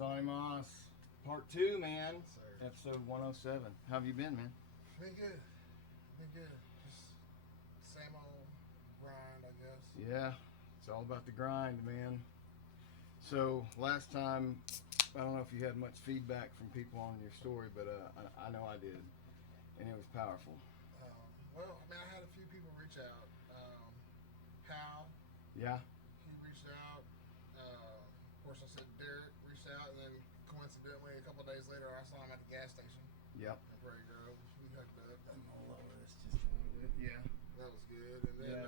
Hasani Moss, part 2, man. Sir. Episode 107. How have you been, man? Been good. Been good. Just same old grind, I guess. Yeah, it's all about the grind, man. So, last time, I don't know if you had much feedback from people on your story, but I know I did. And it was powerful. Well, I mean, I had a few people reach out. Hal, Yeah? he reached out. Of course, I said Derek reached out, and then coincidentally, a couple of days later, I saw him at the gas station Yep. in Prairie Grove. We hooked up. I'm all over this just a little bit. Yeah. That was good. And then,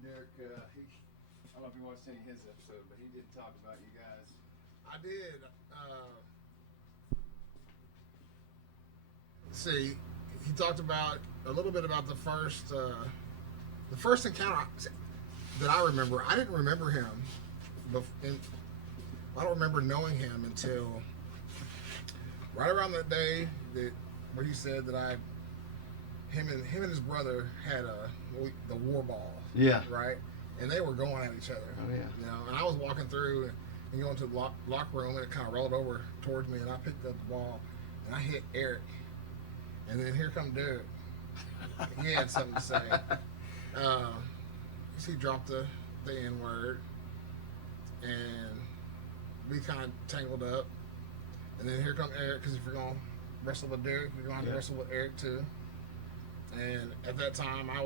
Derek, I don't know if you watched any of his episode, but he did talk about you guys. I did. See, he talked about a little bit about the first encounter that I remember. I didn't remember him. I don't remember knowing him until right around that day where he said that him and his brother had the war ball. Yeah. Right, and they were going at each other. Oh yeah. You know, and I was walking through and going to the locker room, and it kind of rolled over towards me, and I picked up the ball and I hit Eric, and then here come Derek. He had something to say. He dropped the N-word, and we kind of tangled up. And then here come Eric, because if you're going to wrestle with Derek, you're going to have to wrestle with Eric too. And at that time, I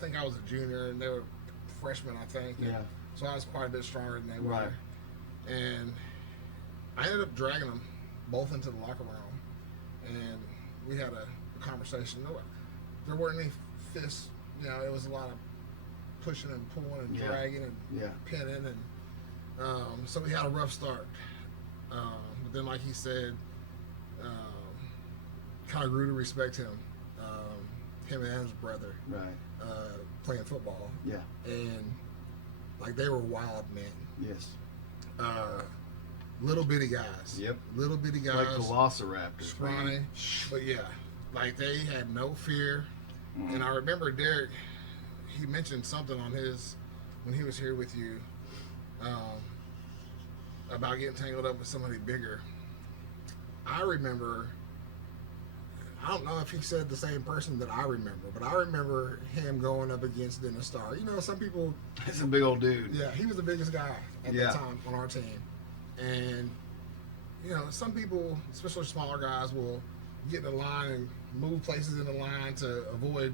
think I was a junior, and they were freshmen, I think. Yeah. So I was quite a bit stronger than they were. Right. And I ended up dragging them both into the locker room, and we had a conversation. There weren't any fists. You know, it was a lot of pushing and pulling and dragging and pinning, and so we had a rough start. But then, like he said, kind of grew to respect him. Him and his brother, right, playing football. Yeah. And like they were wild men. Yes. Little bitty guys. Yep. Little bitty guys. Like velociraptors. Scrawny. But yeah, like they had no fear. Mm-hmm. And I remember Derek, he mentioned something on when he was here with you, about getting tangled up with somebody bigger. I remember, I don't know if he said the same person that I remember, but I remember him going up against Dennis Starr. You know, some people... He's a big old dude. Yeah, he was the biggest guy at that time on our team. And, you know, some people, especially smaller guys, will get in the line and move places in the line to avoid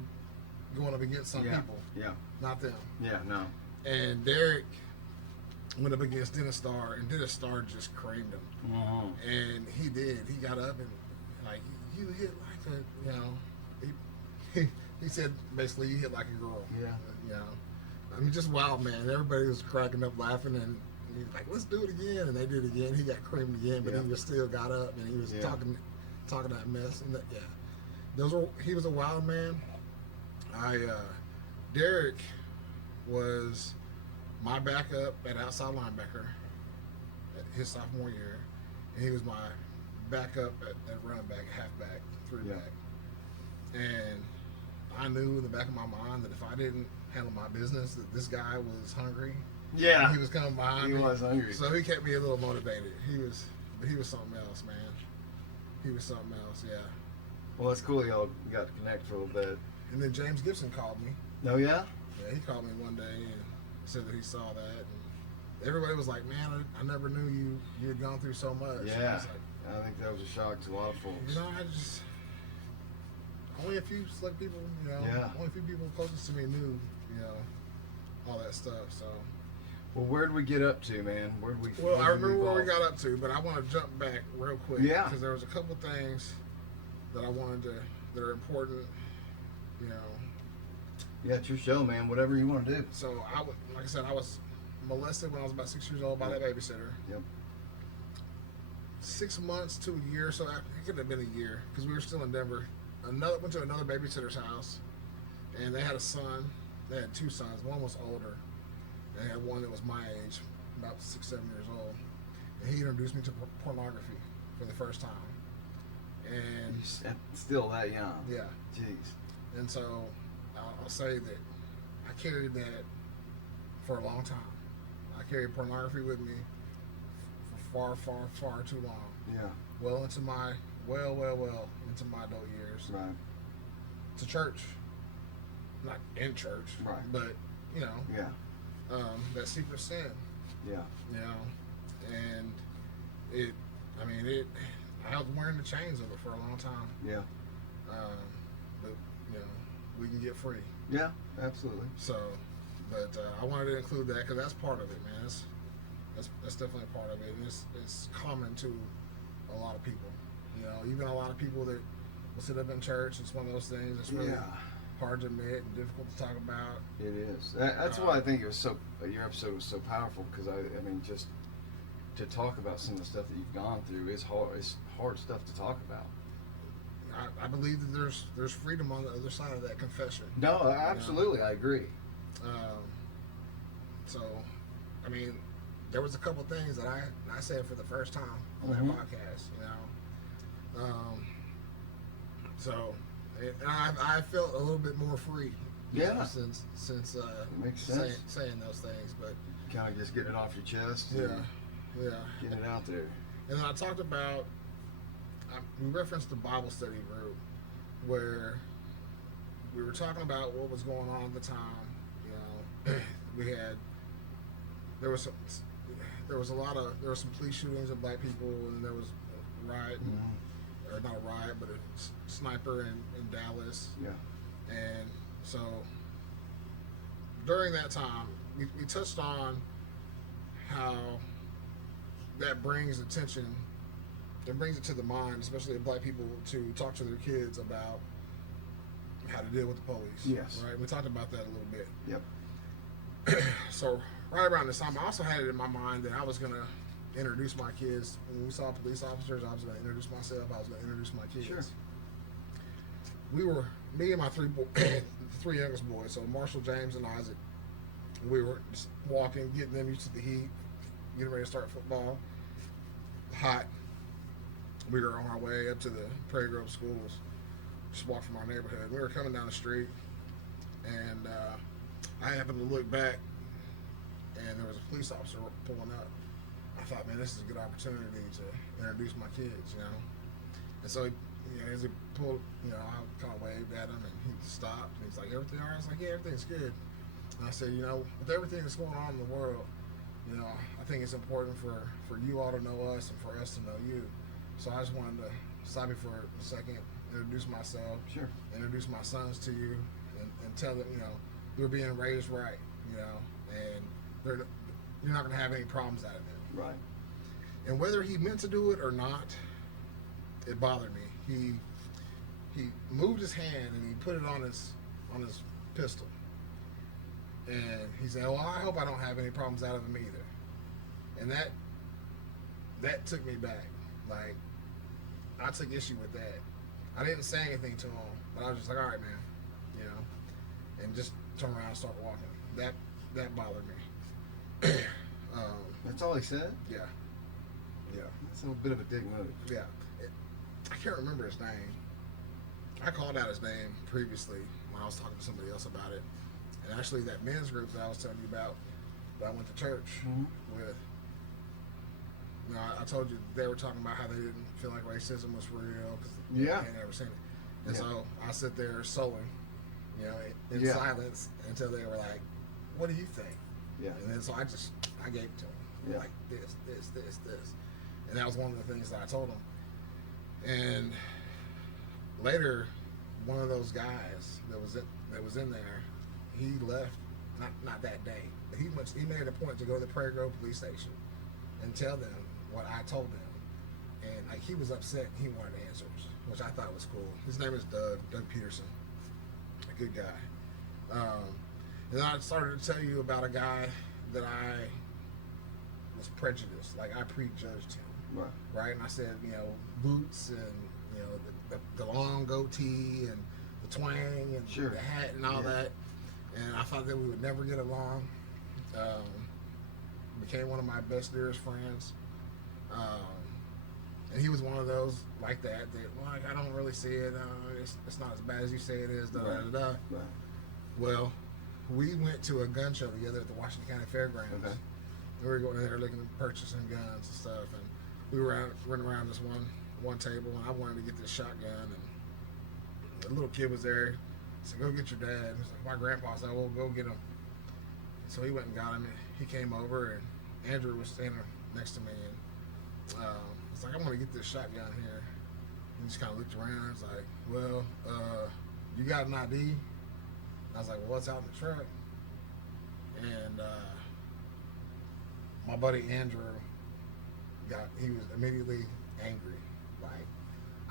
going up against some people. Yeah. Not them. Yeah, no. And Derek went up against Dennis Starr, and Dennis Starr just creamed him. Uh-huh. And he did. He got up and, like, you hit like a, you know, he said basically you hit like a girl. Yeah. You know, I mean, just wild, man. Everybody was cracking up laughing, and he's like, let's do it again. And they did it again. He got creamed again, but he was still got up, and he was talking that mess. And he was a wild man. Derek was my backup at outside linebacker at his sophomore year, and he was my backup at running back, halfback, three-back. And I knew in the back of my mind that if I didn't handle my business, that this guy was hungry. Yeah. He was coming behind me. He was hungry. So he kept me a little motivated. He was something else, man. He was something else, yeah. Well, that's cool y'all got to connect for a little bit. And then James Gibson called me. Oh, yeah? Yeah, he called me one day and said that he saw that. And everybody was like, man, I never knew you had gone through so much. Yeah. I think that was a shock to a lot of folks. You know, only a few select people, you know, only a few people closest to me knew, you know, all that stuff, so. Well, where'd we get up to, man? I remember where we got up to, but I want to jump back real quick. Yeah. Because there was a couple things that that are important, you know. Yeah, it's your show, man. Whatever you want to do. So, like I said, I was molested when I was about 6 years old by that babysitter. Yep. 6 months to a year, so it could have been a year, because we were still in Denver. Went to another babysitter's house, and they had a son. They had two sons. One was older. They had one that was my age, about 6, 7 years old. And he introduced me to pornography for the first time. And still that young. Yeah. Jeez. And so I'll say that I carried that for a long time. I carried pornography with me far, far, far too long. Yeah. Well into my into my adult years. Right. To church, not in church, Right. but Yeah. that secret sin. Yeah. And I was wearing the chains of it for a long time. Yeah. But we can get free. Yeah. Absolutely. So, but I wanted to include that because that's part of it, man. That's definitely part of it, and it's common to a lot of people. Even a lot of people that will sit up in church. It's one of those things that's really hard to admit and difficult to talk about. It is. That's why I think it was your episode was so powerful, because I mean, just to talk about some of the stuff that you've gone through is hard. It's hard stuff to talk about. I believe that there's freedom on the other side of that confession. No, absolutely, I agree. So, I mean, there was a couple things that I said for the first time on that podcast. So, and I felt a little bit more free. Since makes sense. saying those things, but kind of just getting it off your chest. Yeah. Getting it out there. And then I talked about, we referenced the Bible study group were talking about what was going on at the time. There was some police shootings of black people, and there was a riot, or not a riot, but a sniper in Dallas. Yeah. And so during that time, we touched on how that brings attention. It brings it to the mind, especially of black people, to talk to their kids about how to deal with the police. Yes. Right? We talked about that a little bit. Yep. So right around this time, I also had it in my mind that I was going to introduce my kids. When we saw police officers, I was going to introduce myself. I was going to introduce my kids. Sure. Me and my three youngest boys, so Marshall, James, and Isaac, we were just walking, getting them used to the heat, getting ready to start football. Hot. We were on our way up to the Prairie Grove schools, just walked from our neighborhood. We were coming down the street, and I happened to look back, and there was a police officer pulling up. I thought, man, this is a good opportunity to introduce my kids, And so, as he pulled, I kind of waved at him, and he stopped, and he's like, everything all right? I was like, yeah, everything's good. And I said, with everything that's going on in the world, I think it's important for you all to know us and for us to know you. So I just wanted to stop you for a second, introduce myself, Sure. introduce my sons to you, and tell them, they're being raised right, and you're not going to have any problems out of it. Right. And whether he meant to do it or not, it bothered me. He moved his hand and he put it on his pistol, and he said, "Well, I hope I don't have any problems out of him either." And that took me back. Like, I took issue with that. I didn't say anything to him, but I was just like, all right, man, and just turn around and start walking. That bothered me. That's all he said? Yeah. That's a little bit of a dick move. Yeah. I can't remember his name. I called out his name previously when I was talking to somebody else about it. And actually, that men's group that I was telling you about, that I went to church with, I told you they were talking about how they didn't feel like racism was real because they had never seen it. And so I sit there sulling, in silence until they were like, "What do you think?" Yeah. And then so I gave it to them. Yeah. Like this. And that was one of the things that I told them. And later, one of those guys that was in there, he left. Not that day, but he made it a point to go to the Prairie Grove police station and tell them what I told them. And like, he was upset. He wanted answers, which I thought was cool. His name is Doug Peterson, a good guy. And then I started to tell you about a guy that I was prejudiced, like I prejudged him. Right. And I said, boots and the long goatee and the twang and the hat and all that. And I thought that we would never get along. Became one of my best, dearest friends. And he was one of those like that like, I don't really see it. It's not as bad as you say it is. Right. Well, we went to a gun show together at the Washington County Fairgrounds. Okay. We were going there looking at purchasing guns and stuff. And we were running around this one table, and I wanted to get this shotgun, and the little kid was there. I said, "Go get your dad." He's like, my grandpa said, "Well, go get him." And so he went and got him, and he came over, and Andrew was standing next to me, and it's like, "I want to get this shotgun here." He just kind of looked around. He's like, "Well, you got an ID?" I was like, "Well, what's out in the truck?" And my buddy Andrew he was immediately angry. Like,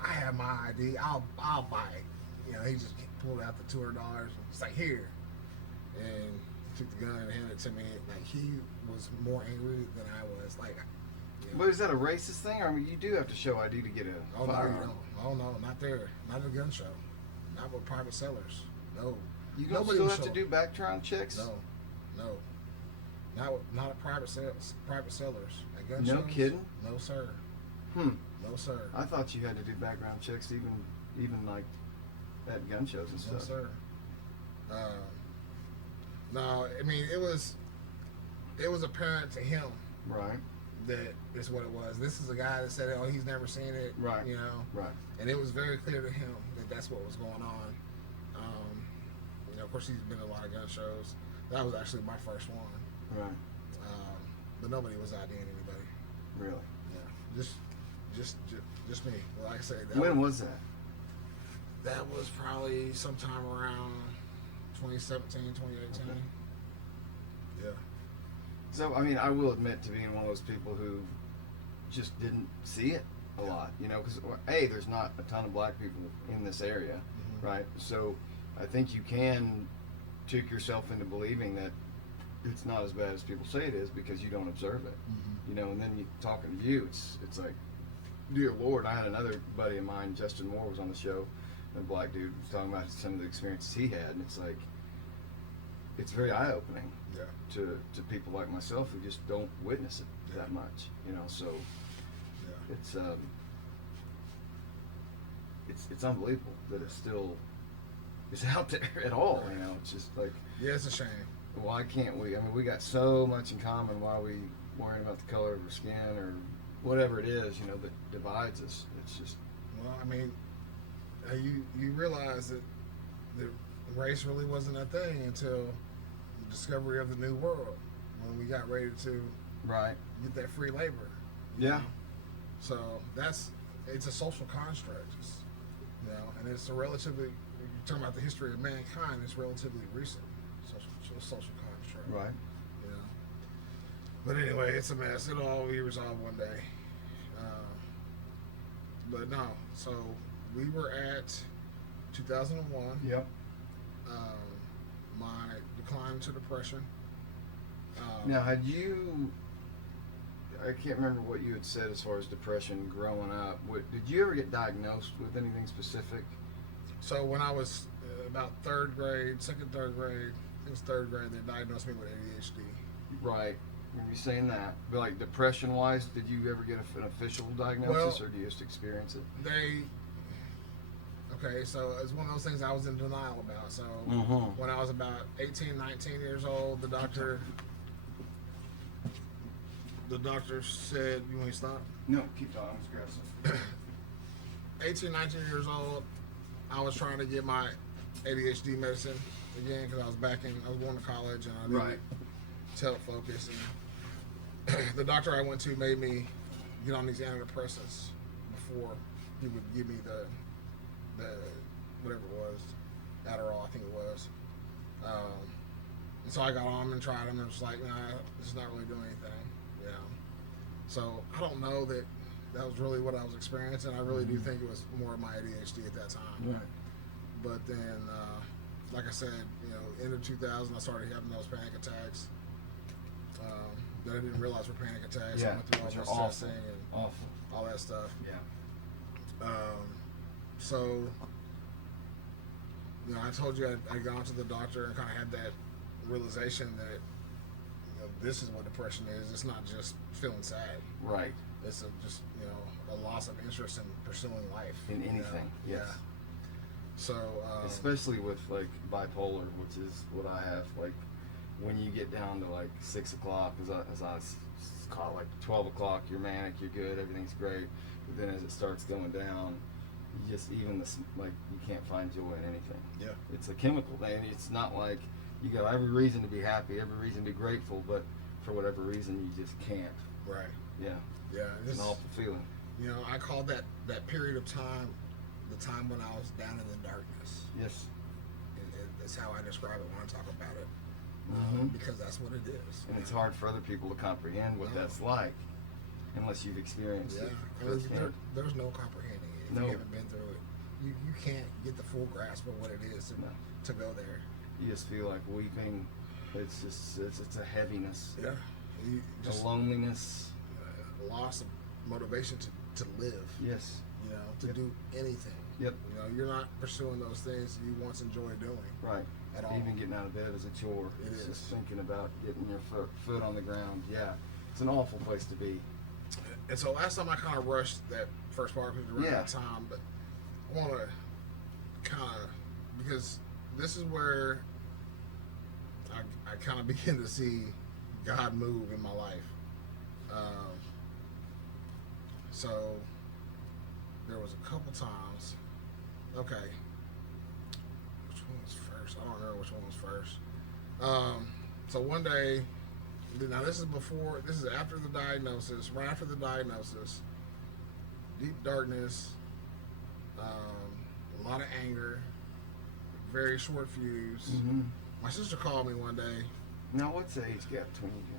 "I have my ID. I'll buy it." You know, he just pulled out the $200. It's like, "Here," and he took the gun and handed it to me. Like, he was more angry than I was. Like, you know, But is that a racist thing? I mean, you do have to show ID to get a oh no, you firearm. don't. Oh no, not there. Not at a gun show. Not with private sellers. No. You don't Nobody still will have to show do background checks? No. Not at private sellers. At gun No shows. kidding? No sir. Hmm. No sir. I thought you had to do background checks even like at gun shows and No stuff. sir. No, I mean it was apparent to him Right. that is what it was. This is a guy that said, "Oh, he's never seen it." Right. You know. Right. And it was very clear to him that that's what was going on. You know, of course, he's been to a lot of gun shows. That was actually my first one. Right. But nobody was IDing anybody. Really. Yeah. Just me. Like I said, When was that? that was probably sometime around 2017, 2018. Okay. Yeah. So I mean, I will admit to being one of those people who just didn't see it a lot, you know, because there's not a ton of black people in this area, Mhm. right? So I think you can trick yourself into believing that it's not as bad as people say it is because you don't observe it, you know. And then you talking to you, it's like, dear Lord. I had another buddy of mine, Justin Moore, was on the show, and a black dude was talking about some of the experiences he had, and it's like, it's very eye opening. Yeah. To people like myself who just don't witness it that much, you know. So Yeah. it's unbelievable that it still is out there at all, you know. It's just like, Yeah, it's a shame. why can't we? I mean, we got so much in common. Why are we worrying about the color of our skin or whatever it is, you know, that divides us? It's just, Well, I mean, you realize that the race really wasn't a thing until the discovery of the New World, when we got ready to right. get that free labor. you Yeah. know? So it's a social construct, you know, and it's a relatively, you're talking about the history of mankind, it's relatively recent social construct. Right. You know. But anyway, it's a mess. It'll all be resolved one day. But no, so we were at 2001. Yep. My decline to depression. Now, I can't remember what you had said as far as depression growing up. Did you ever get diagnosed with anything specific? So when I was about third grade, I think it was third grade, they diagnosed me with ADHD. Right. Remember you saying that? But like depression-wise, did you ever get an official diagnosis, or do you just experience it? Okay, so it's one of those things I was in denial about. So Mhm. when I was about 18, 19 years old, the doctor said, "You want me to stop?" No, keep talking. Let's grab some. 18, 19 years old, I was trying to get my ADHD medicine again because I was going to college and I needed Right. to help focus. And the doctor I went to made me get on these antidepressants before he would give me the whatever it was, Adderall, I think it was. And so I got on them and tried them and was like, nah, this is not really doing anything, you know. So I don't know that was really what I was experiencing. I really do think it was more of my ADHD at that time. Right. But then, like I said, you know, end of 2000, I started having those panic attacks that I didn't realize were panic attacks. I Yeah, went through all which are this awful. testing and Awful. all that stuff. Yeah. So, you know, I told you I'd gone to the doctor and kind of had that realization that, you know, this is what depression is. It's not just feeling sad. Right. It's just, you know, a loss of interest in pursuing life. In you know? anything. Yes. Yeah. So, Especially with like bipolar, which is what I have. Like when you get down to like 6 o'clock, as I it's called like 12 o'clock, you're manic, you're good, everything's great. But then as it starts going down, you just, even this, like, you can't find joy in anything. Yeah. It's a chemical thing. It's not like you got every reason to be happy, every reason to be grateful, but for whatever reason, you just can't. Right. Yeah. Yeah. It's an awful feeling. You know, I call that period of time the time when I was down in the darkness. Yes. That's how I describe it when I talk about it. Mm-hmm. Because that's what it is. And it's hard for other people to comprehend what that's like unless you've experienced it. There's no comprehending it if you haven't been through it. You can't get the full grasp of what it is to go there. You just feel like weeping. It's just it's a heaviness. Yeah. A loneliness. Loss of motivation to live. Yes. You know, to do anything. Yep. You know, you're not pursuing those things you once enjoyed doing. Right. At all. Even getting out of bed is a chore. It's just thinking about getting your foot on the ground. Yeah. It's an awful place to be. And so last time I kind of rushed that first part because around that time, but I want to kind of, because this is where I kind of begin to see God move in my life. So there was a couple times. Okay, which one was first? I don't remember which one was first. So one day, now this is after the diagnosis, right after the diagnosis, deep darkness, a lot of anger, very short fuse. Mm-hmm. My sister called me one day. Now, what's the age gap between you?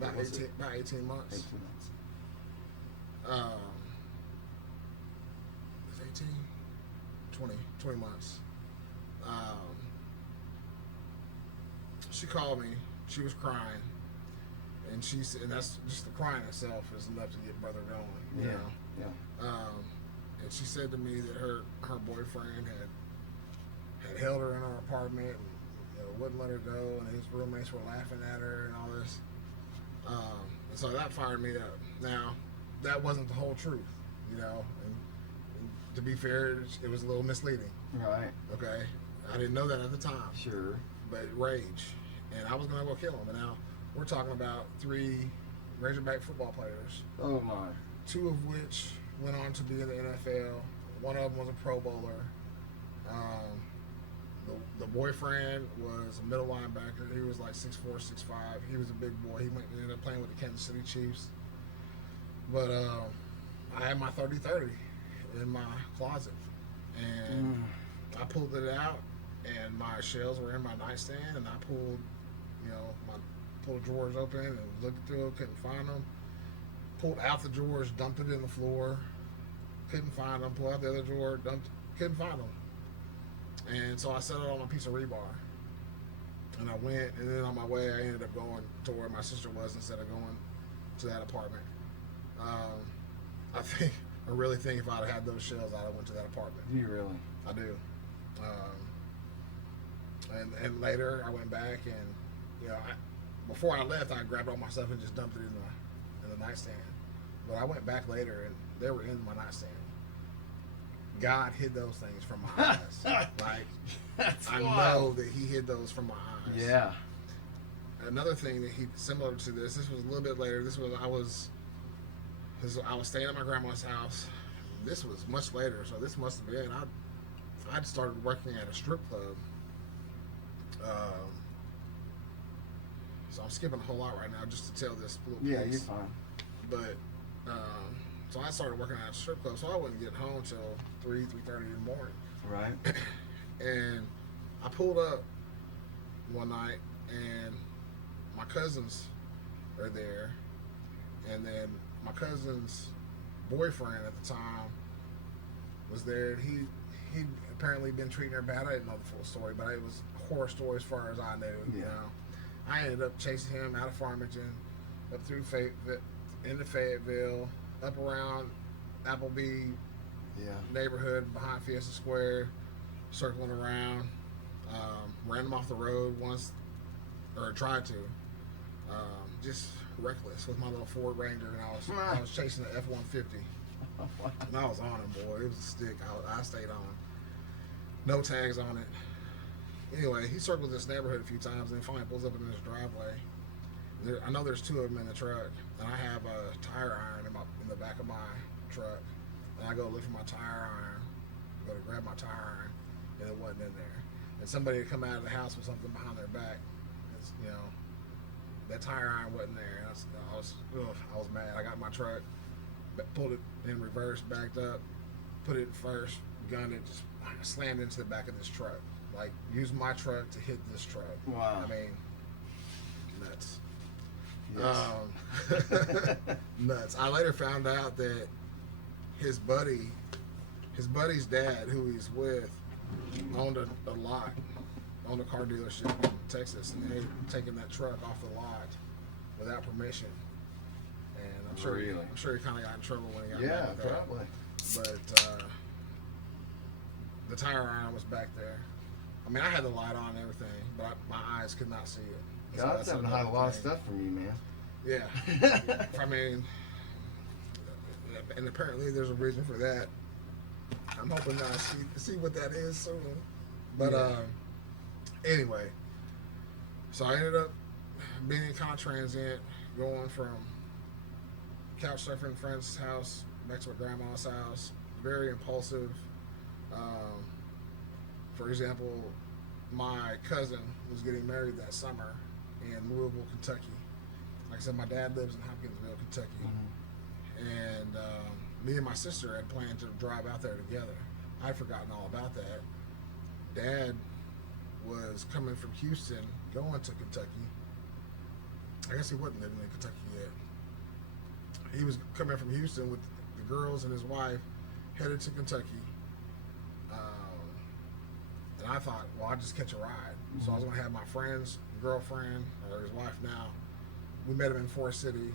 About 18 months. 18 months. It's 18? 20 months. She called me. She was crying. And she said, and that's just the crying itself is enough to get brother going. You know? Yeah. And she said to me that her boyfriend had held her in her apartment and wouldn't let her go, and his roommates were laughing at her and all this. And so that fired me up. Now, that wasn't the whole truth, you know. And to be fair, it was a little misleading. Right. Okay, I didn't know that at the time. Sure. But rage, and I was gonna go kill him. And now we're talking about 3 Razorback football players. Oh my. 2 of which went on to be in the NFL. One of them was a Pro Bowler. The boyfriend was a middle linebacker. He was like 6'4", 6'5". He was a big boy. He ended up playing with the Kansas City Chiefs. But I had my 30-30 in my closet, and I pulled it out, and my shells were in my nightstand, and I pulled, pulled drawers open and looked through it, couldn't find them. Pulled out the drawers, dumped it in the floor, couldn't find them. Pulled out the other drawer, couldn't find them. And so I set it on a piece of rebar, and I went, and then on my way I ended up going to where my sister was instead of going to that apartment. I really think if I'd have had those shells, I'd have went to that apartment. Do you really? I do. And later I went back, and before I left, I grabbed all my stuff and just dumped it in the nightstand. But I went back later, and they were in my nightstand. God hid those things from my eyes. Like, I know that He hid those from my eyes. Yeah. Another thing that similar to this was a little bit later. I was staying at my grandma's house. This was much later, so this must have been I'd started working at a strip club. So I'm skipping a whole lot right now just to tell this little piece. Yeah, you're fine. But so I started working at a strip club, so I wouldn't get home till 3:30 in the morning. Right. And I pulled up one night, and my cousins are there, and then my cousin's boyfriend at the time was there, and he'd apparently been treating her bad. I didn't know the full story, but it was a horror story as far as I knew. Yeah. I ended up chasing him out of Farmington, up through into Fayetteville, up around Appleby neighborhood behind Fiesta Square, circling around. Ran him off the road once, or tried to. Just reckless with my little Ford Ranger, and I was chasing the F-150, and I was on him, boy. It was a stick. I stayed on. No tags on it. Anyway, he circled this neighborhood a few times, and then finally pulls up in this driveway, I know there's two of them in the truck, and I have a tire iron in the back of my truck, and I go look for my tire iron, go to grab my tire iron, and it wasn't in there. And somebody had come out of the house with something behind their back. It's, you know, that tire iron wasn't there. And I was mad. I got my truck, pulled it in reverse, backed up, put it in first, gunned it, just slammed into the back of this truck. Like, used my truck to hit this truck. Wow. I mean, nuts. Yes. Nuts. I later found out that his buddy's dad, who he's with, owned a lot, owned a car dealership in Texas, and they had taken that truck off the lot without permission. And I'm sure he kind of got in trouble when he got mad with that. Probably. But the tire iron was back there. I mean, I had the light on and everything, but my eyes could not see it. God's having to hide a lot of stuff from you, man. Yeah. I mean, and apparently there's a reason for that. I'm hoping to see what that is soon. But anyway, so I ended up being kind of transient, going from couch surfing friend's house back to a grandma's house. Very impulsive. For example, my cousin was getting married that summer in Louisville, Kentucky. Like I said, my dad lives in Hopkinsville, Kentucky. Mm-hmm. And me and my sister had planned to drive out there together. I'd forgotten all about that. Dad was coming from Houston, going to Kentucky. I guess he wasn't living in Kentucky yet. He was coming from Houston with the girls and his wife, headed to Kentucky. And I thought, well, I'll just catch a ride. Mm-hmm. So I was going to have my friend's girlfriend, or his wife now. We met him in Forest City.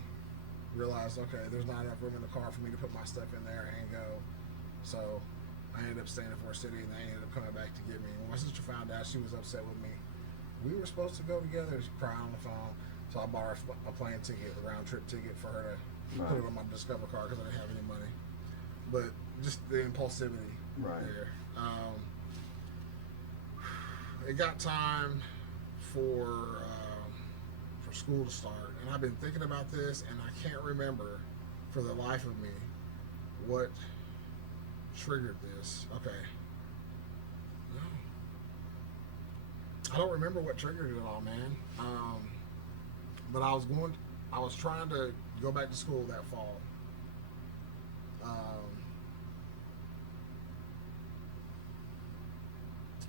Realized, okay, there's not enough room in the car for me to put my stuff in there and go. So I ended up staying in Forest City, and they ended up coming back to get me. When my sister found out, she was upset with me. We were supposed to go together. She cried on the phone. So I bought her a plane ticket, a round-trip ticket for her to put it on my Discover card because I didn't have any money. But just the impulsivity there. It got time for school to start, and I've been thinking about this, and I can't remember for the life of me what triggered this. Okay. No. I don't remember what triggered it all, man. But I was trying to go back to school that fall.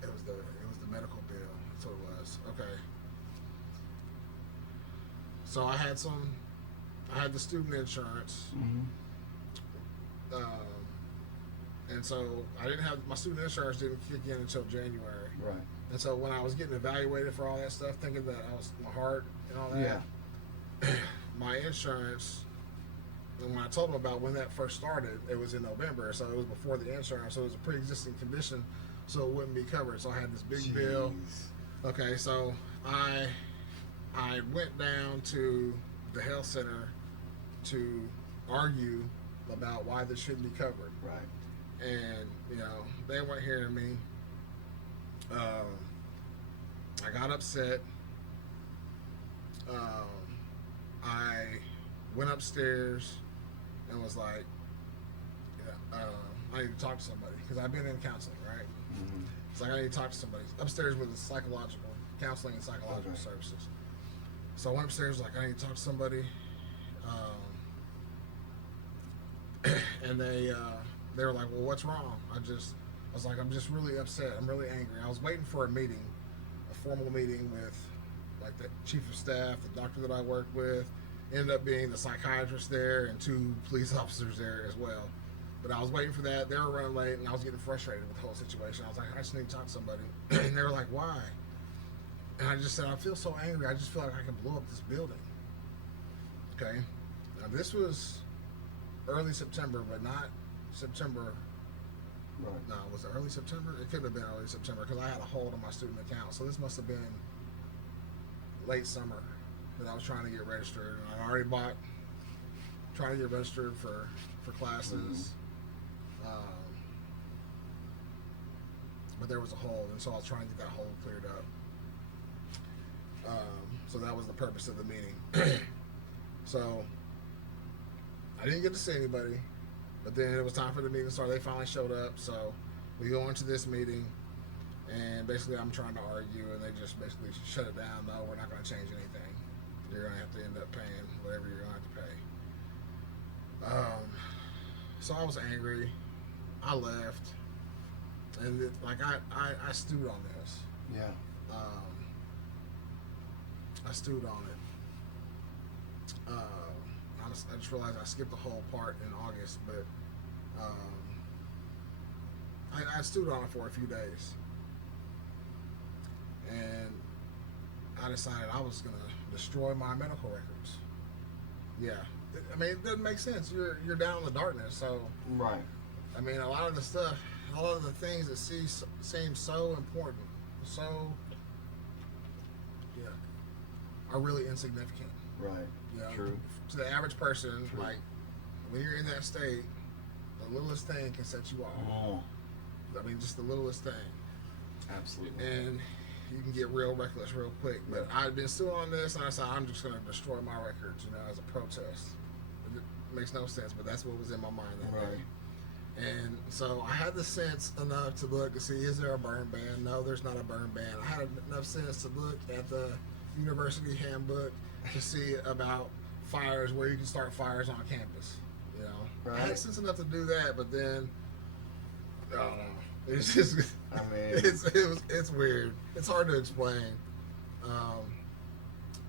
It was the medical bill. That's what it was. Okay. So I had the student insurance. Mm-hmm. And so I didn't have, my student insurance didn't kick in until January. Right. And so when I was getting evaluated for all that stuff, thinking that I was my heart and all that, my insurance, and when I told them about when that first started, it was in November, so it was before the insurance, so it was a pre-existing condition, so it wouldn't be covered. So I had this big bill. Okay, so I went down to the health center to argue about why this shouldn't be covered. Right. And, you know, they weren't hearing me. I got upset. I went upstairs and was like, I need to talk to somebody, because I've been in counseling, right? Mm-hmm. It's like, I need to talk to somebody. Upstairs with the psychological counseling and psychological services. So I went upstairs, like, I need to talk to somebody. And they were like, well, what's wrong? I was like, I'm just really upset. I'm really angry. I was waiting for a meeting, a formal meeting with, like, the chief of staff, the doctor that I work with. Ended up being the psychiatrist there and 2 police officers there as well. But I was waiting for that. They were running late, and I was getting frustrated with the whole situation. I was like, I just need to talk to somebody. And they were like, why? And I just said, I feel so angry. I just feel like I can blow up this building. Okay? Now, this was early September, but not September. Right. No, was it early September? It couldn't have been early September, because I had a hold on my student account. So this must have been late summer that I was trying to get registered. And I already trying to get registered for classes. Mm-hmm. But there was a hold, and so I was trying to get that hold cleared up. So that was the purpose of the meeting. So I didn't get to see anybody, but then it was time for the meeting to start. They finally showed up, so we go into this meeting, and basically I'm trying to argue, and they just basically shut it down. No, we're not going to change anything. You're going to have to end up paying whatever you're going to have to pay. So I was angry. I left, and I stewed on this. Yeah. I stewed on it. I just realized I skipped the whole part in August, but I stewed on it for a few days, and I decided I was gonna destroy my medical records. Yeah, I mean, it doesn't make sense. You're down in the darkness, so Right. I mean, a lot of the stuff, a lot of the things that seem so important, so are really insignificant. Right. You know, True. to the average person, True. like when you're in that state, the littlest thing can set you off. Oh, I mean, just the littlest thing, absolutely. and you can get real reckless real quick. But I've been still on this, and I said I'm just going to destroy my records, you know, as a protest. It makes no sense, but that's what was in my mind that Right. day. And so I had the sense enough to look to see, is there a burn ban? No, there's not a burn ban. I had enough sense to look at the university handbook to see about fires, where you can start fires on campus. You know, Right. I had sense enough to do that, but then I don't know. It's just, I mean, it's weird. It's hard to explain.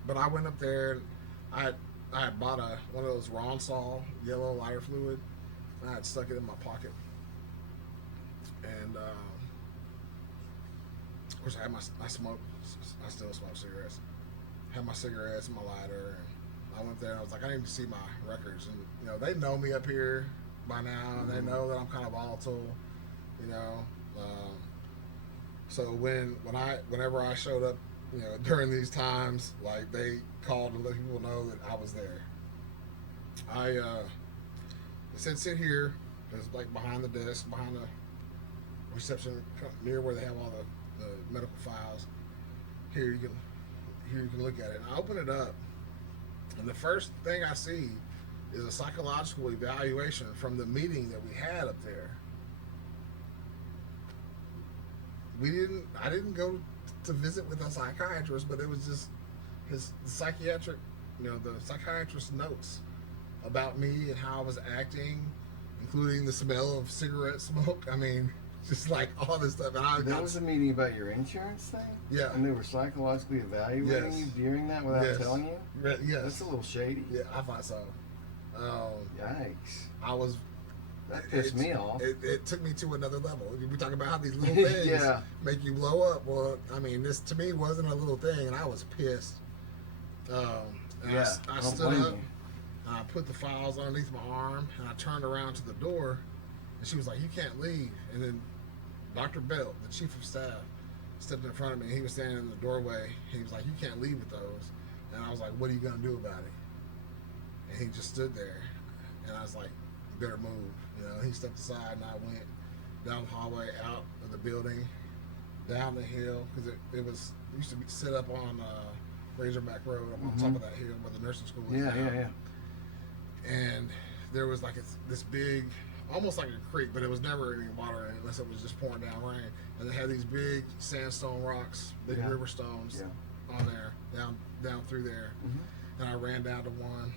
But I went up there and I had bought one of those Ronsol yellow lighter fluid. I had stuck it in my pocket, and of course I had I still smoke cigarettes. Had my cigarettes and my lighter, and I went there and I was like, I need to see my records, and you know, they know me up here by now, and they know that I'm kind of volatile, you know. So whenever I showed up, you know, during these times, like they called to let people know that I was there. They said sit here. It was like behind the desk, behind the reception, near where they have all the medical files. Here you can look at it. And I open it up, and the first thing I see is a psychological evaluation from the meeting that we had up there. I didn't go to visit with a psychiatrist, but it was just the psychiatrist's notes about me and how I was acting, including the smell of cigarette smoke. I mean, just like all this stuff. And that was a meeting about your insurance thing? Yeah. And they were psychologically evaluating Yes. you during that without Yes. telling you? Yes. That's a little shady. Yeah, I thought so. Yikes. I was. That pissed me off. It took me to another level. We talk about how these little things Yeah. make you blow up. Well, I mean, this to me wasn't a little thing, and I was pissed. And Yeah, I don't stood blame up, you. and I put the files underneath my arm, and I turned around to the door, and she was like, "You can't leave." And then Dr. Belt, the chief of staff, stepped in front of me, and he was standing in the doorway. He was like, "You can't leave with those." And I was like, "What are you gonna do about it?" And he just stood there, and I was like, "You better move." You know, he stepped aside, and I went down the hallway, out of the building, down the hill, because it used to be set up on Razorback Road, up on top of that hill where the nursing school is. Yeah. And there was like this big, almost like a creek, but it was never any water in it unless it was just pouring down rain. And they had these big sandstone rocks, big Yeah. river stones on there, down through there. Mm-hmm. And I ran down to one,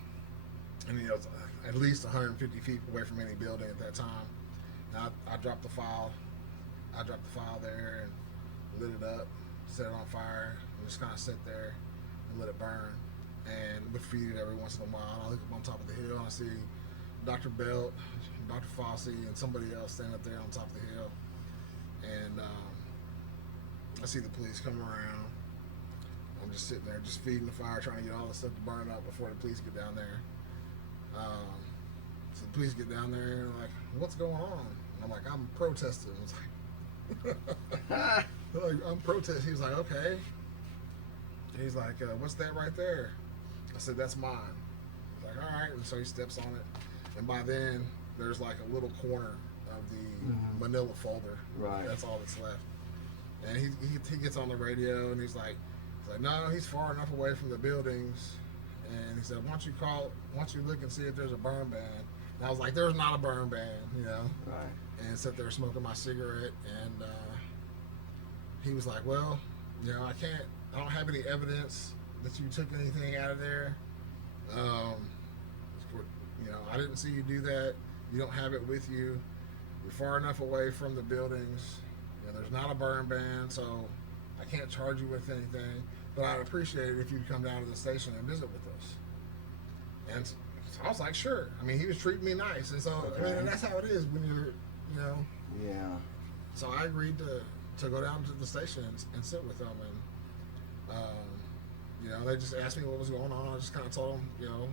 and it was at least 150 feet away from any building at that time. And I dropped the file. I dropped the file there and lit it up, set it on fire, and just kind of sit there and let it burn. And would feed it every once in a while. I look up on top of the hill and I see Dr. Belt, Dr. Fossey, and somebody else standing up there on top of the hill. And I see the police come around. I'm just sitting there, just feeding the fire, trying to get all the stuff to burn up before the police get down there. So the police get down there and they're like, "What's going on?" And I'm like, "I'm protesting." I was like, they're like, "I'm protesting." He was like, "Okay." And he's like, "What's that right there?" I said, "That's mine." He's like, "All right." And so he steps on it. And by then, there's like a little corner of the manila folder. Right. That's all that's left. And he gets on the radio and he's like, like, no, he's far enough away from the buildings. And he said, why don't you look and see if there's a burn ban? And I was like, there's not a burn ban, you know. Right. And sat there smoking my cigarette, and he was like, well, you know, I don't have any evidence that you took anything out of there. You know, I didn't see you do that. You don't have it with you. You're far enough away from the buildings. You know, there's not a burn ban, so I can't charge you with anything. But I'd appreciate it if you'd come down to the station and visit with us. And so I was like, sure. I mean, he was treating me nice, and so I mean, and that's how it is when you're, you know. Yeah. So I agreed to go down to the station and sit with them, and you know, they just asked me what was going on. I just kind of told them, you know,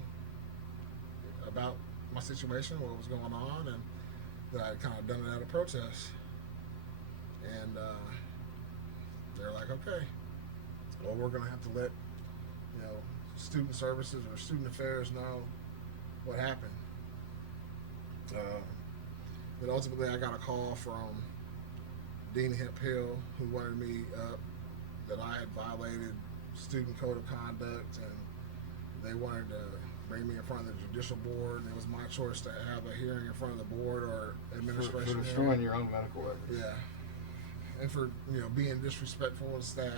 about my situation, what was going on, and that I had kind of done it at a protest. And they're like, okay, well, we're going to have to let, you know, student services or student affairs know what happened. But ultimately, I got a call from Dean Hemp Hill, who wanted me up, that I had violated student code of conduct, and they wanted to bring me in front of the judicial board, and it was my choice to have a hearing in front of the board or administration. For destroying your own medical records. Yeah. And for, you know, being disrespectful of staff.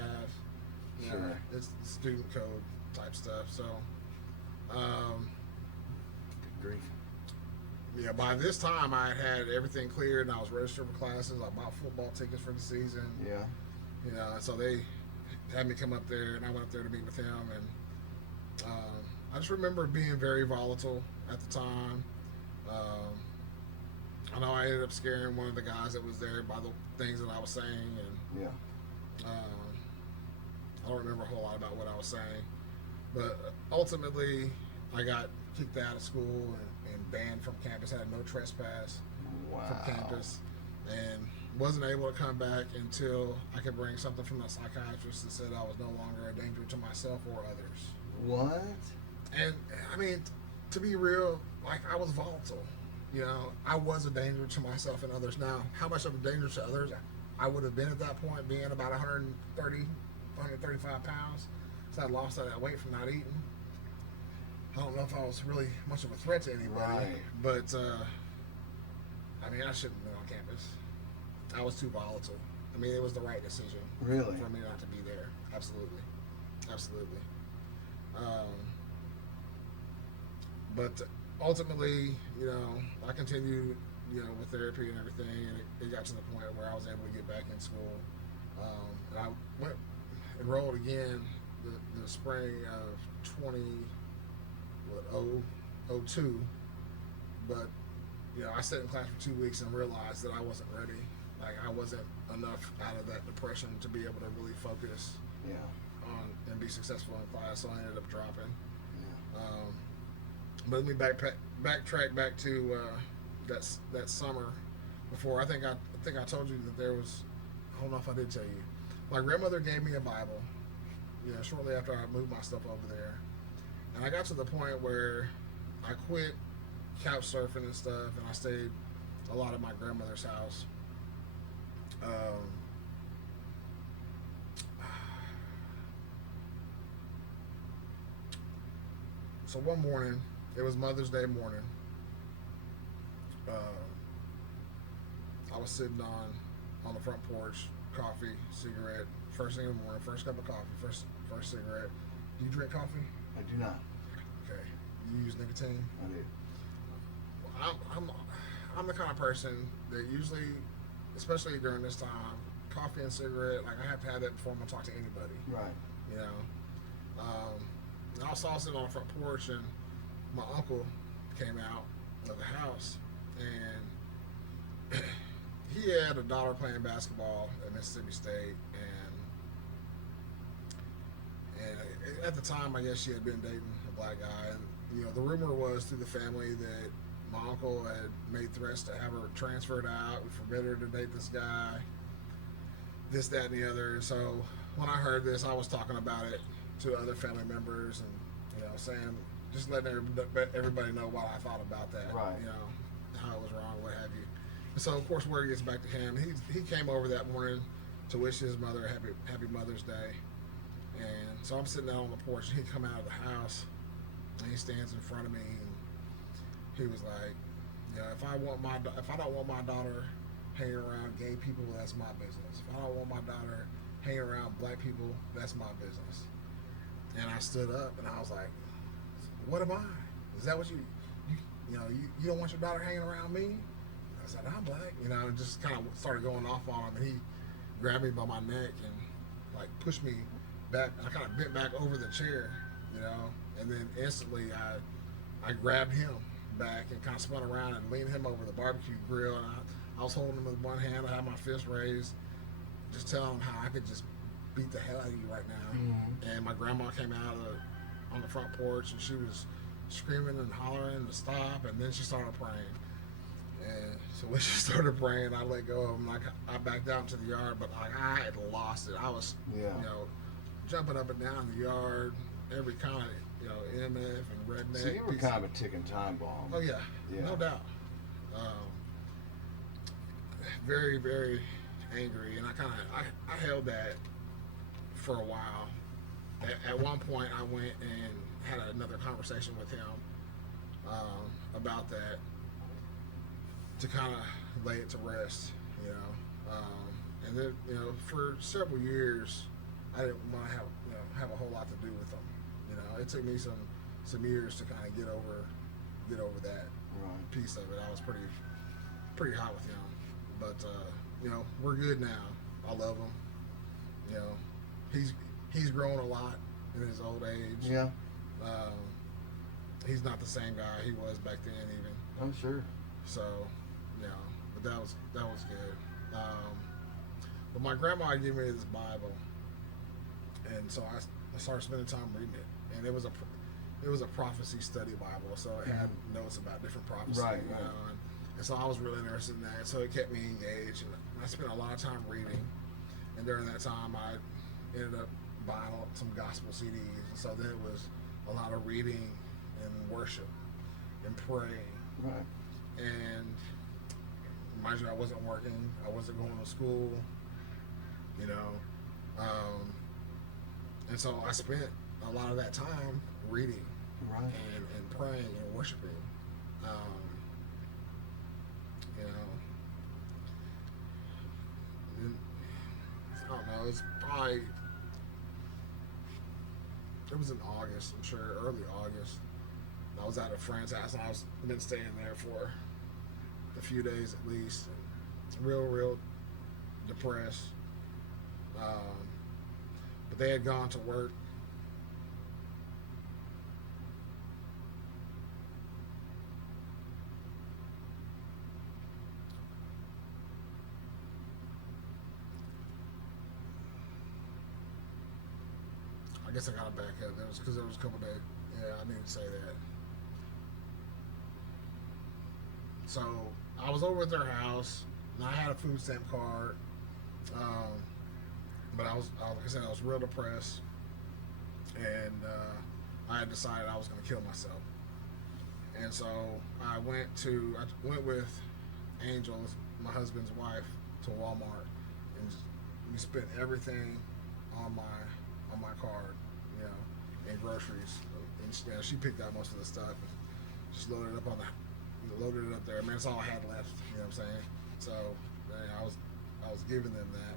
You Sure. know, it's student code type stuff. So, Good grief. yeah, by this time I had everything cleared, and I was registered for classes. I bought football tickets for the season. Yeah. You know, so they had me come up there, and I went up there to meet with him. And I just remember being very volatile at the time. I know I ended up scaring one of the guys that was there by the things that I was saying, and Yeah. I don't remember a whole lot about what I was saying. But ultimately, I got kicked out of school and banned from campus. I had no trespass Wow. from campus, and wasn't able to come back until I could bring something from the psychiatrist that said I was no longer a danger to myself or others. What? And I mean, to be real, like, I was volatile. You know, I was a danger to myself and others. Now, how much of a danger to others I would have been at that point, being about 135 pounds, so I lost all that weight from not eating. I don't know if I was really much of a threat to anybody, Right. but I mean, I shouldn't have been on campus. I was too volatile. I mean, it was the right decision. Really? For me not to be there. Absolutely. Absolutely. But ultimately, you know, I continued, you know, with therapy and everything, and it got to the point where I was able to get back in school. And I enrolled again the spring of 2002, but, you know, I sat in class for 2 weeks and realized that I wasn't ready. Like, I wasn't enough out of that depression to be able to really focus Yeah. on and be successful in class, so I ended up dropping. Yeah. But let me backtrack back to that summer before. I think I told you that there was. I don't know if I did tell you. My grandmother gave me a Bible. You know, shortly after I moved my stuff over there, and I got to the point where I quit couch surfing and stuff, and I stayed a lot at my grandmother's house. So one morning, it was Mother's Day morning. I was sitting on the front porch, coffee, cigarette, first thing in the morning, first cup of coffee, first cigarette. Do you drink coffee? I do not. Okay. You use nicotine? I do. I'm the kind of person that usually, especially during this time, coffee and cigarette, like, I have to have that before I'm gonna talk to anybody. Right. You know. And I was sitting on the front porch, and my uncle came out of the house, and he had a daughter playing basketball at Mississippi State, and at the time, I guess she had been dating a black guy, and, you know, the rumor was through the family that my uncle had made threats to have her transferred out, we forbid her to date this guy, this, that, and the other. And so when I heard this, I was talking about it to other family members, and, you know, saying, just letting everybody know what I thought about that. Right. You know, how it was wrong, what have you. And so, of course, word gets back to him. He came over that morning to wish his mother a happy Mother's Day. And so I'm sitting out on the porch, and he come out of the house, and he stands in front of me, and he was like, if I don't want my daughter hanging around gay people, that's my business. If I don't want my daughter hanging around black people, that's my business. And I stood up, and I was like, what am I? Is that what you don't want your daughter hanging around me? I said, I'm black, and just kind of started going off on him, and he grabbed me by my neck and like pushed me back. I kind of bent back over the chair, and then instantly I grabbed him back and kind of spun around and leaned him over the barbecue grill, and I was holding him with one hand. I had my fist raised, just telling him how I could just beat the hell out of you right now. Mm-hmm. And my grandma came out on the front porch, and she was screaming and hollering to stop, and then she started praying. And so when she started praying, I let go of him. Like, I backed out into the yard, but like I had lost it. I was, jumping up and down the yard, every kind of, MF and redneck. So you were kind of a ticking time bomb. Oh yeah, no doubt. Very, very angry, and I held that for a while. At one point, I went and had another conversation with him about that, to kind of lay it to rest, and then for several years I didn't want to have a whole lot to do with them. It took me some years to kind of get over that piece of it. I was pretty hot with him, but we're good now. I love him. He's grown a lot in his old age. Yeah. He's not the same guy he was back then, even. I'm sure. So, but that was good. But my grandma gave me this Bible, and so I started spending time reading it. And it was a prophecy study Bible, so it had notes about different prophecies. Right. And so I was really interested in that. So it kept me engaged, and I spent a lot of time reading. And during that time, I ended up buying some gospel CDs. And so then it was a lot of reading and worship and praying. Right. And mind you, I wasn't working. I wasn't going to school. And so I spent a lot of that time reading, and praying and worshiping. And I don't know. It's probably, it was in August, I'm sure, early August. I was at a friend's house, and been staying there for a few days at least. Real depressed. But they had gone to work. I guess I got to back up. That was because there was a couple days. Yeah, I need to say that. So I was over at their house, and I had a food stamp card. But I was, like I said, I was real depressed, and I had decided I was going to kill myself. And so I went with Angel, my husband's wife, to Walmart, and we spent everything on my card, and groceries. And she picked out most of the stuff, and just loaded it up there. Man, that's all I had left. You know what I'm saying? So I was giving them that.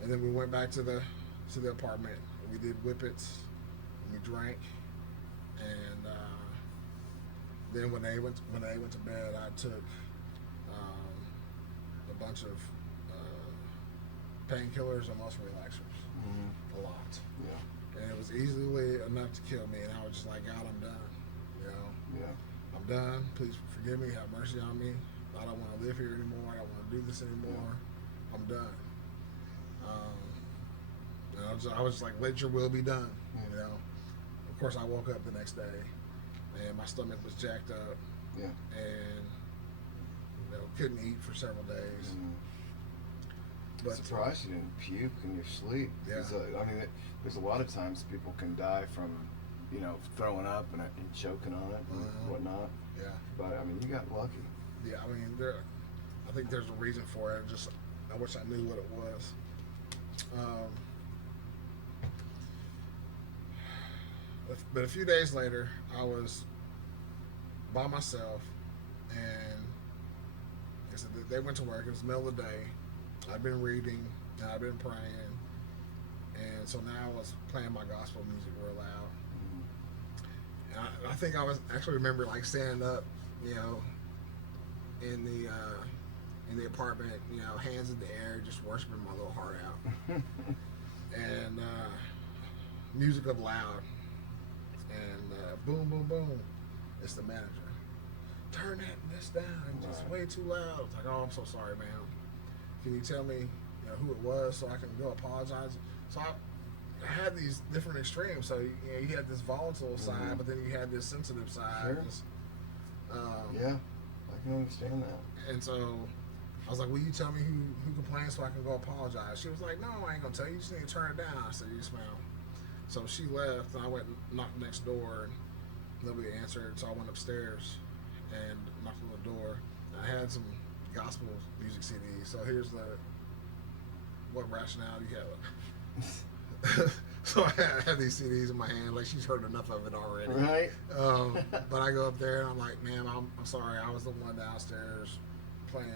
And then we went back to the apartment, and we did whippets, and we drank, and then when they went to bed, I took a bunch of painkillers and muscle relaxers, a lot. Yeah. And it was easily enough to kill me, and I was just like, God, I'm done. Yeah. I'm done. Please forgive me. Have mercy on me. I don't want to live here anymore. I don't want to do this anymore. I'm done. And I was just like, let your will be done. Of course, I woke up the next day, and my stomach was jacked up. Yeah. And couldn't eat for several days. But surprised you didn't puke in your sleep. Yeah. I mean, there's a lot of times people can die from, throwing up and choking on it and whatnot. Yeah. But I mean, you got lucky. Yeah. I mean, I think there's a reason for it. I wish I knew what it was. But a few days later, I was by myself, and like I said, they went to work. It was the middle of the day. I've been reading, and I've been praying, and so now I was playing my gospel music real loud. And I think I was actually remember like standing up, you know, in the apartment, you know, hands in the air, just worshiping my little heart out, and music up loud, and boom, boom, boom. It's the manager. Turn this down. It's just way too loud. It's like, oh, I'm so sorry, man. Can you tell me, you know, who it was so I can go apologize? So I had these different extremes. So you know, you had this volatile side, but then you had this sensitive side. Sure. This, Yeah, I can understand that. and so I was like, will you tell me who complained so I can go apologize? She was like, no, I ain't gonna tell you. You just need to turn it down. I said, yes, ma'am. So she left, and I went and knocked next door, and nobody answered. So I went upstairs and knocked on the door. I had some gospel music CDs. So here's what rationale do you have? So I had these CDs in my hand, like she's heard enough of it already. Right. But I go up there and I'm like, ma'am, I'm sorry. I was the one downstairs playing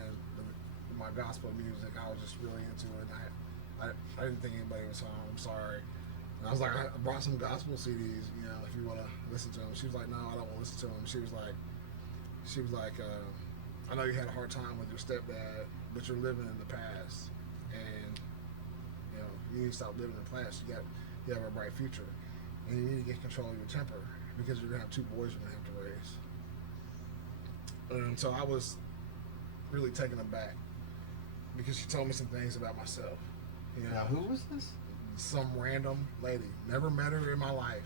my gospel music. I was just really into it. I didn't think anybody was home. I'm sorry. And I was like, I brought some gospel CDs, you know, if you want to listen to them. She was like, no, I don't want to listen to them. She was like, I know you had a hard time with your stepdad, but you're living in the past, and you know you need to stop living in the past. You have a bright future, and you need to get control of your temper because you're gonna have two boys you're gonna have to raise. And so I was really taken aback because she told me some things about myself. You know, Now, who was this? some random lady. Never met her in my life.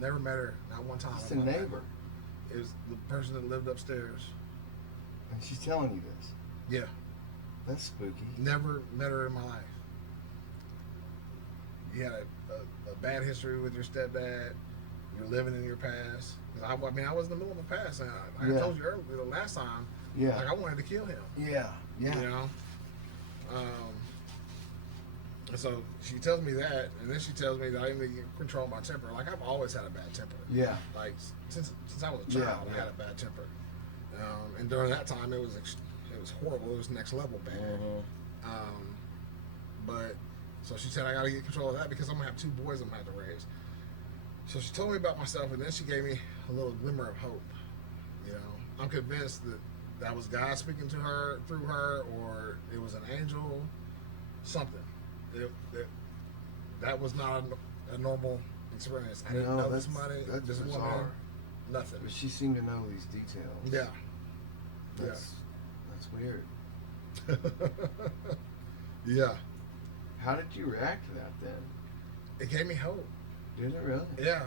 Never met her, not one time. Just a neighbor. It was the person that lived upstairs. And she's telling you this. Yeah. That's spooky. Never met her in my life. You had a bad history with your stepdad. You're living in your past. I mean, I was in the middle of a past. And I told you earlier, the last time, Yeah. like I wanted to kill him. Yeah. Yeah. You know? And so she tells me that, and then she tells me that I need to control my temper. Like, I've always had a bad temper. Yeah. Like, since I was a child, I had a bad temper. And during that time, it was horrible. It was next level bad. Mm-hmm. But so she said I got to get control of that because I'm gonna have two boys I'm gonna have to raise. So she told me about myself, and then she gave me a little glimmer of hope. You know, I'm convinced that was God speaking to her through her, or it was an angel, something. That was not a normal experience. I didn't know this money, That's this woman, bizarre. nothing. But she seemed to know these details. Yeah. That's weird. Yeah. How did you react to that then? It gave me hope. Did it really? Yeah.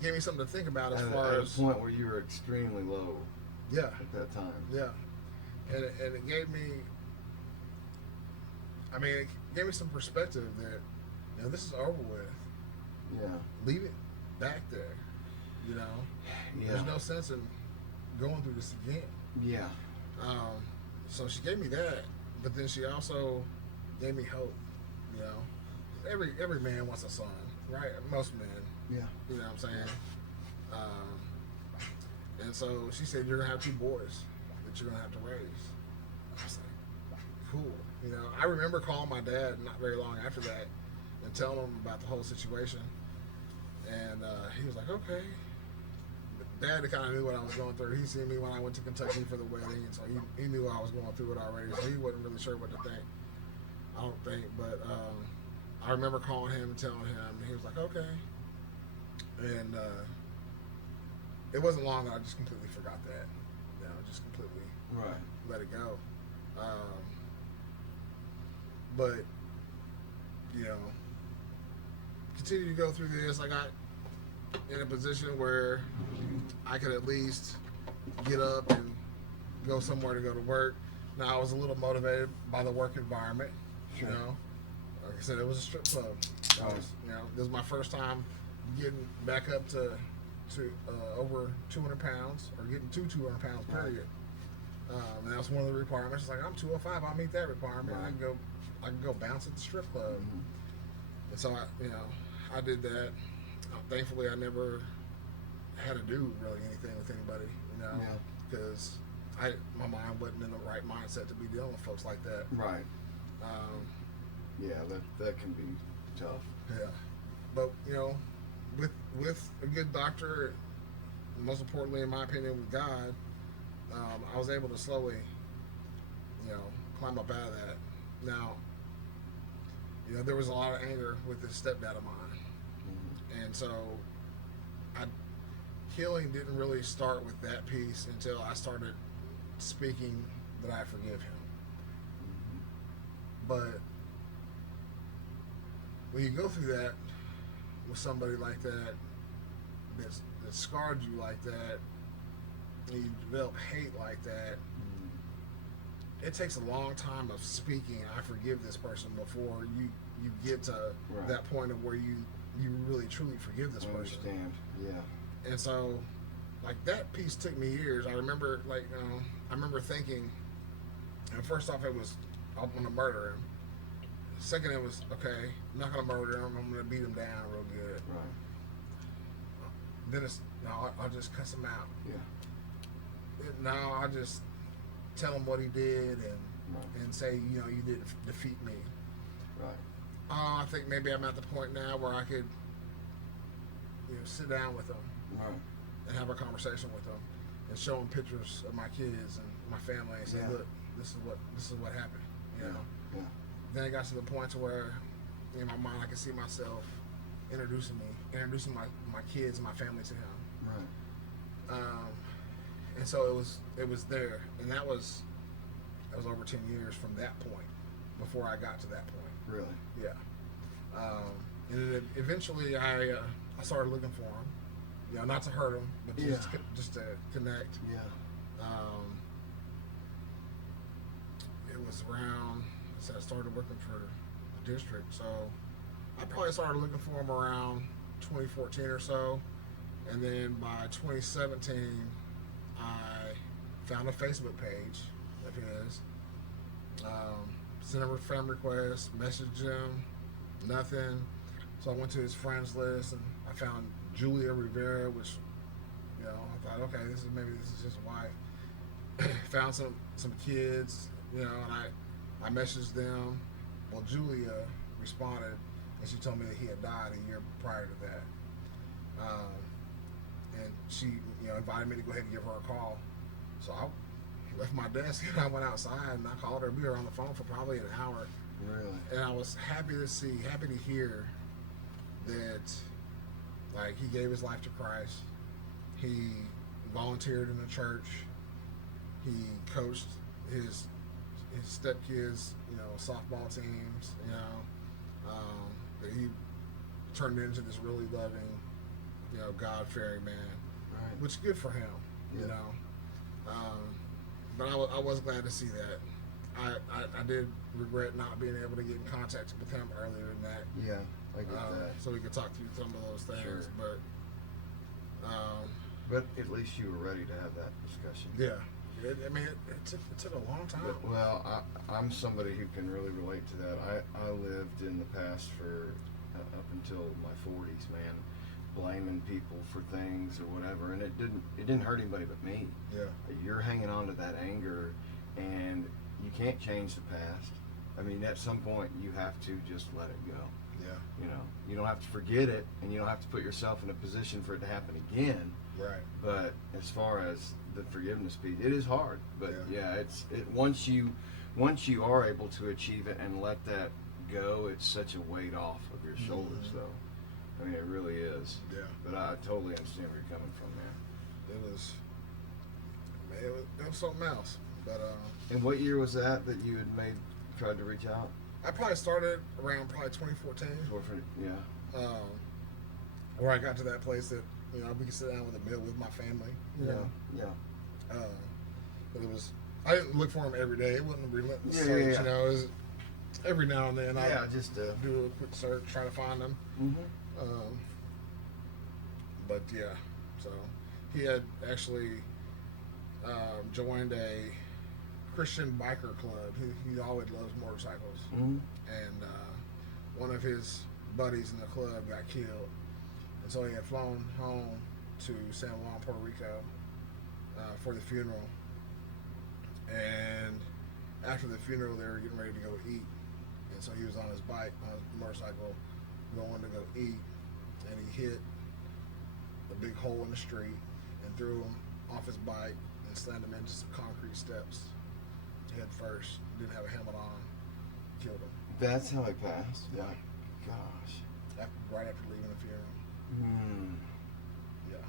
Gave me something to think about as far at as a point where you were extremely low. Yeah. At that time. Yeah. And it gave me. I mean, it gave me some perspective that, you know, this is over with. Yeah. Leave it back there. You know. Yeah. There's no sense in going through this again. Yeah. So she gave me that, but then she also gave me hope. You know, every man wants a son, right? Most men. Yeah. You know what I'm saying? And so she said, you're going to have two boys that you're going to have to raise. I was like, cool. You know, I remember calling my dad not very long after that and telling him about the whole situation. And he was like, okay. Dad kind of knew what I was going through. He seen me when I went to Kentucky for the wedding, and so he knew I was going through it already, so he wasn't really sure what to think. I don't think, but I remember calling him and telling him, and he was like, okay. And it wasn't long that I just completely forgot that. You know, just completely let it go. But, you know, continue to go through this. I got in a position where I could at least get up and go somewhere to go to work. Now, I was a little motivated by the work environment. Sure. You know, like I said, it was a strip club. Oh. You know, this was my first time getting back up to over 200 pounds, or getting to 200 pounds, period. And that was one of the requirements. It's like, I'm 205, I'll meet that requirement. Right. I can go bounce at the strip club. And so I did that. Thankfully, I never had to do really anything with anybody, Yeah. because my mind wasn't in the right mindset to be dealing with folks like that. Right. Um, Yeah, that can be tough. yeah, but with a good doctor, most importantly, in my opinion, with God, I was able to slowly, climb up out of that. Now, there was a lot of anger with this stepdad of mine, Mm-hmm. and so healing didn't really start with that piece until I started speaking that I forgive him. Mm-hmm. But when you go through that with somebody like that, that scarred you like that, and you develop hate like that, Mm-hmm. it takes a long time of speaking, I forgive this person, before you get to Right. that point of where you really truly forgive this I person. understand. Yeah. And so, like, that piece took me years. I remember, I remember thinking, first off, it was, I'm going to murder him. Second, it was, okay, I'm not going to murder him. I'm going to beat him down real good. Right. Then it's, no, I'll just cuss him out. Yeah. Now I'll just tell him what he did Right. and say, you didn't defeat me. Right. I think maybe I'm at the point now where I could, sit down with him Right. and have a conversation with them, and show them pictures of my kids and my family, and say, Yeah. look, this is what happened. Yeah. Then it got to the point to where, in my mind, I could see myself introducing my kids and my family to him. Right. And so it was there, and that was over 10 years from that point before I got to that point. Really. Yeah. And then eventually I started looking for him, not to hurt him, but just to connect. Yeah. It was around, I started working for the district, so I probably started looking for him around 2014 or so. And then by 2017, I found a Facebook page of his, sent him a friend request, messaged him, nothing. So I went to his friends list and I found Julia Rivera, which, I thought, okay, this is his wife. Found some kids, and I messaged them. Well, Julia responded and she told me that he had died a year prior to that. And she, invited me to go ahead and give her a call. So I left my desk and I went outside and I called her. We were on the phone for probably an hour. Really. And I was happy to hear that, like, he gave his life to Christ. He volunteered in the church. He coached his stepkids, softball teams, that he turned into this really loving, God-fearing man, Right. which is good for him, Yeah. But I was glad to see that. I did regret not being able to get in contact with him earlier than that, Yeah. I get that. so we could talk through some of those things. Sure. But at least you were ready to have that discussion. Yeah, it took a long time. Well, I'm somebody who can really relate to that. I lived in the past for up until my 40s, man, blaming people for things or whatever, and it didn't hurt anybody but me. Yeah, You're hanging on to that anger, and you can't change the past. I mean, at some point, you have to just let it go. yeah, You don't have to forget it, and you don't have to put yourself in a position for it to happen again. right. But as far as the forgiveness piece, it is hard. But Yeah. once you are able to achieve it and let that go, it's such a weight off of your shoulders, Mhm. though. I mean, it really is. Yeah, But I totally understand where you're coming from there. it was something else. But And what year was that you had tried to reach out? I probably started around 2014, Yeah. where I got to that place that we could sit down with a meal with my family. Yeah. But I didn't look for him every day. It wasn't a relentless Yeah, search. yeah. It was every now and then Yeah, I just do a quick search, try to find him. Mm-hmm. But yeah, so he had actually joined a Christian biker club. He always loves motorcycles, Mm-hmm. and one of his buddies in the club got killed, and so he had flown home to San Juan, Puerto Rico, for the funeral. And after the funeral, they were getting ready to go eat, and so he was on his bike, on his motorcycle, going to go eat, and he hit a big hole in the street and threw him off his bike and slammed him into some concrete steps head first. Didn't have a helmet on. Killed him. That's how he passed. Yeah. Gosh. Right after leaving the funeral. Yeah.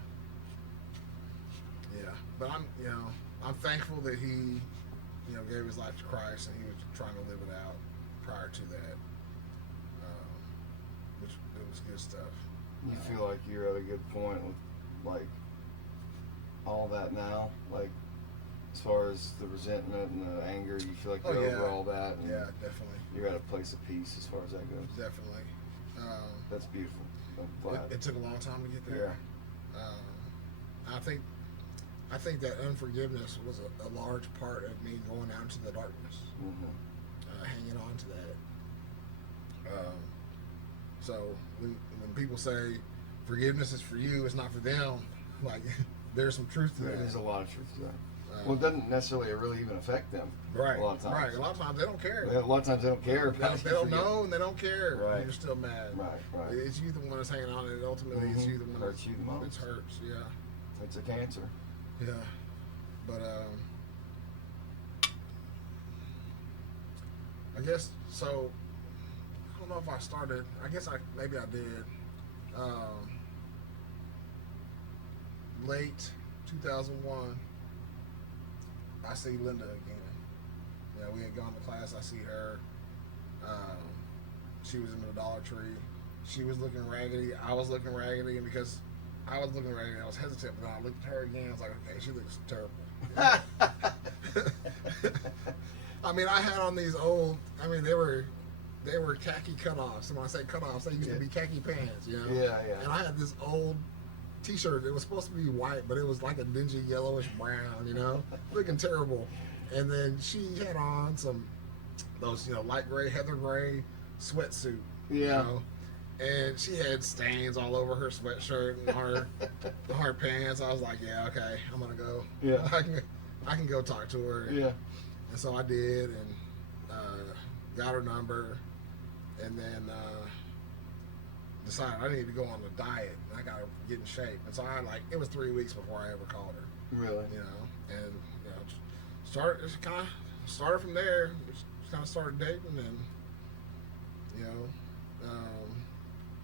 Yeah. But I'm thankful that he, gave his life to Christ, and he was trying to live it out prior to that. Which it was good stuff. You feel like you're at a good point with like all that now, like as far as the resentment and the anger, you feel like you're over all that. And yeah, definitely. You're at a place of peace as far as that goes. Definitely. That's beautiful. I'm glad. It took a long time to get there. Yeah. I think that unforgiveness was a large part of me going out into the darkness, hanging on to that. So when people say forgiveness is for you, it's not for them, like there's some truth to that. There's a lot of truth to that. Well, it doesn't necessarily really even affect them. Right. A lot of times. Right. A lot of times they don't care. A lot of times they don't care. They don't know and they don't care. Right. And you're still mad. Right. It's you the one that's hanging on, and ultimately it's you the one hurts you the most. It hurts. Yeah. It's a cancer. Yeah. But I guess so. I don't know if I started. I guess maybe I did. Late 2001. I see Linda again. Yeah, we had gone to class. I see her. She was in the Dollar Tree. She was looking raggedy. I was looking raggedy, and because I was looking raggedy, I was hesitant. But then I looked at her again. I was like, okay, she looks terrible. I mean, I had on these old. I mean, they were khaki cutoffs. And when I say cutoffs, they used to be khaki pants. Yeah. And I had this old T-shirt. It was supposed to be white, but it was like a dingy yellowish brown. Looking terrible. And then she had on those light gray, heather gray sweatsuit. Yeah. And she had stains all over her sweatshirt and her pants. I was like, yeah, okay, I'm gonna go. Yeah. I can go talk to her. Yeah. And so I did, and got her number, and then decided I needed to go on a diet, and I got to get in shape. And so it was 3 weeks before I ever called her. Really? And started from there. Just kind of started dating, and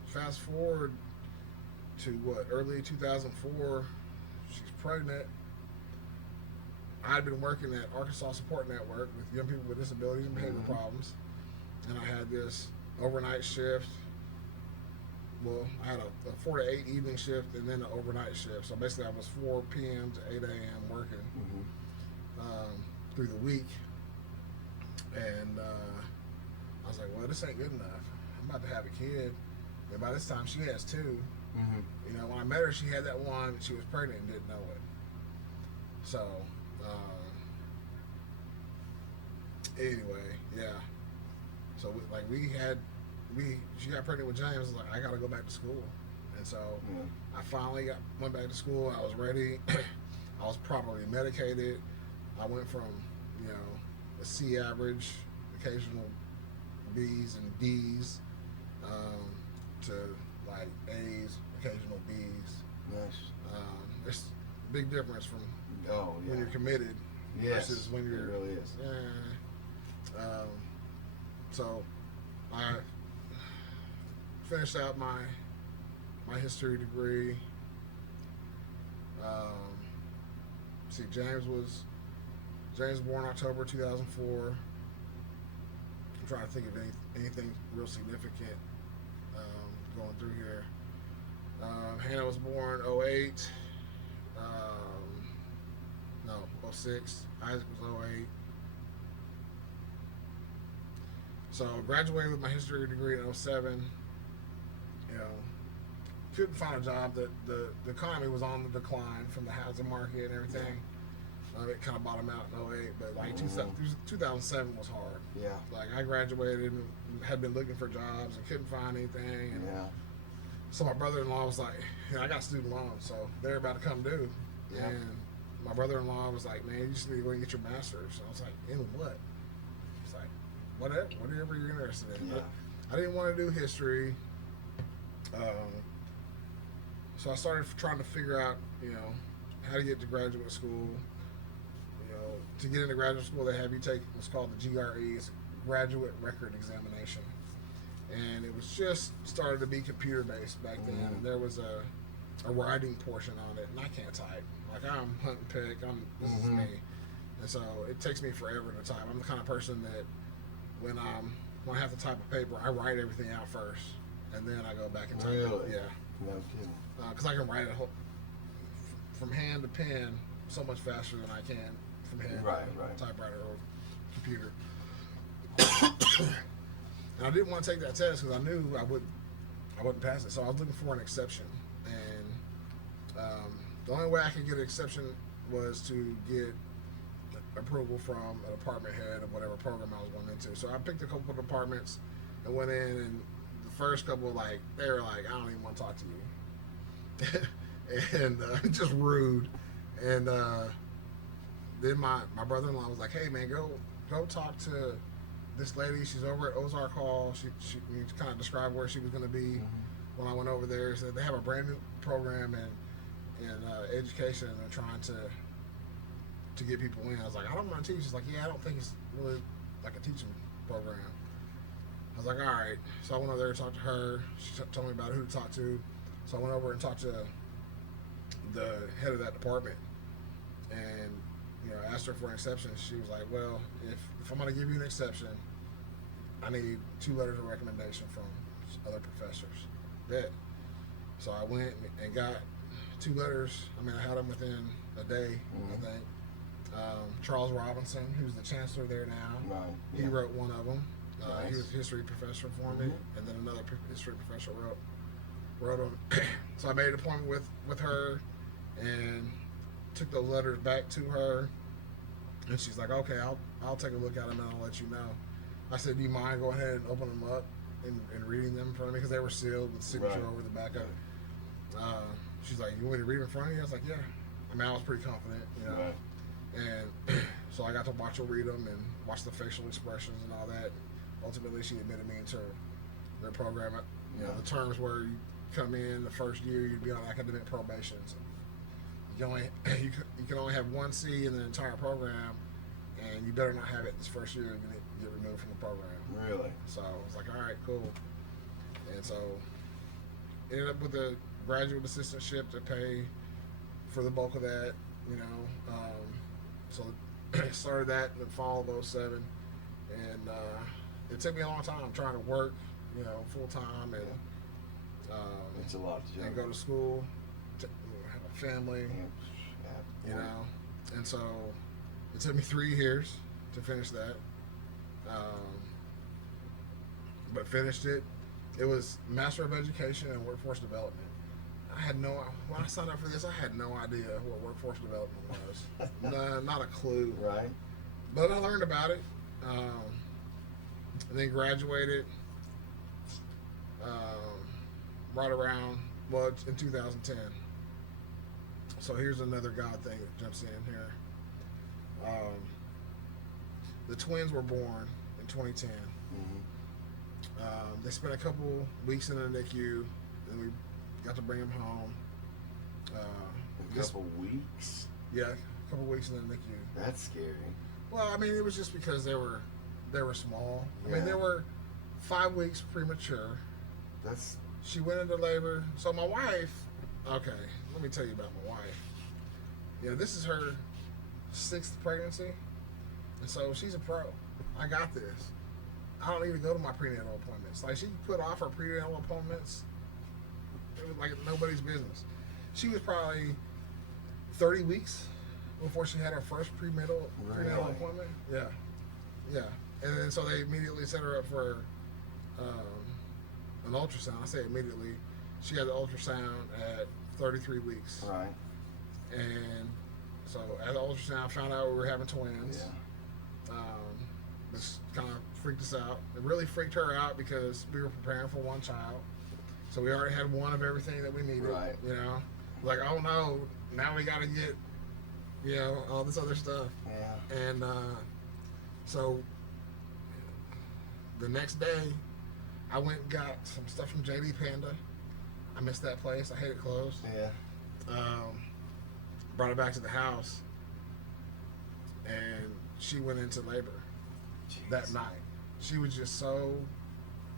fast forward to early 2004, she's pregnant. I'd been working at Arkansas Support Network with young people with disabilities and behavior problems, and I had this overnight shift. Well, I had a 4 to 8 evening shift and then an overnight shift. So basically, I was 4 p.m. to 8 a.m. working through the week, and I was like, well, this ain't good enough. I'm about to have a kid, and by this time, she has 2. When I met her, she had that one, and she was pregnant and didn't know it. So. Anyway, yeah. So she got pregnant with James. I was like, I gotta go back to school, and so I finally went back to school. I was ready. I was properly medicated. I went from a C average, occasional B's and D's, to like A's, occasional B's. Nice. There's a big difference from when you're committed versus when you're. It really is. So I finished out my history degree. James was born October 2004. I'm trying to think of anything real significant going through here. Hannah was born 08. 06. Isaac was 08. So graduated with my history degree in 07. Couldn't find a job. The economy was on the decline from the housing market and everything. it kind of bottomed out in '08, but like Mm-hmm. 2007 was hard. Yeah. Like I graduated and had been looking for jobs and couldn't find anything. And Yeah. so my brother-in-law was like, I got student loans, so they're about to come due. Yeah. And my brother-in-law was like, man, you just need to go and get your master's. I was like, in what? It's like, whatever you're interested in. Yeah. But I didn't want to do history. So I started trying to figure out, how to get to graduate school. To get into graduate school, they have you take what's called the GRE, it's Graduate Record Examination. And it was just started to be computer based back then. Mm-hmm. And there was a writing portion on it, and I can't type. Like I'm hunt and pick. This is me, and so it takes me forever to type. I'm the kind of person that when I have to type a paper, I write everything out first, and then I go back and type Really? it. Yeah, No kidding. because I can write it from hand to pen so much faster than I can from hand to typewriter or computer. And I didn't want to take that test because I knew I wouldn't pass it. So I was looking for an exception, and the only way I could get an exception was to get approval from a department head of whatever program I was going into. So I picked a couple of departments and went in, and the first couple, they were like, I don't even want to talk to you. And just rude. And then my brother-in-law was like, hey man, go talk to this lady. She's over at Ozark Hall. She kind of described where she was going to be when I went over there. Said they have a brand new program in education, and they're trying to get people in. I was like, I don't mind teaching. She's like, yeah, I don't think it's really like a teaching program. I was like, all right. So I went over there and talked to her. She told me about who to talk to. So I went over and talked to the head of that department, and asked her for an exception. She was like, well, if I'm going to give you an exception, I need 2 letters of recommendation from other professors. Bet. So I went and got 2 letters. I mean, I had them within a day, I think. Charles Robinson, who's the chancellor there now, he wrote one of them. He was a history professor for me, and then another history professor wrote them. So I made an appointment with her and took the letters back to her, and she's like, okay, I'll take a look at them and I'll let you know. I said, do you mind going ahead and opening them up and reading them in front of me, because they were sealed with signature over the back of it. She's like, you want me to read them in front of you? I was like, yeah. I mean, I was pretty confident, and so I got to watch her read them and watch the facial expressions and all that. Ultimately, she admitted me into their program. The terms were you come in the first year, you'd be on academic probation. So you can only have 1 C in the entire program, and you better not have it this first year, and you get removed from the program. Really? So I was like, all right, cool. And so ended up with a graduate assistantship to pay for the bulk of that, so started that in the fall of '07, and it took me a long time trying to work, full time, and it's a lot to and go to school, have a family, and so it took me 3 years to finish that, but finished it. It was Master of Education and Workforce Development. When I signed up for this, I had no idea what workforce development was. Not a clue. Right. But I learned about it, and then graduated right around, in 2010. So here's another God thing that jumps in here. The twins were born in 2010. They spent a couple weeks in the NICU, and we got to bring them home. A couple weeks? Yeah, a couple weeks in the NICU. That's scary. Well, I mean, it was just because they were small. Yeah. I mean, they were 5 weeks premature. She went into labor. So my wife, okay, let me tell you about my wife. This is her 6th pregnancy, and so she's a pro. I got this. I don't need to go to my prenatal appointments. Like, she put off her prenatal appointments. It was like nobody's business. She was probably 30 weeks before she had her first prenatal appointment. Yeah. And then so they immediately set her up for an ultrasound. I say immediately. She had the ultrasound at 33 weeks. Right. And So at the ultrasound, I found out we were having twins. Yeah. This kind of freaked us out. It really freaked her out because we were preparing for one child. So we already had one of everything that we needed. Right. You know, like, oh no, now we got to get, you know, all this other stuff. Yeah. And so the next day, I went and got some stuff from JD Panda. I missed that place. I hate it closed. Yeah. Brought it back to the house, and she went into labor that night. She was just so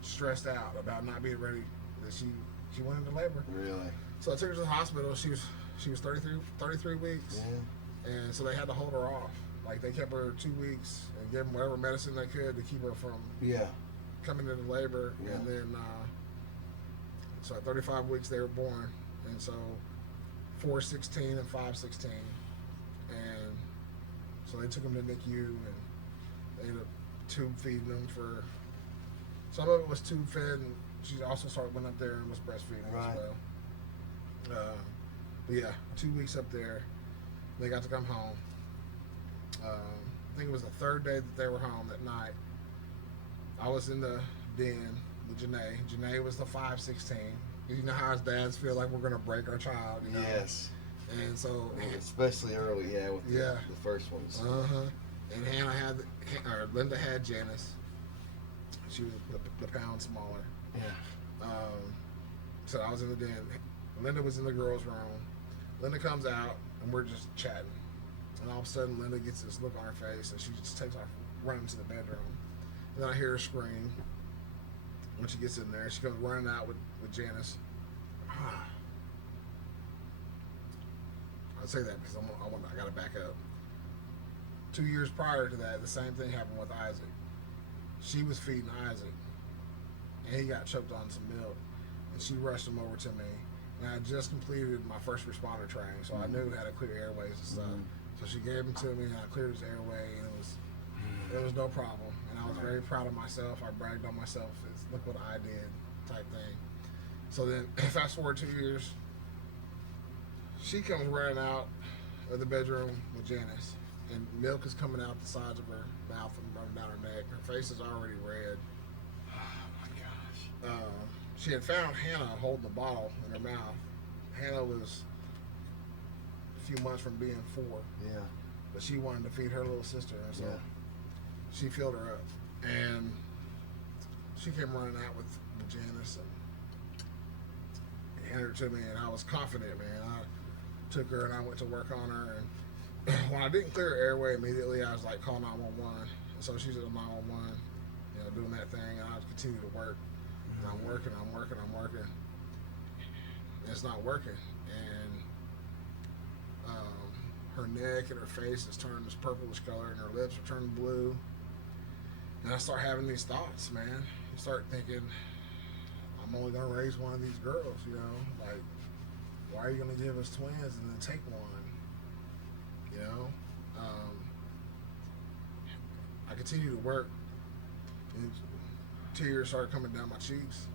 stressed out about not being ready that she went into labor. Really? So I took her to the hospital. She was 33 weeks. Yeah. And so they had to hold her off. Like, they kept her 2 weeks and gave them whatever medicine they could to keep her from coming into labor. Yeah. And then so at 35 weeks they were born, and so 4/16 and 5/16, and so they took them to NICU, and they ended up tube feeding them for. Some of it was tube fed, and she also went up there and was breastfeeding Right. as well. But yeah, 2 weeks up there, they got to come home. I think it was the third day that they were home that night. I was in the den with Janae. Janae was the 5/16. You know how us dads feel like we're gonna break our child, you know? Yes. And so, Especially early, with the first ones. And Linda had Janice. She was the pound smaller. Yeah. So I was in the den. Linda was in the girls' room. Linda comes out, and we're just chatting. And all of a sudden, Linda gets this look on her face, and she just takes off running to the bedroom. And then I hear her scream. When she gets in there, she comes running out with Janice. I'll say that because I got to back up. 2 years prior to that, the same thing happened with Isaac. She was feeding Isaac, and he got choked on some milk, and she rushed him over to me. And I had just completed my first responder training, so I knew how to clear airways and stuff. So she gave him to me, and I cleared his airway, and it was no problem. And I was very proud of myself. I bragged on myself. It's, look what I did, type thing. So then, fast forward 2 years, she comes running out of the bedroom with Janice, and milk is coming out the sides of her mouth and running down her neck. Her face is already red. Oh my gosh. She had found Hannah holding the bottle in her mouth. Hannah was a few months from being 4, Yeah. but she wanted to feed her little sister, and so she filled her up. And she came running out with Janice and handed her to me, and I was confident, man. I took her and I went to work on her, and when I didn't clear her airway immediately, I was like, call 911. And so she's at 911, doing that thing, and I continue to work. And I'm working. And it's not working. And her neck and her face is turning this purplish color, and her lips are turning blue. And I start having these thoughts, man. You start thinking, I'm only going to raise one of these girls, like, why are you going to give us twins and then take one? I continue to work, and tears started coming down my cheeks.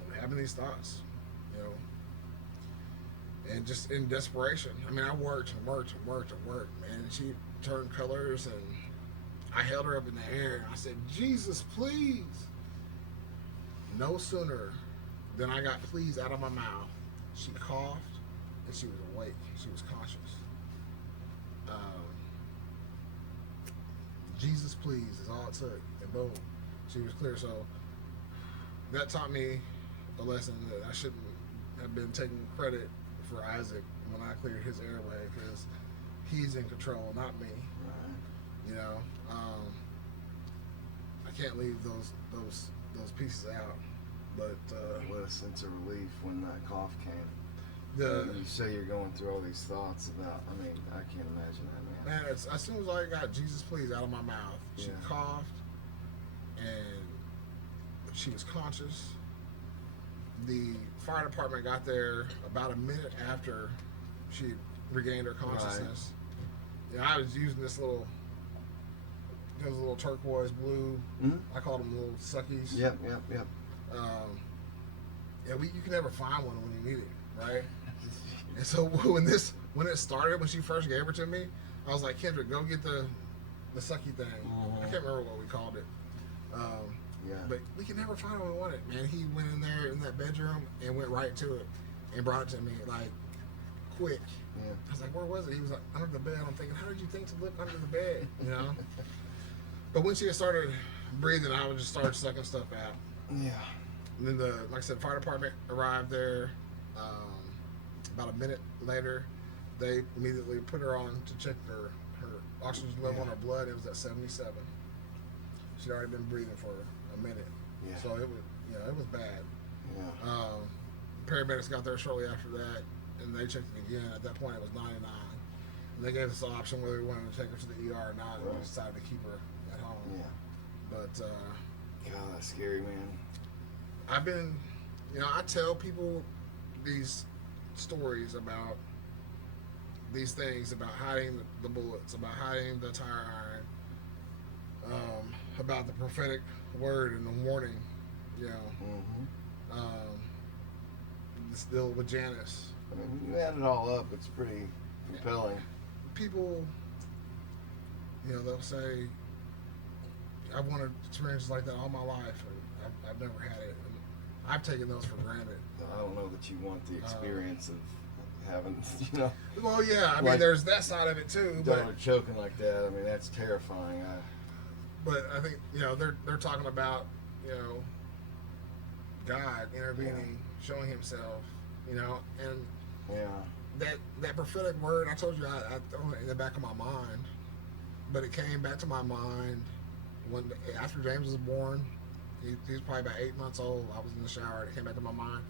I'm having these thoughts, and just in desperation. I mean, I worked, man. And she turned colors, and I held her up in the air, and I said, Jesus, please. No sooner than I got please out of my mouth, she coughed, and she was awake. She was conscious. Jesus, please, is all it took, and boom, she was clear. So that taught me a lesson that I shouldn't have been taking credit for Isaac when I cleared his airway, because he's in control, not me. Right. I can't leave those pieces out. But what a sense of relief when that cough came. You say you're going through all these thoughts about. I mean, I can't imagine that, man. Man, as soon as I got Jesus, please out of my mouth, she coughed, and she was conscious. The fire department got there about a minute after she regained her consciousness. Right. I was using those little turquoise blue. Mm-hmm. I call them little suckies. Yep. You can never find one when you need it, right? And so when this when it started, when she first gave her to me, I was like, Kendrick, go get the sucky thing. I can't remember what we called it. Yeah. But we could never find what we wanted. Man, he went in there in that bedroom and went right to it and brought it to me like quick. Yeah. I was like, where was it? He was like, under the bed. I'm thinking, how did you think to look under the bed? You know. But when she had started breathing, I would just start sucking stuff out. Yeah. And then like I said, fire department arrived there. About a minute later, they immediately put her on to check her oxygen level in her blood. It was at 77. She'd already been breathing for a minute. Yeah. So it was, it was bad. Yeah. Paramedics got there shortly after that, and they checked it again. At that point, it was 99. And they gave us the option whether we wanted to take her to the ER or not, and we decided to keep her at home. Yeah. But God, that's scary, man. I've been, I tell people these stories about these things, about hiding the bullets, about hiding the tire iron, about the prophetic word and the warning, this deal with Janice. I mean, when you add it all up, it's pretty compelling. People, they'll say, I've wanted experiences like that all my life, and I've never had it. And I've taken those for granted. I don't know that you want the experience of having, Well, yeah, I mean, like, there's that side of it too. But choking like that. I mean, that's terrifying. But I think they're talking about God intervening, showing Himself, and that prophetic word. I told you I throw it in the back of my mind, but it came back to my mind when after James was born. He was probably about 8 months old. I was in the shower. And it came back to my mind.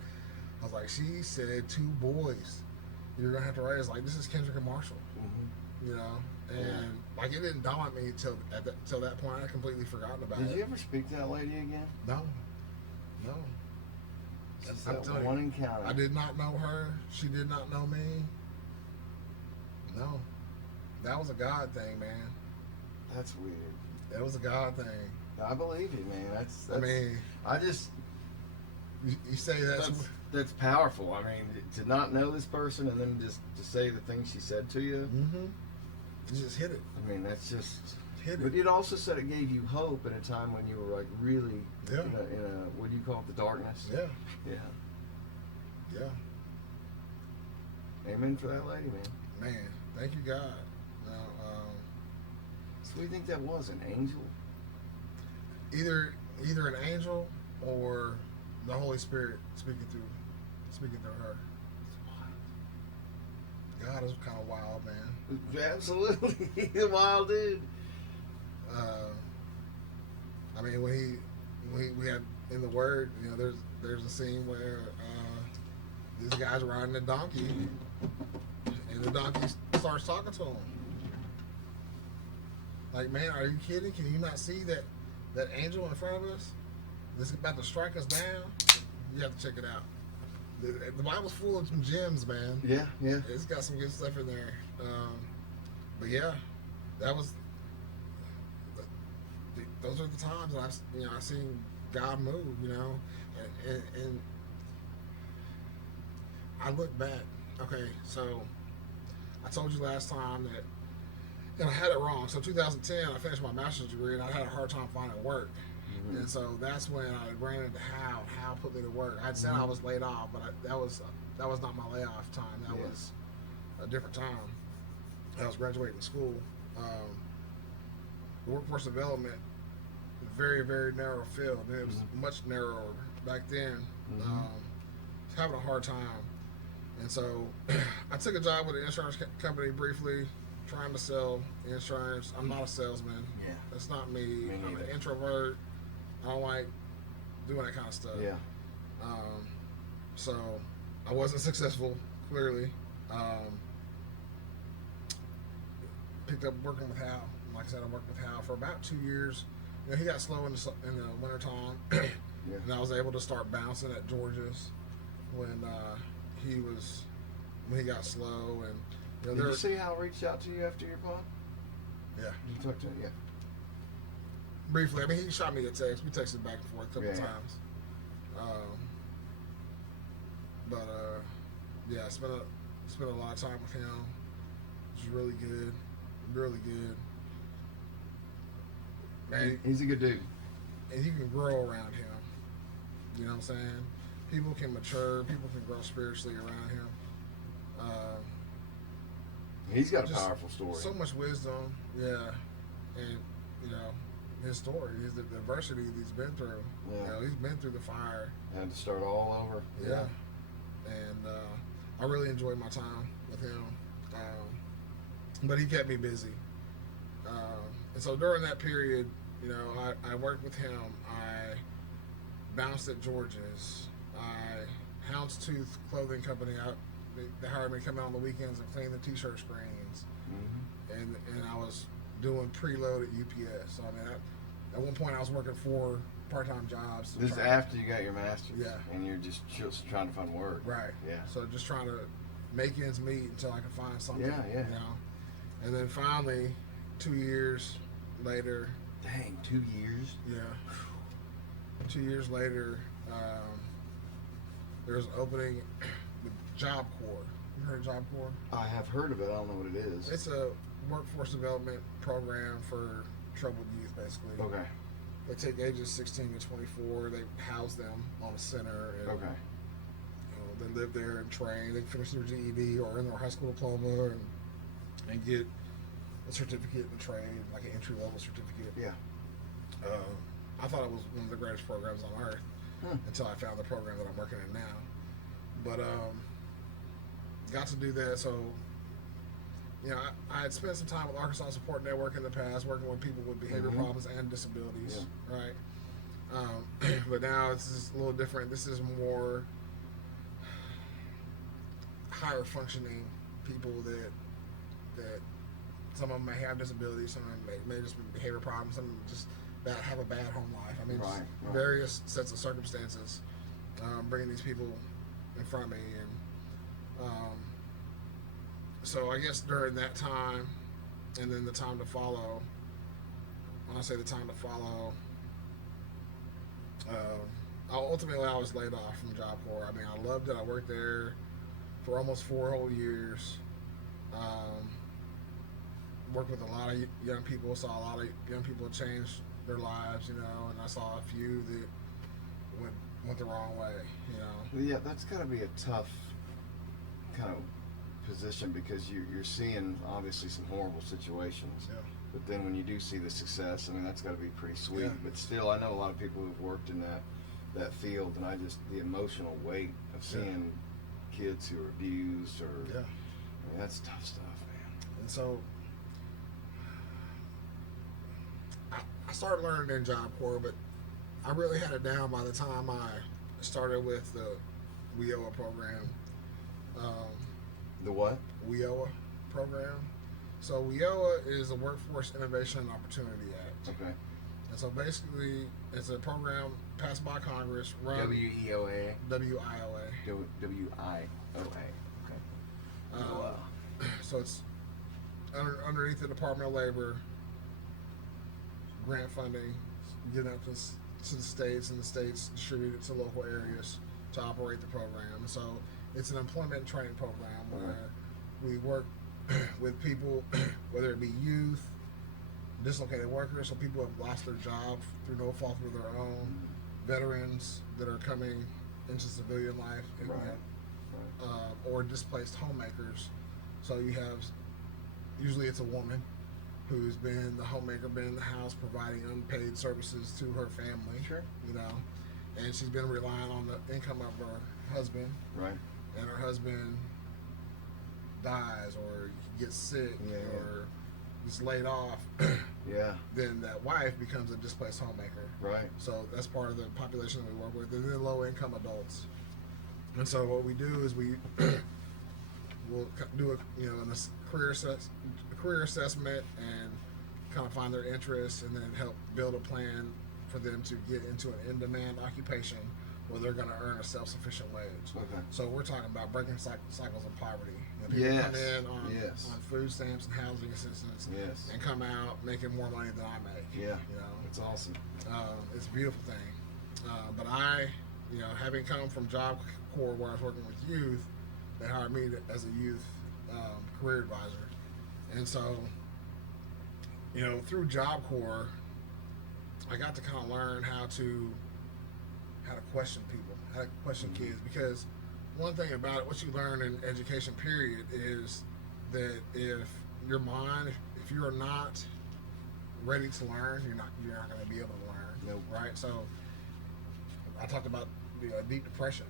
I was like, she said 2 boys you're gonna have to raise. Like, this is Kendrick and Marshall. And like, it didn't dawn on me till that point. I completely forgotten about it. Did you ever speak to that lady again? No. Just that one encounter. I did not know her. She did not know me. No, that was a God thing, man. That's weird. That was a God thing. I believe you, man. That's I mean, you say that's powerful. I mean, to not know this person and then just to say the things she said to you. You just hit it. I mean, that's just hit it. But it also said it gave you hope at a time when you were like really in a what do you call it, the darkness? Yeah. Amen for that lady, man. Man, thank you, God. So what do you think that was? An angel? Either an angel or the Holy Spirit speaking through her. God is kind of wild, man. Absolutely, he's a wild dude. I mean, when we had in the Word, there's a scene where this guy's riding a donkey, and the donkey starts talking to him. Like, man, are you kidding? Can you not see that angel in front of us? This is about to strike us down. You have to check it out. The Bible's full of some gems, man. Yeah. It's got some good stuff in there. But yeah, that was. Those are the times that I've seen God move, and I look back. Okay, so I told you last time that I had it wrong. So 2010, I finished my master's degree, and I had a hard time finding work. And so that's when I ran into Hal put me to work. I'd said I was laid off, but that was not my layoff time. That was a different time. I was graduating school. Workforce development, very, very narrow field. And it was much narrower back then. Having a hard time. And so I took a job with an insurance company briefly, trying to sell insurance. I'm not a salesman. Yeah. That's not me. I'm neither. an introvert. I don't like doing that kind of stuff. Yeah. So I wasn't successful, clearly. Picked up working with Hal. Like I said, I worked with Hal for about 2 years. He got slow in the wintertime. And I was able to start bouncing at George's when he got slow. And did you see how I reached out to you after your pod? Yeah. You talked to him? Yeah. Briefly, I mean, he shot me a text. We texted back and forth a couple times. I spent a lot of time with him. which is really good, really good. Man, He's a good dude. and you can grow around him. You know what I'm saying? People can mature. People can grow spiritually around him. He's got a Just powerful story. So much wisdom, yeah, and you know his story, the adversity that he's been through. Yeah. You know, he's been through the fire. Had to start all over. Yeah, and I really enjoyed my time with him, but he kept me busy. And so during that period, you know, I worked with him. I bounced at George's. I Houndstooth Clothing Company. They hired me to come out on the weekends and clean the T-shirt screens, and I was doing preload at UPS. So I mean, at one point I was working 4 part-time jobs. This is after you got your master's. Yeah. And you're just trying to find work. Right. Yeah. So just trying to make ends meet until I could find something. Yeah, yeah. You know, and then finally, 2 years later. Dang, 2 years. Yeah. 2 years later, there was an opening with Job Corps. You heard of Job Corps? I have heard of it. I don't know what it is. It's a workforce development program for troubled youth, basically. Okay. They take ages 16 to 24. They house them on a center. And, Okay. You know, they live there and train. They finish their GED or in their high school diploma and get a certificate in the trade, like an entry level certificate. Yeah. I thought it was one of the greatest programs on earth until I found the program that I'm working in now. But got to do that. So, you know, I had spent some time with Arkansas Support Network in the past, working with people with behavior problems and disabilities, right? But now it's just a little different. This is more higher functioning people that some of them may have disabilities, some of them may just be behavior problems, some of them just have a bad home life. I mean, Right. various sets of circumstances bringing these people in front of me. And so I guess during that time and then the time to follow, when I say the time to follow, ultimately I was laid off from Job Corps. I mean, I loved it. I worked there for almost 4 whole years. Worked with a lot of young people, saw a lot of young people change their lives, you know, and I saw a few that went the wrong way, you know. Yeah, that's got to be a tough kind of position because you're seeing obviously some horrible situations. Yeah. But then when you do see the success, I mean, that's got to be pretty sweet. Yeah. But still, I know a lot of people who've worked in that field, and the emotional weight of seeing kids who are abused or, I mean, that's tough stuff, man. And so I started learning in Job Corps, but I really had it down by the time I started with the WIOA program. The what? WIOA program. So WIOA is the Workforce Innovation and Opportunity Act. Okay. And so basically, it's a program passed by Congress, run WEOA. WIOA. WIOA. Okay. So it's underneath the Department of Labor, grant funding, getting up to the states, and the states distribute it to local areas to operate the program. And so it's an employment training program where we work with people, whether it be youth, dislocated workers, so people who have lost their job through no fault of their own, veterans that are coming into civilian life, and, or displaced homemakers. So you have, usually it's a woman who's been the homemaker, been in the house providing unpaid services to her family, you know, and she's been relying on the income of her husband, and her husband dies or gets sick or is laid off, then that wife becomes a displaced homemaker. So that's part of the population that we work with, and then low-income adults. And so what we do is we will do a career assessment and kind of find their interests, and then help build a plan for them to get into an in-demand occupation where they're going to earn a self-sufficient wage. So we're talking about breaking cycles of poverty. You know, people come in on food stamps and housing assistance, and come out making more money than I make. You know, it's awesome. It's a beautiful thing. But I, you know, having come from Job Corps where I was working with youth, they hired me as a youth career advisor. And so, through Job Corps, I got to kind of learn how to question people, how to question kids. Because one thing about it, what you learn in education, period, is that if your mind, if you are not ready to learn, you're not going to be able to learn. Nope. Right? So I talked about deep depression.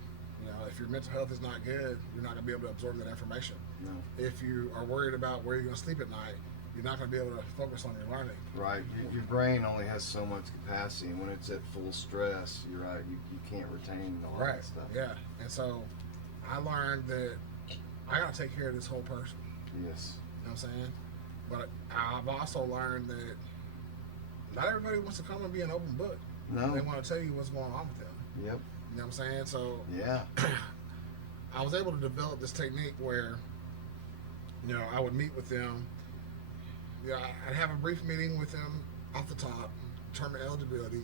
If your mental health is not good, you're not going to be able to absorb that information. No. If you are worried about where you're going to sleep at night, you're not going to be able to focus on your learning. Right. Your brain only has so much capacity, and when it's at full stress, you're right. You can't retain all Right. that stuff. Yeah. And so I learned that I got to take care of this whole person. Yes. You know what I'm saying? But I've also learned that not everybody wants to come and be an open book. No. They want to tell you what's going on with them. Yep. You know what I'm saying? So Yeah. I was able to develop this technique where, I would meet with them. I'd have a brief meeting with them off the top, determine eligibility,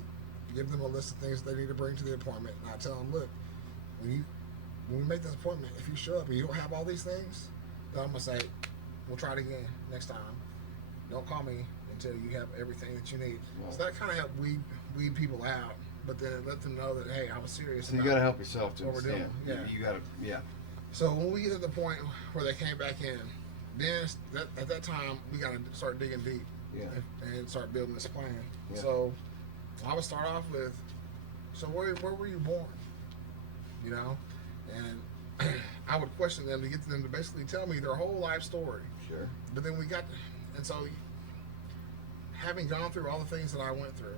give them a list of things they need to bring to the appointment, and I tell them, look, when we make this appointment, if you show up and you don't have all these things, then I'm gonna say, we'll try it again next time. Don't call me until you have everything that you need. Right. So that kind of helped weed people out, but then let them know that, hey, I was serious. So you got to help yourself to what we're understand. doing. Yeah. You got to. Yeah. So when we get to the point where they came back in, then at that time we got to start digging deep, Yeah. and start building this plan. Yeah. So I would start off with, so where were you born? And I would question them to get them to basically tell me their whole life story. Sure. But then and so having gone through all the things that I went through,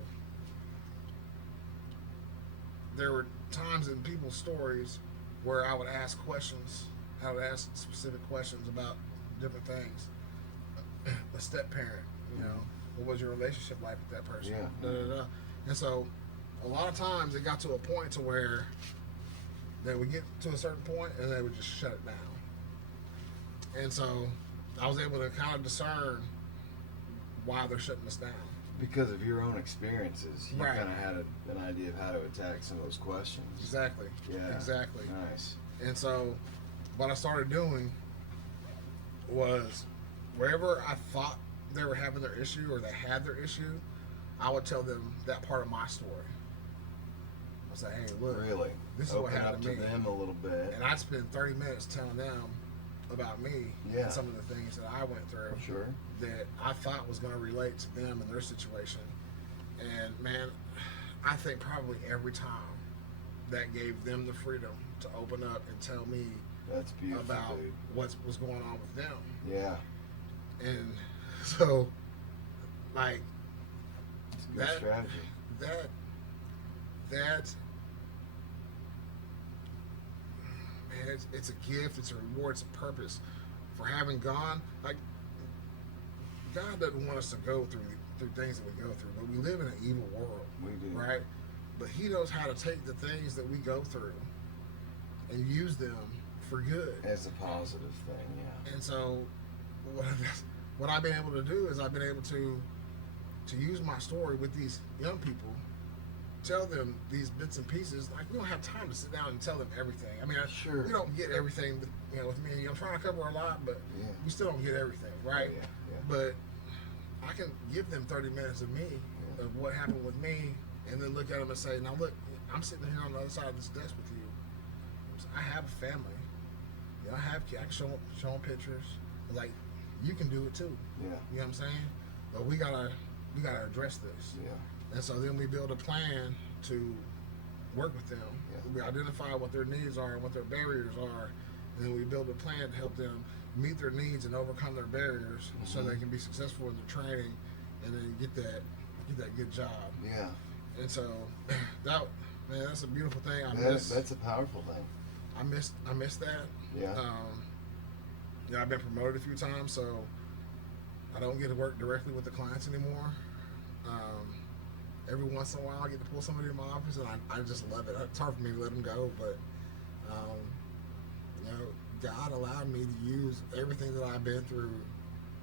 there were times in people's stories where I would ask questions. I would ask specific questions about different things. A step parent, what was your relationship like with that person? Yeah. Da, da, da. And so a lot of times it got to a point to where they would get to a certain point and they would just shut it down. And so I was able to kind of discern why they're shutting us down. Because of your own experiences, you Right. kind of had an idea of how to attack some of those questions. Exactly. Yeah. Exactly. Nice. And so what I started doing was wherever I thought they were having their issue or they had their issue, I would tell them that part of my story. I'd say, hey, look, Really? this is Open what happened up to me. them a little bit. And I'd spend 30 minutes telling them about me Yeah. and some of the things that I went through Sure. that I thought was going to relate to them and their situation. And man, I think probably every time that gave them the freedom to open up and tell me That's beautiful, about dude. what was going on with them. Yeah. And so, like, It's a good That- strategy. that man, it's a gift, it's a reward, it's a purpose for having gone. Like, God doesn't want us to go through things that we go through, but we live in an evil world. We do. Right? But He knows how to take the things that we go through and use them for good. As a positive thing, yeah. And so, what I've been able to do is I've been able to use my story with these young people, tell them these bits and pieces. Like, we don't have time to sit down and tell them everything. I mean, Sure. we don't get everything, with me. I'm trying to cover a lot, but Yeah. we still don't get everything, right? Yeah, yeah. But I can give them 30 minutes of me, of what happened with me, and then look at them and say, now look, I'm sitting here on the other side of this desk with you. I have a family. I have kids. I can show them pictures. Like, you can do it too. Yeah. You know what I'm saying? But we gotta address this. Yeah. And so then we build a plan to work with them. Yeah. We identify what their needs are and what their barriers are, and then we build a plan to help them meet their needs and overcome their barriers, so they can be successful in their training, and then get that good job. Yeah. And so that's a beautiful thing. That's a powerful thing. I missed that. Yeah. I've been promoted a few times, so I don't get to work directly with the clients anymore. Every once in a while, I get to pull somebody in my office, and I just love it. It's hard for me to let them go, but God allowed me to use everything that I've been through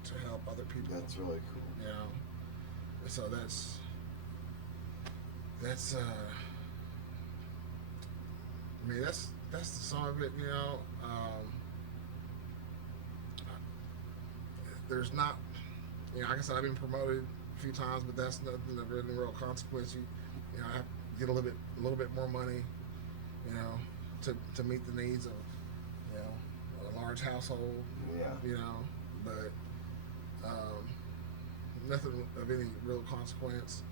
to help other people. That's really cool. And so that's I mean, that's the sum of it. there's not, like I said, I've been promoted a few times, but that's nothing of any real consequence. I have to get a little bit more money, to meet the needs of, a large household. Yeah. But nothing of any real consequence.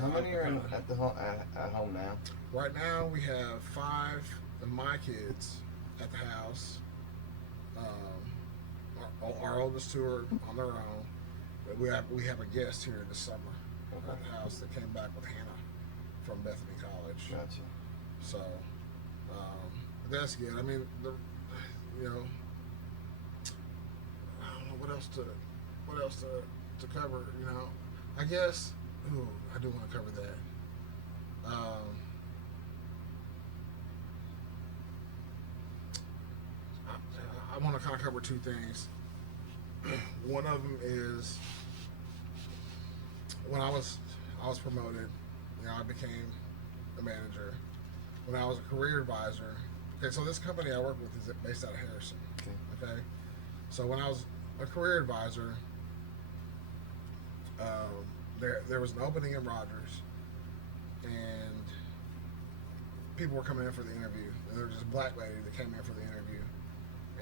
How many are at home now? Right now, we have 5 of my kids at the house. Our oldest 2 are on their own. But we have a guest here this summer at the house that came back with Hannah from Bethany College. Gotcha. So that's good. I mean, I don't know what else to cover. I guess. Ooh, I do want to cover that. I want to kind of cover 2 things. One of them is when I was promoted. I became a manager. When I was a career advisor. Okay, so this company I work with is based out of Harrison. Okay, so when I was a career advisor, there was an opening in Rogers, and people were coming in for the interview. And there was this black lady that came in for the interview,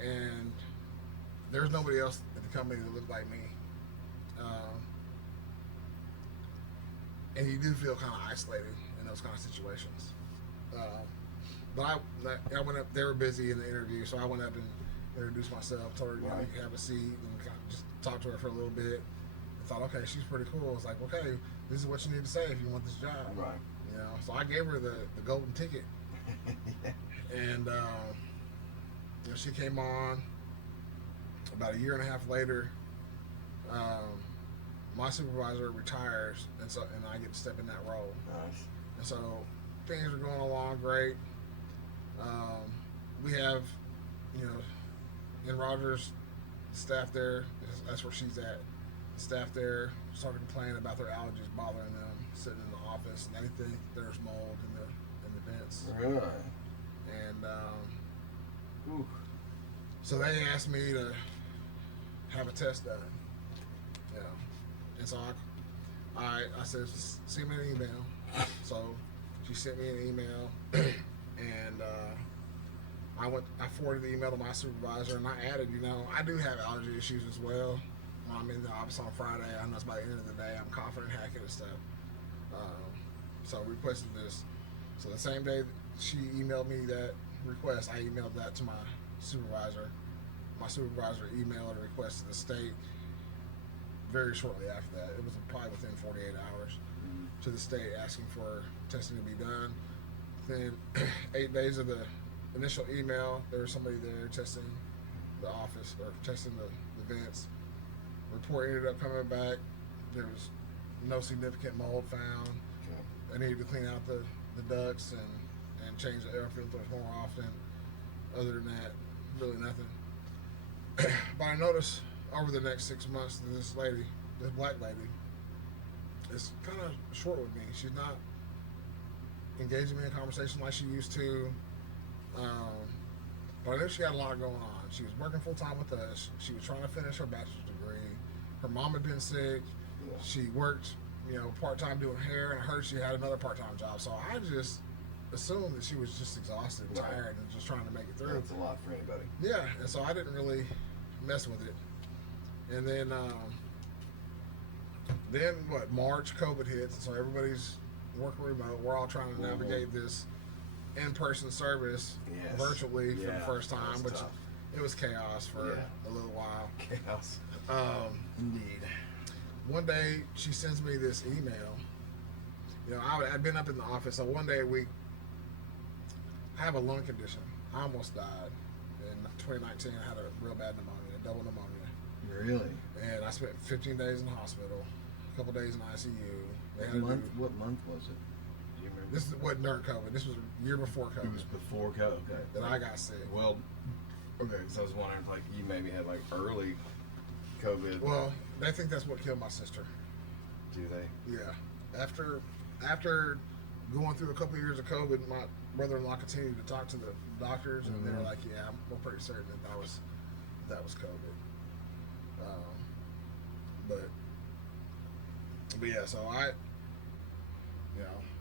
and there was nobody else at the company that looked like me. And you do feel kind of isolated in those kind of situations. But I went up. They were busy in the interview, so I went up and introduced myself, told her you can have a seat, and kind of just talked to her for a little bit. I thought, okay, she's pretty cool. It's like, okay, this is what you need to say if you want this job. Right. So I gave her the golden ticket, and she came on. About a year and a half later, my supervisor retires, and I get to step in that role. Nice. And so things are going along great. We have, in Rogers, staff there. That's where she's at. Staff there started complaining about their allergies bothering them, sitting in the office, and they think there's mold in the vents. Really? And Ooh. so they asked me to have a test done. And so I said, send me an email. So she sent me an email, and I forwarded the email to my supervisor, and I added, I do have allergy issues as well. When I'm in the office on Friday, I know it's by the end of the day, I'm coughing and hacking and stuff. So I requested this. So the same day she emailed me that request, I emailed that to my supervisor. My supervisor emailed a request to the state very shortly after that. It was probably within 48 hours to the state asking for testing to be done. Then 8 days of the initial email, there was somebody there testing the office or testing the vents. Report ended up coming back. There was no significant mold found. I needed to clean out the ducts and change the air filters more often. Other than that, really nothing. But I noticed over the next 6 months that this black lady, is kind of short with me. She's not engaging me in conversation like she used to. But I knew she had a lot going on. She was working full time with us. She was trying to finish her bachelor's degree. Her mom had been sick. Yeah. She worked, part time doing hair, and I heard she had another part time job. So I just assumed that she was just exhausted, and tired, and just trying to make it through. That's a lot for anybody. Yeah, and so I didn't really mess with it. And then March, COVID hits, so everybody's working remote. We're all trying to navigate this in-person service virtually for the first time, which it was chaos for a little while. Chaos. Indeed. One day she sends me this email. I've been up in the office, so one day a week. I have a lung condition. I almost died in 2019. I had a real bad pneumonia, double pneumonia. Really? And I spent 15 days in the hospital, a couple days in ICU. What month was it? Do you remember? This wasn't during COVID. This was a year before COVID. It was before COVID. Okay. That I got sick. Well, okay. So I was wondering if you maybe had early COVID. Well, they think that's what killed my sister. Do they? Yeah. After going through a couple of years of COVID, my brother-in-law continued to talk to the doctors, and they were like, "Yeah, we're pretty certain that was COVID." But yeah, so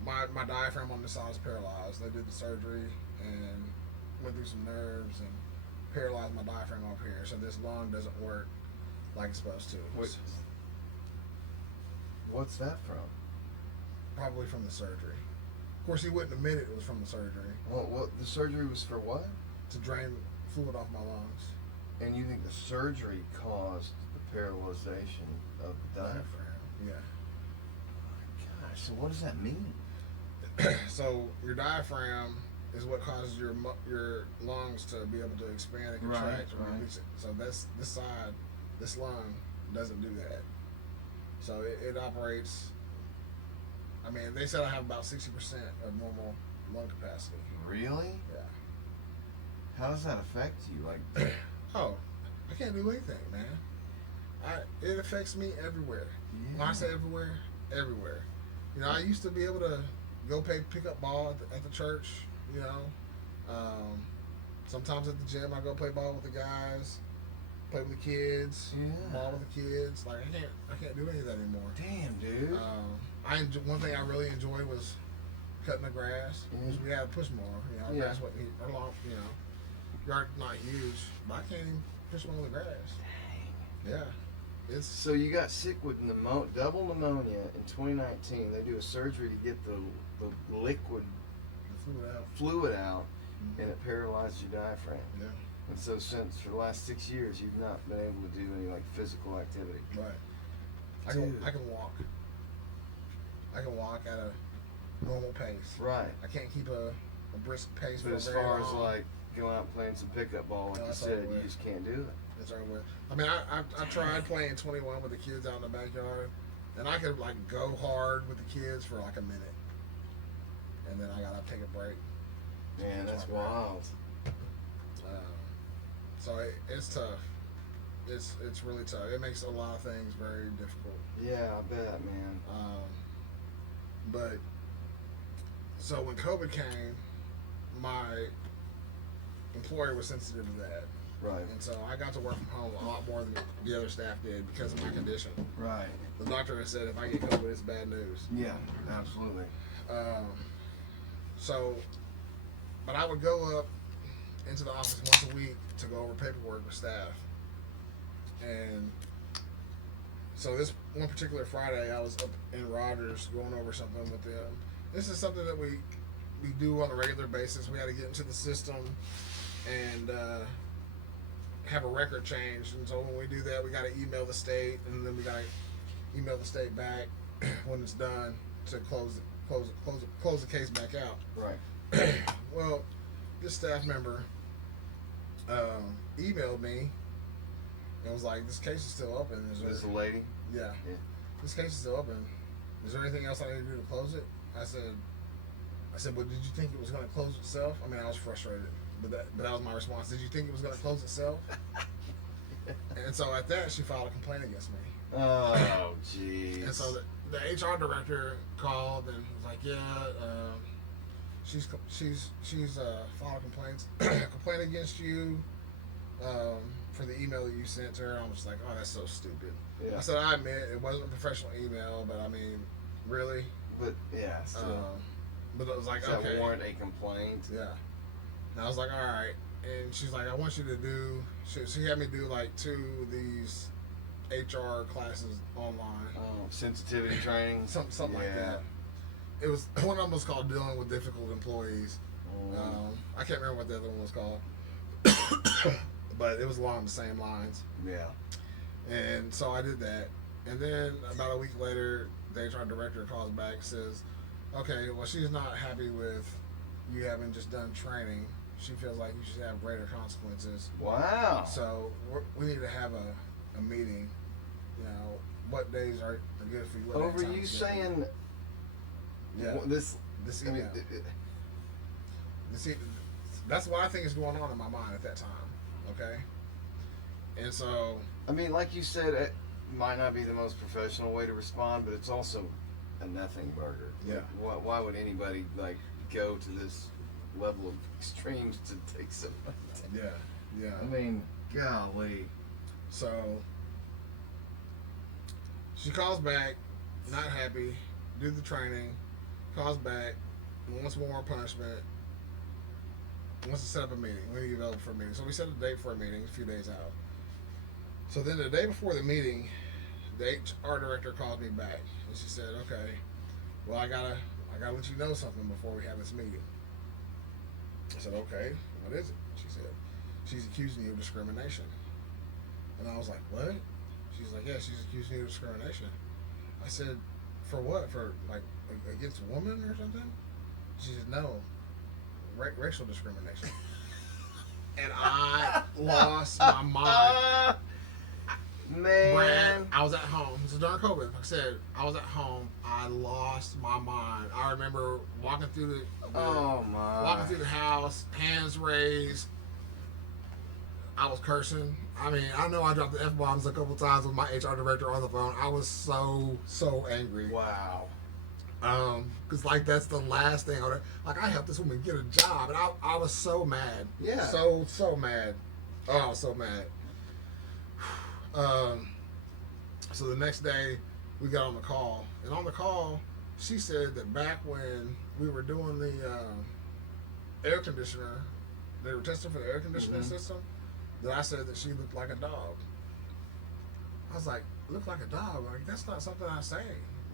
my diaphragm on this side is paralyzed. They did the surgery and went through some nerves and paralyzed my diaphragm up here. So this lung doesn't work like it's supposed to. What's that from? Probably from the surgery. Of course, he wouldn't admit it was from the surgery. Well, the surgery was for what? To drain fluid off my lungs. And you think the surgery caused the paralyzation of the diaphragm? Yeah. Oh my gosh, so what does that mean? So your diaphragm is what causes your lungs to be able to expand and contract. Right. So this side, this lung doesn't do that. So it operates. I mean, they said I have about 60% of normal lung capacity. Really? Yeah. How does that affect you? Like, oh, I can't do anything, man. It affects me everywhere. yeah. When I say everywhere, everywhere. You know, I used to be able to go pick up ball at the church. You know, sometimes at the gym I go play ball with the guys, play with the kids, ball with the kids. Like I can't do any of that anymore. Damn, dude. One thing I really enjoyed was cutting the grass. Because we had a push mower. You know, grass wasn't long. You know, yard not huge, but I can't even push one of the grass. Dang. Yeah. So you got sick with double pneumonia in 2019. They do a surgery to get the liquid fluid out, and it paralyzed your diaphragm. Yeah. And so for the last 6 years, you've not been able to do any like physical activity. Right. I can walk. I can walk at a normal pace. Right. I can't keep a brisk pace. But as far as like going out and playing some pickup ball, like you said, you just can't do it. That's over with. I mean, I tried playing 21 with the kids out in the backyard, and I could like go hard with the kids for like a minute, and then I gotta take a break. Man, that's wild. So it's tough. It's really tough. It makes a lot of things very difficult. Yeah, I bet, man. But so when COVID came, my employer was sensitive to that. Right. And so I got to work from home a lot more than the other staff did because of my condition. Right. The doctor has said if I get COVID, it's bad news. Yeah, absolutely. But I would go up into the office once a week to go over paperwork with staff. And so this one particular Friday, I was up in Rogers going over something with them. This is something that we do on a regular basis. We had to get into the system and have a record change. And so when we do that, we got to email the state, and then we got to email the state back when it's done to close the case back out. Right. Well, this staff member emailed me and was like, "This case is still open." This is a lady? Yeah. This case is still open. Is there anything else I need to do to close it? I said, "Well, did you think it was going to close itself?" I mean, I was frustrated, but that was my response. Did you think it was going to close itself? And so at that, she filed a complaint against me. Oh, jeez. And so the HR director called and was like, "Yeah, she's filed a complaint against you for the email that you sent to her." I was like, "Oh, that's so stupid." Yeah. I said, "I admit it wasn't a professional email, but I mean, really." But yeah, still. But it was like, does okay. that warrant a complaint? Yeah. And I was like, all right. And she's like, I want you to do. She had me do like 2 of these HR classes online. Oh, sensitivity training. Something like that. It was one of them was called dealing with difficult employees. I can't remember what the other one was called, but it was along the same lines. Yeah. And so I did that, and then about a week later, the HR director calls back and says, "Okay, well, she's not happy with you having just done training. She feels like you should have greater consequences. Wow. So we need to have a meeting. You know, what days are good for you? Over you saying, yeah, this email. That's what I think is going on in my mind at that time. Okay, and so I mean, like you said, it might not be the most professional way to respond, but it's also a nothing burger. Yeah. Why would anybody like go to this level of extremes to take something? Yeah. I mean, golly. So She calls back, not happy, do the training, calls back, wants more punishment, wants to set up a meeting. We need to go for a meeting. So we set a date for a meeting a few days out. So then the day before the meeting, the HR director called me back and she said, "Okay, well I gotta let you know something before we have this meeting." I said, "Okay, what is it?" She said, "She's accusing you of discrimination." And I was like, "What?" She's like, "Yeah, she's accusing you of discrimination." I said, "For what? For like against a woman or something?" She said, "No, racial discrimination." And I lost my mind. Man, Brad, I was at home. This is during COVID. Like I said, I was at home. I lost my mind. I remember walking through walking through the house, hands raised. I was cursing. I mean, I know I dropped the F-bombs a couple times with my HR director on the phone. I was so angry. Wow. Cause like that's the last thing I helped this woman get a job, and I was so mad. Yeah. So mad. Oh, I was so mad. So the next day we got on the call, and on the call she said that back when we were doing the air conditioner, they were testing for the air conditioning system, that I said that she looked like a dog. I was like, look like a dog? Like, that's not something I say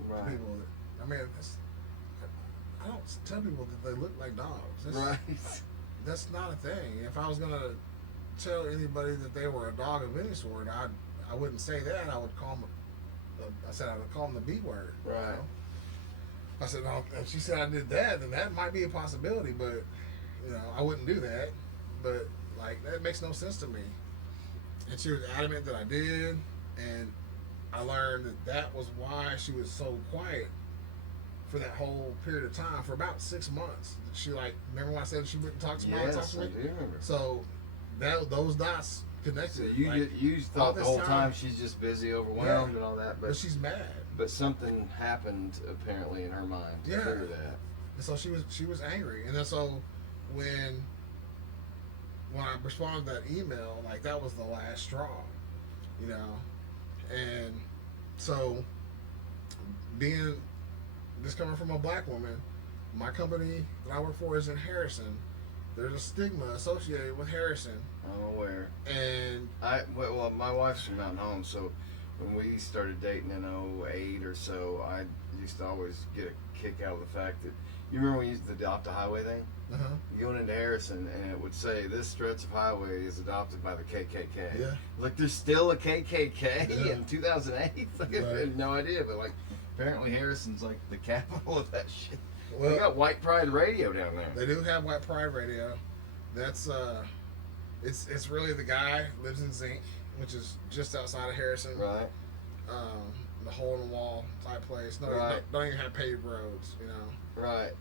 to people. I mean, I don't tell people that they look like dogs. That's not a thing. If I was going to tell anybody that they were a dog of any sort, I wouldn't say that. I would call them, I would call them the B word. Right. You know? I said, no, if she said I did that, then that might be a possibility, but, you know, I wouldn't do that. But, like, that makes no sense to me. And she was adamant that I did, and I learned that was why she was so quiet for that whole period of time, for about 6 months. She, like, remember when I said she wouldn't talk to me? Yes, I do remember. So those dots connected. So you thought the whole time she's just busy, overwhelmed, and all that, but she's mad. But something happened apparently in her mind to trigger that. And so she was angry, and then so when I responded to that email, like, that was the last straw, you know. And so coming from a black woman, my company that I work for is in Harrison. There's a stigma associated with Harrison. I'm aware. And well, my wife's from Mountain Home, so when we started dating in 2008 or so, I used to always get a kick out of the fact that, you remember when we used to adopt a highway thing? You went into Harrison and it would say this stretch of highway is adopted by the KKK. Yeah. Like, there's still a KKK in 2008? Like, I had no idea, but like, apparently Harrison's like the capital of that shit. Well, they got White Pride Radio down there. They do have White Pride Radio. That's it's really the guy lives in Zinc, which is just outside of Harrison. Right. The hole in the wall type place. No, don't even have paved roads, you know. Right.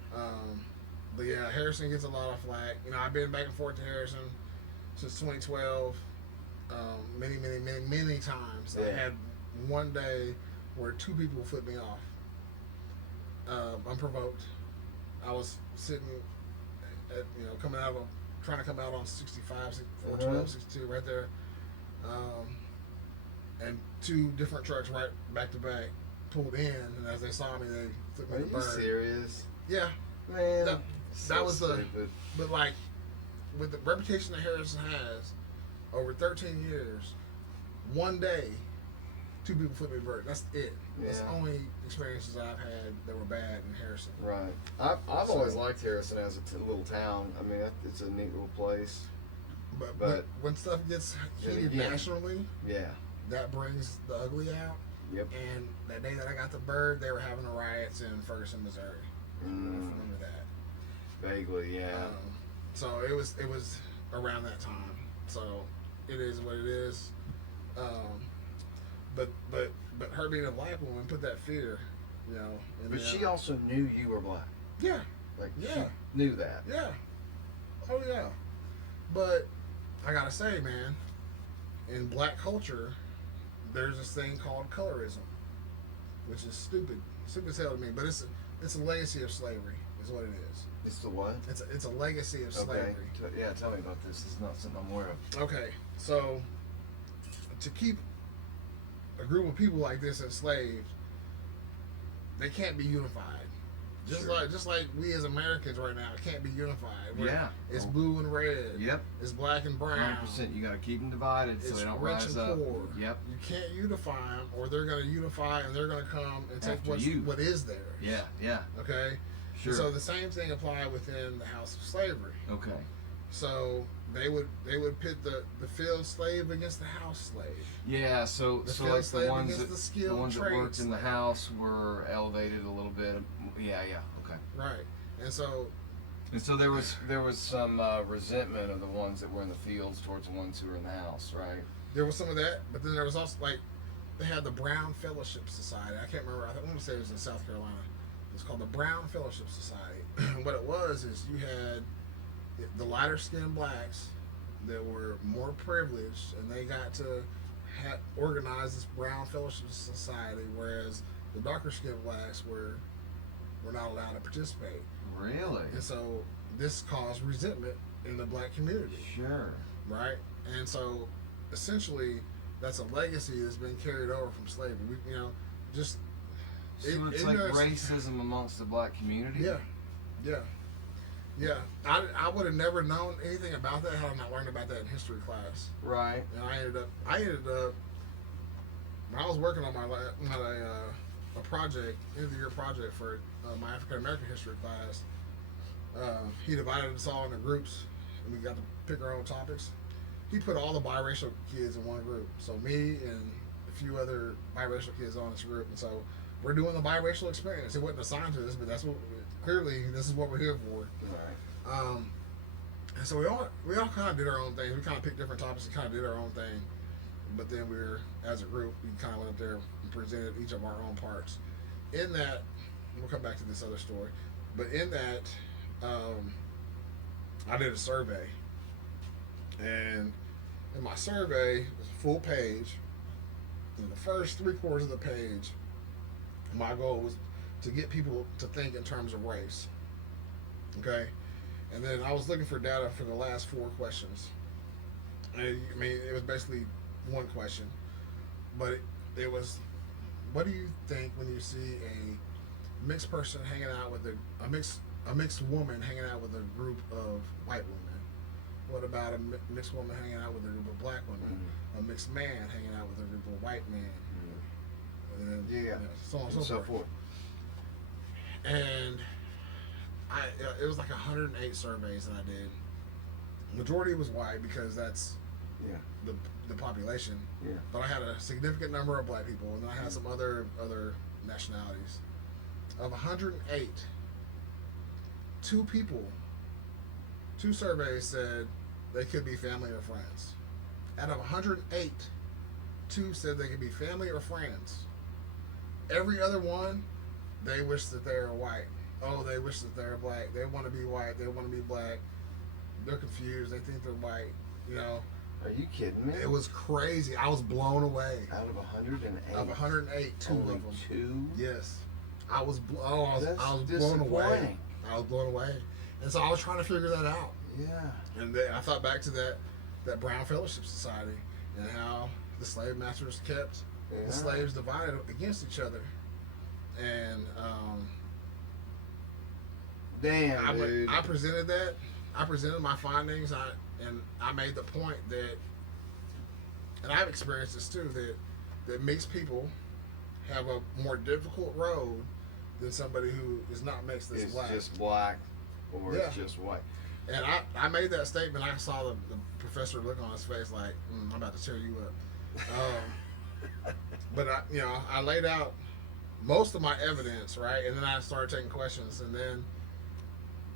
But yeah, Harrison gets a lot of flack. You know, I've been back and forth to Harrison since 2012. Many times. Yeah. I had one day where 2 people flipped me off. Unprovoked. I was sitting at, you know, trying to come out on 65, 412, 62, right there. And 2 different trucks right back to back pulled in, and as they saw me, they flipped me the bird. Are you serious? Yeah. Man, that was stupid. But like, with the reputation that Harrison has, over 13 years, one day, 2 people flipped me the bird. That's it. Yeah. That's the only experiences I've had that were bad in Harrison. Right. I've always liked Harrison as a little town. I mean, it's a neat little place. But when stuff gets heated nationally, that brings the ugly out. Yep. And that day that I got the bird, they were having the riots in Ferguson, Missouri. I remember that. Vaguely, yeah. So it was around that time. So it is what it is. But her being a black woman put that fear, you know. But she also knew you were black. Yeah. Like, she knew that. Yeah. Oh yeah. But I gotta say, man, in black culture, there's this thing called colorism, which is stupid as hell to me. But it's a legacy of slavery, is what it is. It's the what? It's a legacy of slavery. Yeah, tell me about this. It's not something I'm aware of. Okay, so to keep a group of people like this enslaved, they can't be unified. Just like we as Americans right now can't be unified. Yeah. It's blue and red. Yep. It's black and brown. 100%. You got to keep them divided so It's they don't rich rise and up. poor. Yep. You can't unify them, or they're going to unify and they're going to come and take After you. what is theirs. Yeah. Yeah. Okay. Sure. And so the same thing applied within the House of Slavery. Okay. So they would pit the field slave against the house slave. Yeah, so The so field like the slave ones against that the skilled that worked trades in the slave. house were elevated a little bit. Yeah, okay. Right. And so And so there was some resentment of the ones that were in the fields towards the ones who were in the house, right? there was some of that, but then there was also like they had the Brown Fellowship Society. I can't remember. I want to say it was in South Carolina. It's called the Brown Fellowship Society. What it was is you had the lighter skinned blacks that were more privileged, and they got to organize this Brown Fellowship Society, whereas the darker skinned blacks were not allowed to participate. Really? And so this caused resentment in the black community, Sure. right? And so essentially that's a legacy that's been carried over from slavery. Just So it's like racism amongst the black community? Yeah. I would have never known anything about that had I not learned about that in history class. Right. And I ended up when I was working on a project, end of the year project for my African American history class. He divided us all into groups, and we got to pick our own topics. He put all the biracial kids in one group, so me and a few other biracial kids on this group, and so we're doing the biracial experience. It wasn't assigned to us, but this is what we're here for. Right. And so we all kind of did our own thing. We kind of picked different topics and kind of did our own thing. But then as a group, we kind of went up there and presented each of our own parts. In that, we'll come back to this other story, but in that, I did a survey. And in my survey, it was a full page. In the first 3/4 of the page, my goal was to get people to think in terms of race. Okay? And then I was looking for data for the last 4 questions. And, I mean, it was basically one question. But it was, what do you think when you see a mixed person hanging out with a mixed woman hanging out with a group of white women? What about a mixed woman hanging out with a group of black women? Mm-hmm. A mixed man hanging out with a group of white men? Mm-hmm. And then, so on and so forth. And it was like 108 surveys that I did. Majority was white because that's the population. Yeah. But I had a significant number of black people, and then I had some other nationalities. Of 108, 2 surveys said they could be family or friends. Out of 108, 2 said they could be family or friends. Every other one, they wish that they were white. Oh, they wish that they're black. They want to be white. They want to be black. They're confused. They think they're white. Are you kidding me? It was crazy. I was blown away. Out of 108. Of 108, 2 Only of them. 2? Yes. I was blown away. I was blown away. And so I was trying to figure that out. Yeah. And then I thought back to that Brown Fellowship Society and how the slave masters kept the slaves divided against each other. And damn, dude. I presented that. I presented my findings. And I made the point that, and I've experienced this too, that mixed people have a more difficult road than somebody who is not mixed that's black. It's just black, or it's just white. And I made that statement. I saw the professor look on his face like, I'm about to tear you up. But I laid out most of my evidence, right? And then I started taking questions. And then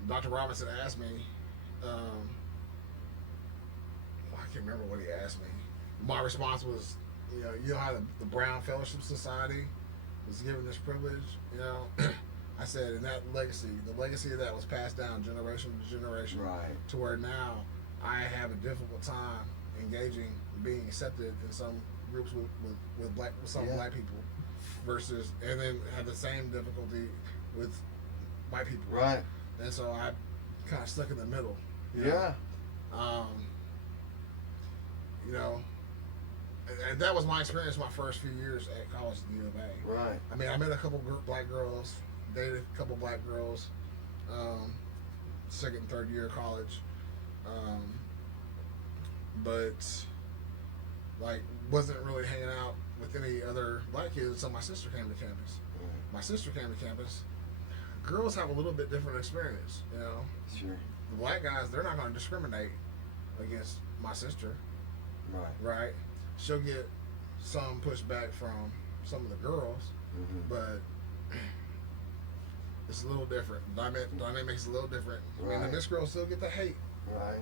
Dr. Robinson asked me, I can't remember what he asked me. My response was, you know how the Brown Fellowship Society was given this privilege, I said, and that legacy, the legacy of that was passed down generation to generation, right? To where now I have a difficult time engaging, being accepted in some groups with black people, versus, and then have the same difficulty with white people, right? And so I kind of stuck in the middle. And that was my experience my first few years at college at the U of A. Right. I mean, I met a couple black girls, dated a couple black girls, second and third year of college, but like wasn't really hanging out with any other black kids until my sister came to campus. Right. My sister came to campus. Girls have a little bit different experience, you know. Sure. The black guys, they're not going to discriminate against my sister, Right. right? She'll get some pushback from some of the girls, but it's a little different. Dynamics a little different. I mean, the Right. mixed girls still get the hate, Right.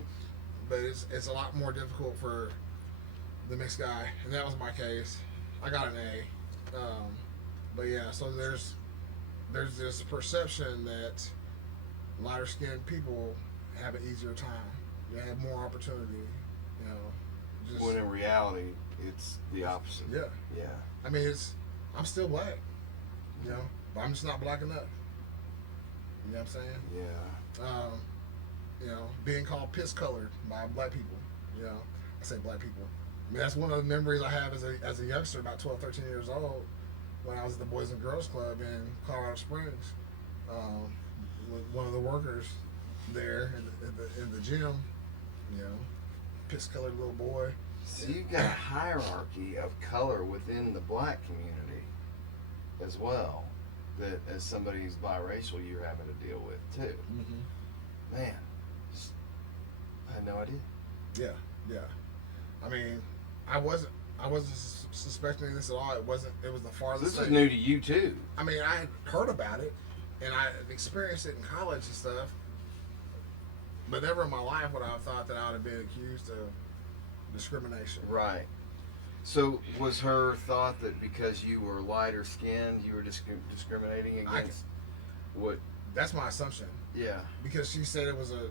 but it's a lot more difficult for the mixed guy, and that was my case. I got an A, but yeah. So there's this perception that lighter skinned people have an easier time. They have more opportunity, you know. Just, When in reality, it's the opposite. yeah. Yeah. I mean, I'm still black, you know, but I'm just not black enough. You know what I'm saying? Yeah. You know, being called piss colored by black people. You know, I say black people. I mean, that's one of the memories I have as a youngster, about 12, 13 years old, when I was at the Boys and Girls Club in Colorado Springs. With one of the workers there in the gym, you know, piss colored little boy. So you've got a hierarchy of color within the black community as well, that as somebody who's biracial you're having to deal with too. Mm-hmm. Man, I had no idea. Yeah. I mean, I wasn't suspecting this at all. It was the farthest. This was thing. new to you too. I mean, I had heard about it, and I experienced it in college and stuff, but never in my life would I have thought that I would have been accused of discrimination. Right. So was her thought that because you were lighter skinned you were discriminating against what? That's my assumption, Yeah. because she said it was it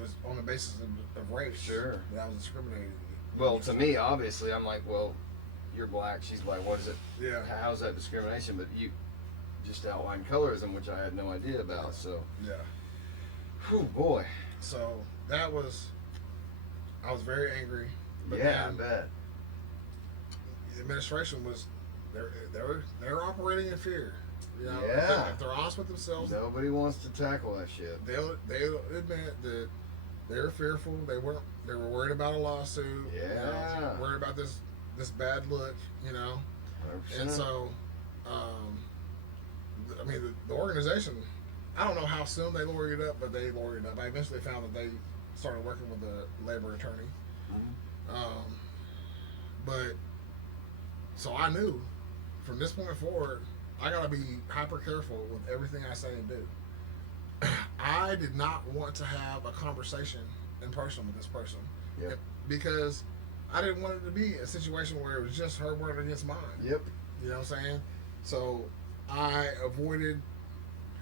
was on the basis of race. Sure. That I was discriminating. Well, to me, obviously, I'm like, well, you're black, she's black. What is it? Yeah. How's that discrimination? But you just outlined colorism, which I had no idea about. So, Yeah. whew, boy. So I was very angry. But Yeah, I then bet. the administration was they were operating in fear. You know, Yeah. if they're honest with themselves, Nobody wants to tackle that shit. they'll admit that they were fearful. They were worried about a lawsuit. you know, Yeah. worried about this bad look. You know, 100%. and so I mean the organization. I don't know how soon they lawyered up, but they lawyered up. I eventually found that they started working with a labor attorney. Mhm. But so I knew from this point forward, I gotta be hyper careful with everything I say and do. I did not want to have a conversation in person with this person. Yep. Because I didn't want it to be a situation where it was just her word against mine. Yep. You know what I'm saying? So I avoided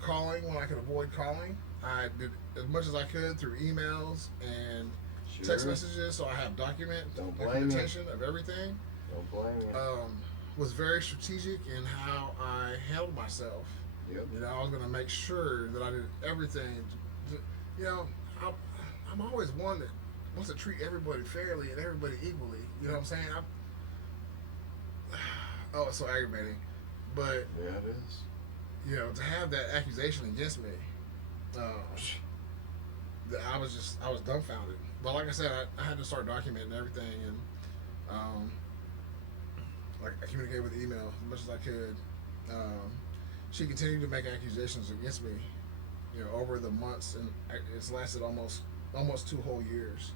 calling when I could avoid calling. I did as much as I could through emails and text Sure. messages, so I have Don't blame me. documentation of everything. Don't blame you. Was very strategic in how I handled myself. Yep. You know, I was going to make sure that I did everything. You know, I'm always one that wants to treat everybody fairly and everybody equally. You know what I'm saying? Oh, it's so aggravating. But, Yeah, it is. you know, to have that accusation against me, I was dumbfounded. But like I said, I had to start documenting everything, and like I communicated with email as much as I could. She continued to make accusations against me, you know, over the months, and it's lasted almost 2 whole years.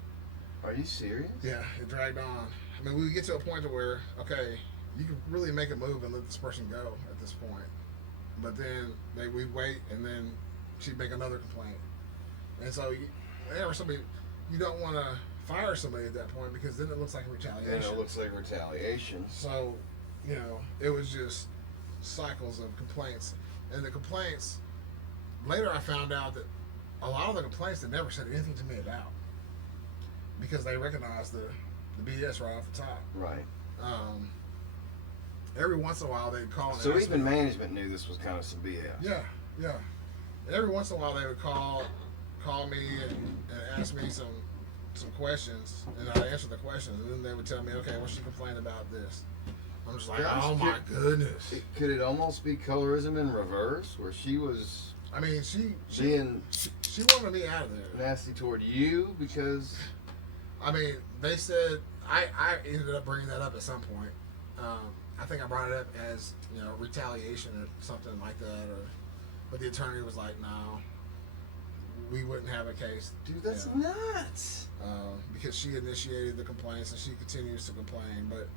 Are you serious? Yeah, it dragged on. I mean, we would get to a point to where, okay, you can really make a move and let this person go at this point. But then we'd wait, and then she'd make another complaint. And so, you don't want to fire somebody at that point, because then it looks like retaliation. And it looks like retaliation. So, you know, it was just cycles of complaints. And the complaints, later I found out that a lot of the complaints, they never said anything to me about, because they recognized the BS right off the top. Right. Every once in a while they'd call and So ask even me, management knew this was kind of some BS. Yeah. And every once in a while they would call me and ask me some some questions, and I'd answer the questions, and then they would tell me, okay, well, she complained about this. I'm just like, Gosh, oh my goodness. Could it almost be colorism in reverse, where she was I mean, being she wanted me out of there. nasty toward you because I mean, they said I ended up bringing that up at some point. I think I brought it up as retaliation or something like that, but the attorney was like, no, we wouldn't have a case. dude, that's nuts. Because she initiated the complaints and she continues to complain. But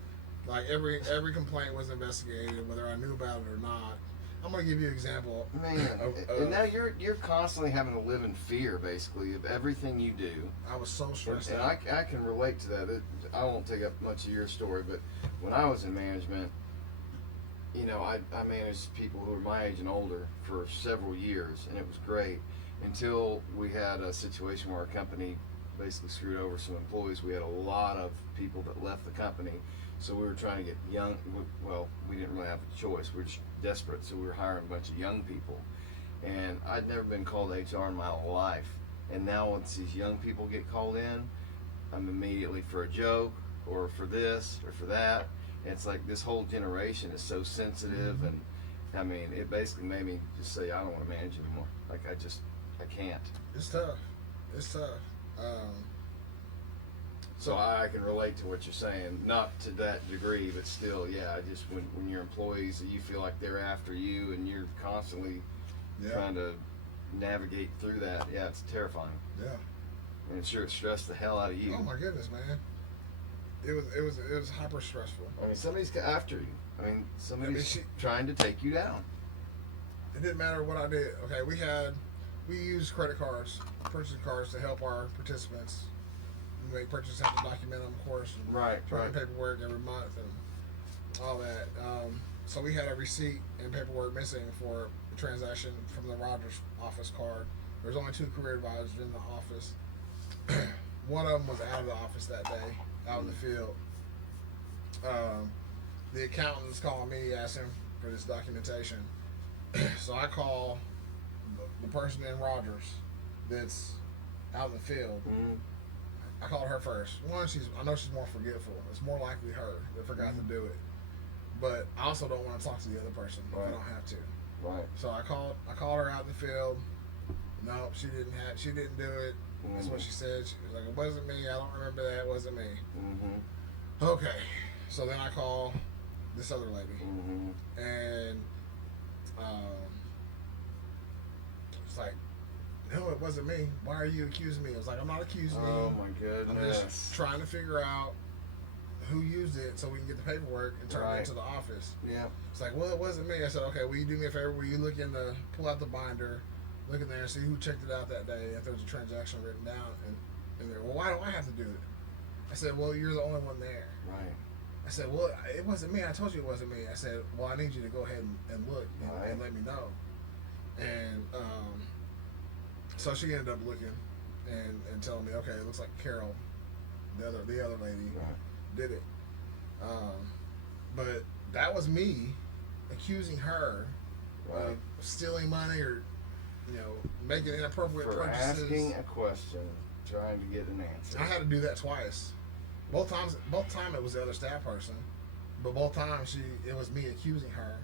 like every complaint was investigated, whether I knew about it or not. I'm gonna give you an example. Man, and now you're constantly having to live in fear, basically, of everything you do. I was so stressed And out. I can relate to that. I won't take up much of your story, but when I was in management, I managed people who were my age and older for several years, and it was great until we had a situation where our company basically screwed over some employees. We had a lot of people that left the company, so we were trying to get young. Well, we didn't really have a choice. We were just desperate, so we were hiring a bunch of young people. And I'd never been called HR in my whole life. And now once these young people get called in, I'm immediately for a joke or for this or for that. And it's like this whole generation is so sensitive, and I mean, it basically made me just say I don't want to manage anymore. Like I can't. It's tough. It's tough. So I can relate to what you're saying, not to that degree, but still, yeah. I just when your employees, you feel like they're after you, and you're constantly trying to navigate through that. Yeah, it's terrifying. Yeah. And I'm sure it stressed the hell out of you. Oh my goodness, man. It was hyper stressful. I mean, somebody's after you. I mean, somebody's trying to take you down. It didn't matter what I did. Okay, we used credit cards, purchasing cards to help our participants. We make purchases, have to document them, of course, and turn in paperwork every month and all that. So we had a receipt and paperwork missing for the transaction from the Rogers office card. There was only 2 career advisors in the office. One of them was out of the office that day, out in the field. The accountant was calling me, asking for this documentation. So I call the person in Rogers that's out in the field. I called her first. One, I know she's more forgetful. It's more likely her that forgot to do it. But I also don't want to talk to the other person if I don't have to. Right. So I called her out in the field. No, she didn't do it. That's what she said. She was like, it wasn't me. I don't remember that. It wasn't me. Okay. So then I call this other lady. And it's like, no, it wasn't me. Why are you accusing me? I was like, I'm not accusing you. Oh my goodness. I'm just trying to figure out who used it so we can get the paperwork and turn it into the office. Yeah. It's like, well, it wasn't me. I said, okay, will you do me a favor? Will you pull out the binder, look in there and see who checked it out that day, if there was a transaction written down in there. Well, why do I have to do it? I said, well, you're the only one there. Right. I said, well, it wasn't me. I told you it wasn't me. I said, well, I need you to go ahead and look and let me know. And so she ended up looking and telling me, okay, it looks like Carol, the other lady, did it. But that was me accusing her of stealing money or making inappropriate purchases. Asking a question, trying to get an answer. I had to do that twice. Both times it was the other staff person, but both times it was me accusing her.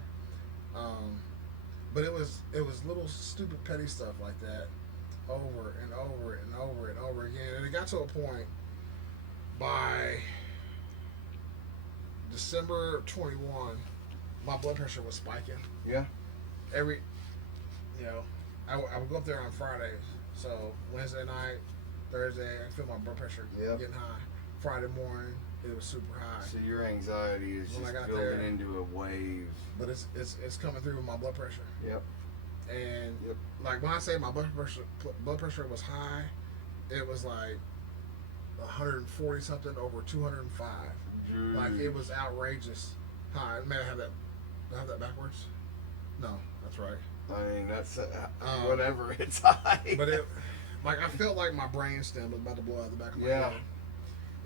But it was little stupid petty stuff like that, over and over and over and over again, and it got to a point by December of 21, my blood pressure was spiking. Yeah. I would go up there on Fridays. So Wednesday night, Thursday, I feel my blood pressure getting high. Friday morning, it was super high. So your anxiety is When just I got building there, into a wave. But it's coming through with my blood pressure. Yep. And like when I say my blood pressure was high, it was like 140 something over 205. Jeez. Like it was outrageous high. May I have that? Do I have that backwards? No, that's right. I mean, that's whatever. It's high. But I felt like my brain stem was about to blow out the back of my head.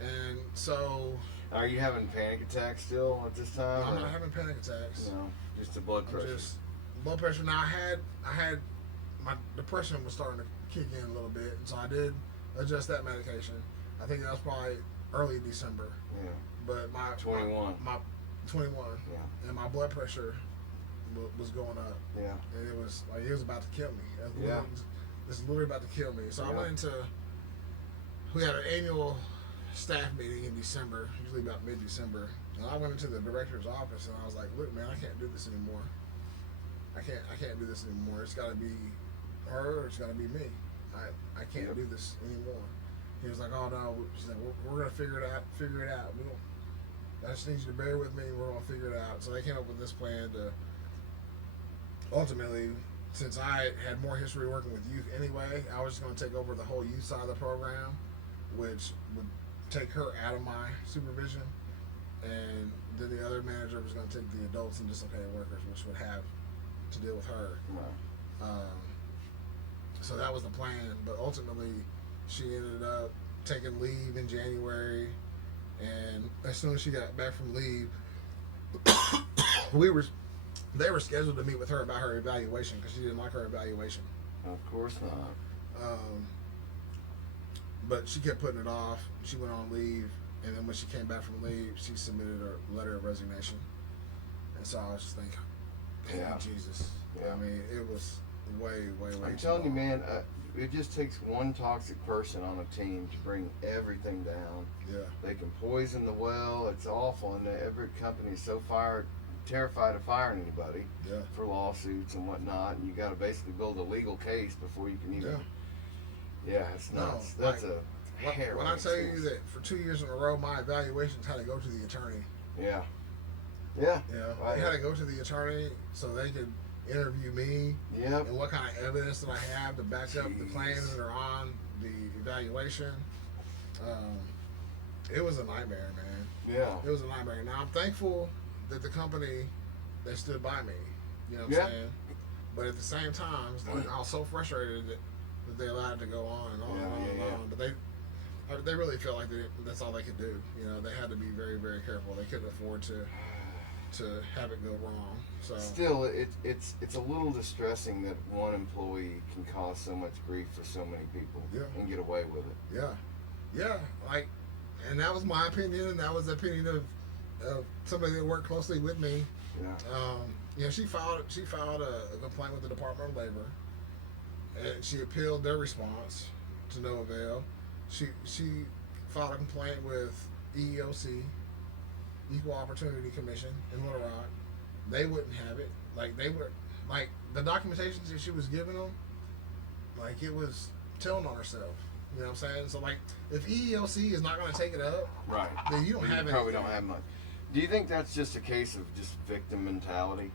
And so, are you having panic attacks still at this time? I'm not having panic attacks. No, just the blood pressure. Blood pressure. Now I had my depression was starting to kick in a little bit, and so I did adjust that medication. I think that was probably early December. Yeah. But my 21. my 21, Yeah. and my blood pressure was going up, Yeah. and it was like it was about to kill me. Yeah. It's literally about to kill me. So I Yeah. went into. We had an annual staff meeting in December, usually about mid-December, and I went into the director's office and I was like, "Look, man, I can't do this anymore. I can't do this anymore. It's got to be her or it's got to be me. I can't Yep. do this anymore." He was like, "Oh no," she's like, "We're gonna figure it out. Figure it out. We don't. I just need you to bear with me. We're gonna figure it out." So they came up with this plan to ultimately, since I had more history working with youth anyway, I was just going to take over the whole youth side of the program, which would take her out of my supervision, and then the other manager was going to take the adults and disciplinary workers, which would have to deal with her. Right. So that was the plan, but ultimately she ended up taking leave in January, and as soon as she got back from leave, they were scheduled to meet with her about her evaluation because she didn't like her evaluation. Of course not. But she kept putting it off. She went on leave, and then when she came back from leave, she submitted a letter of resignation. And so I was just thinking, Yeah. Jesus. Yeah. I mean, it was way I'm too telling you, long. man, it just takes one toxic person on a team to bring everything down. Yeah. They can poison the well. It's awful, and every company is so terrified of firing anybody Yeah. for lawsuits and whatnot. And you got to basically build a legal case before you can even. Yeah. Yeah, it's nuts. No, That's like, a harrowing when I tell you experience. that for 2 years in a row, my evaluations had to go to the attorney. Yeah. Yeah. You know, Right. they had to go to the attorney so they could interview me Yep. and what kind of evidence that I have to back up the Jeez. claims that are on the evaluation. It was a nightmare, man. Yeah. It was a nightmare. Now I'm thankful that the company they stood by me. You know what Yeah. I'm saying? But at the same time, it's like, I was so frustrated that they allowed it to go on and on and on and Yeah. on. But they really felt like that's all they could do. You know, they had to be very careful. They couldn't afford to have it go wrong. So Still, it's a little distressing that one employee can cause so much grief for so many people Yeah. and get away with it. yeah, like, and that was my opinion, and that was the opinion of somebody that worked closely with me. Yeah. You know, she filed a complaint with the Department of Labor, and she appealed their response to no avail. She filed a complaint with EEOC, Equal Opportunity Commission in Little Rock. They wouldn't have it. Like, they were like, the documentation that she was giving them, like, it was telling on herself. You know what I'm saying? So, like, if EEOC is not going to take it up, Right. then you don't have probably anything. don't have much. Do you think that's just a case of just victim mentality?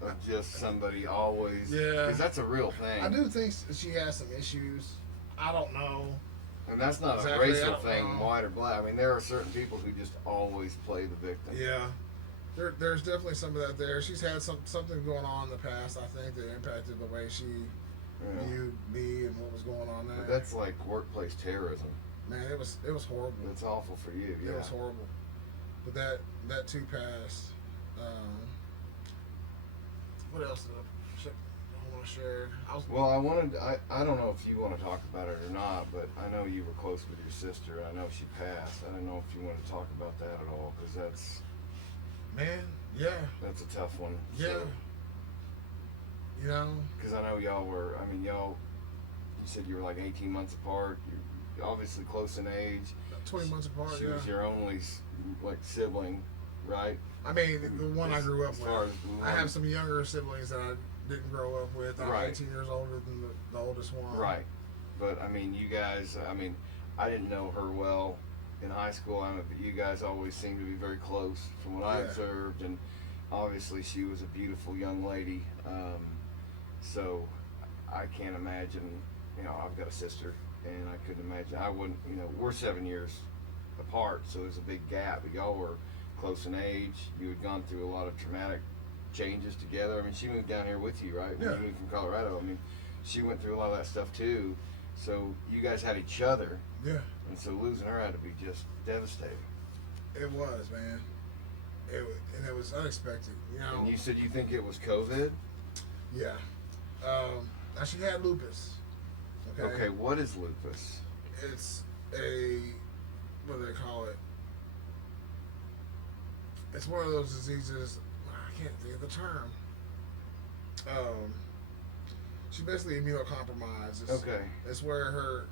Of just somebody always. Yeah. Because that's a real thing. I do think she has some issues. I don't know. And that's not Exactly, a I racial don't thing, know. white or black. I mean, there are certain people who just always play the victim. Yeah. There's definitely some of that there. She's had something going on in the past, I think, that impacted the way she Yeah. viewed me and what was going on there. But that's like workplace terrorism. Man, it was horrible. That's awful for you. Yeah. It was horrible. But that too passed. What else did I want to share? Well, I don't know if you want to talk about it or not, but I know you were close with your sister. I know she passed. I don't know if you want to talk about that at all, because man, yeah, that's a tough one. yeah. You know, Because I know you said you were like 18 months apart. You're obviously close in age. 20 months apart. She Yeah. was your only sibling, right? I mean, the one I grew up As far with. as I have some younger siblings that I didn't grow up with. I'm Right. 18 years older than the oldest one. Right. But I mean, you guys. I mean, I didn't know her well in high school. But you guys always seemed to be very close, from what I Yeah. observed. And obviously, she was a beautiful young lady. So I can't imagine. You know, I've got a sister, and I couldn't imagine. I wouldn't. You know, we're 7 years apart, so there's a big gap. But y'all were close in age. You had gone through a lot of traumatic changes together. I mean, she moved down here with you, right? When Yeah. you moved from Colorado. I mean, she went through a lot of that stuff too. So you guys had each other, Yeah, and so losing her had to be just devastating. it was, man. It was unexpected. You know. And you said you think it was COVID? Yeah. Now she had lupus. Okay, what is lupus? It's a, what do they call it? It's one of those diseases. I can't think of the term. Um, she's basically immunocompromised. Okay. It's where her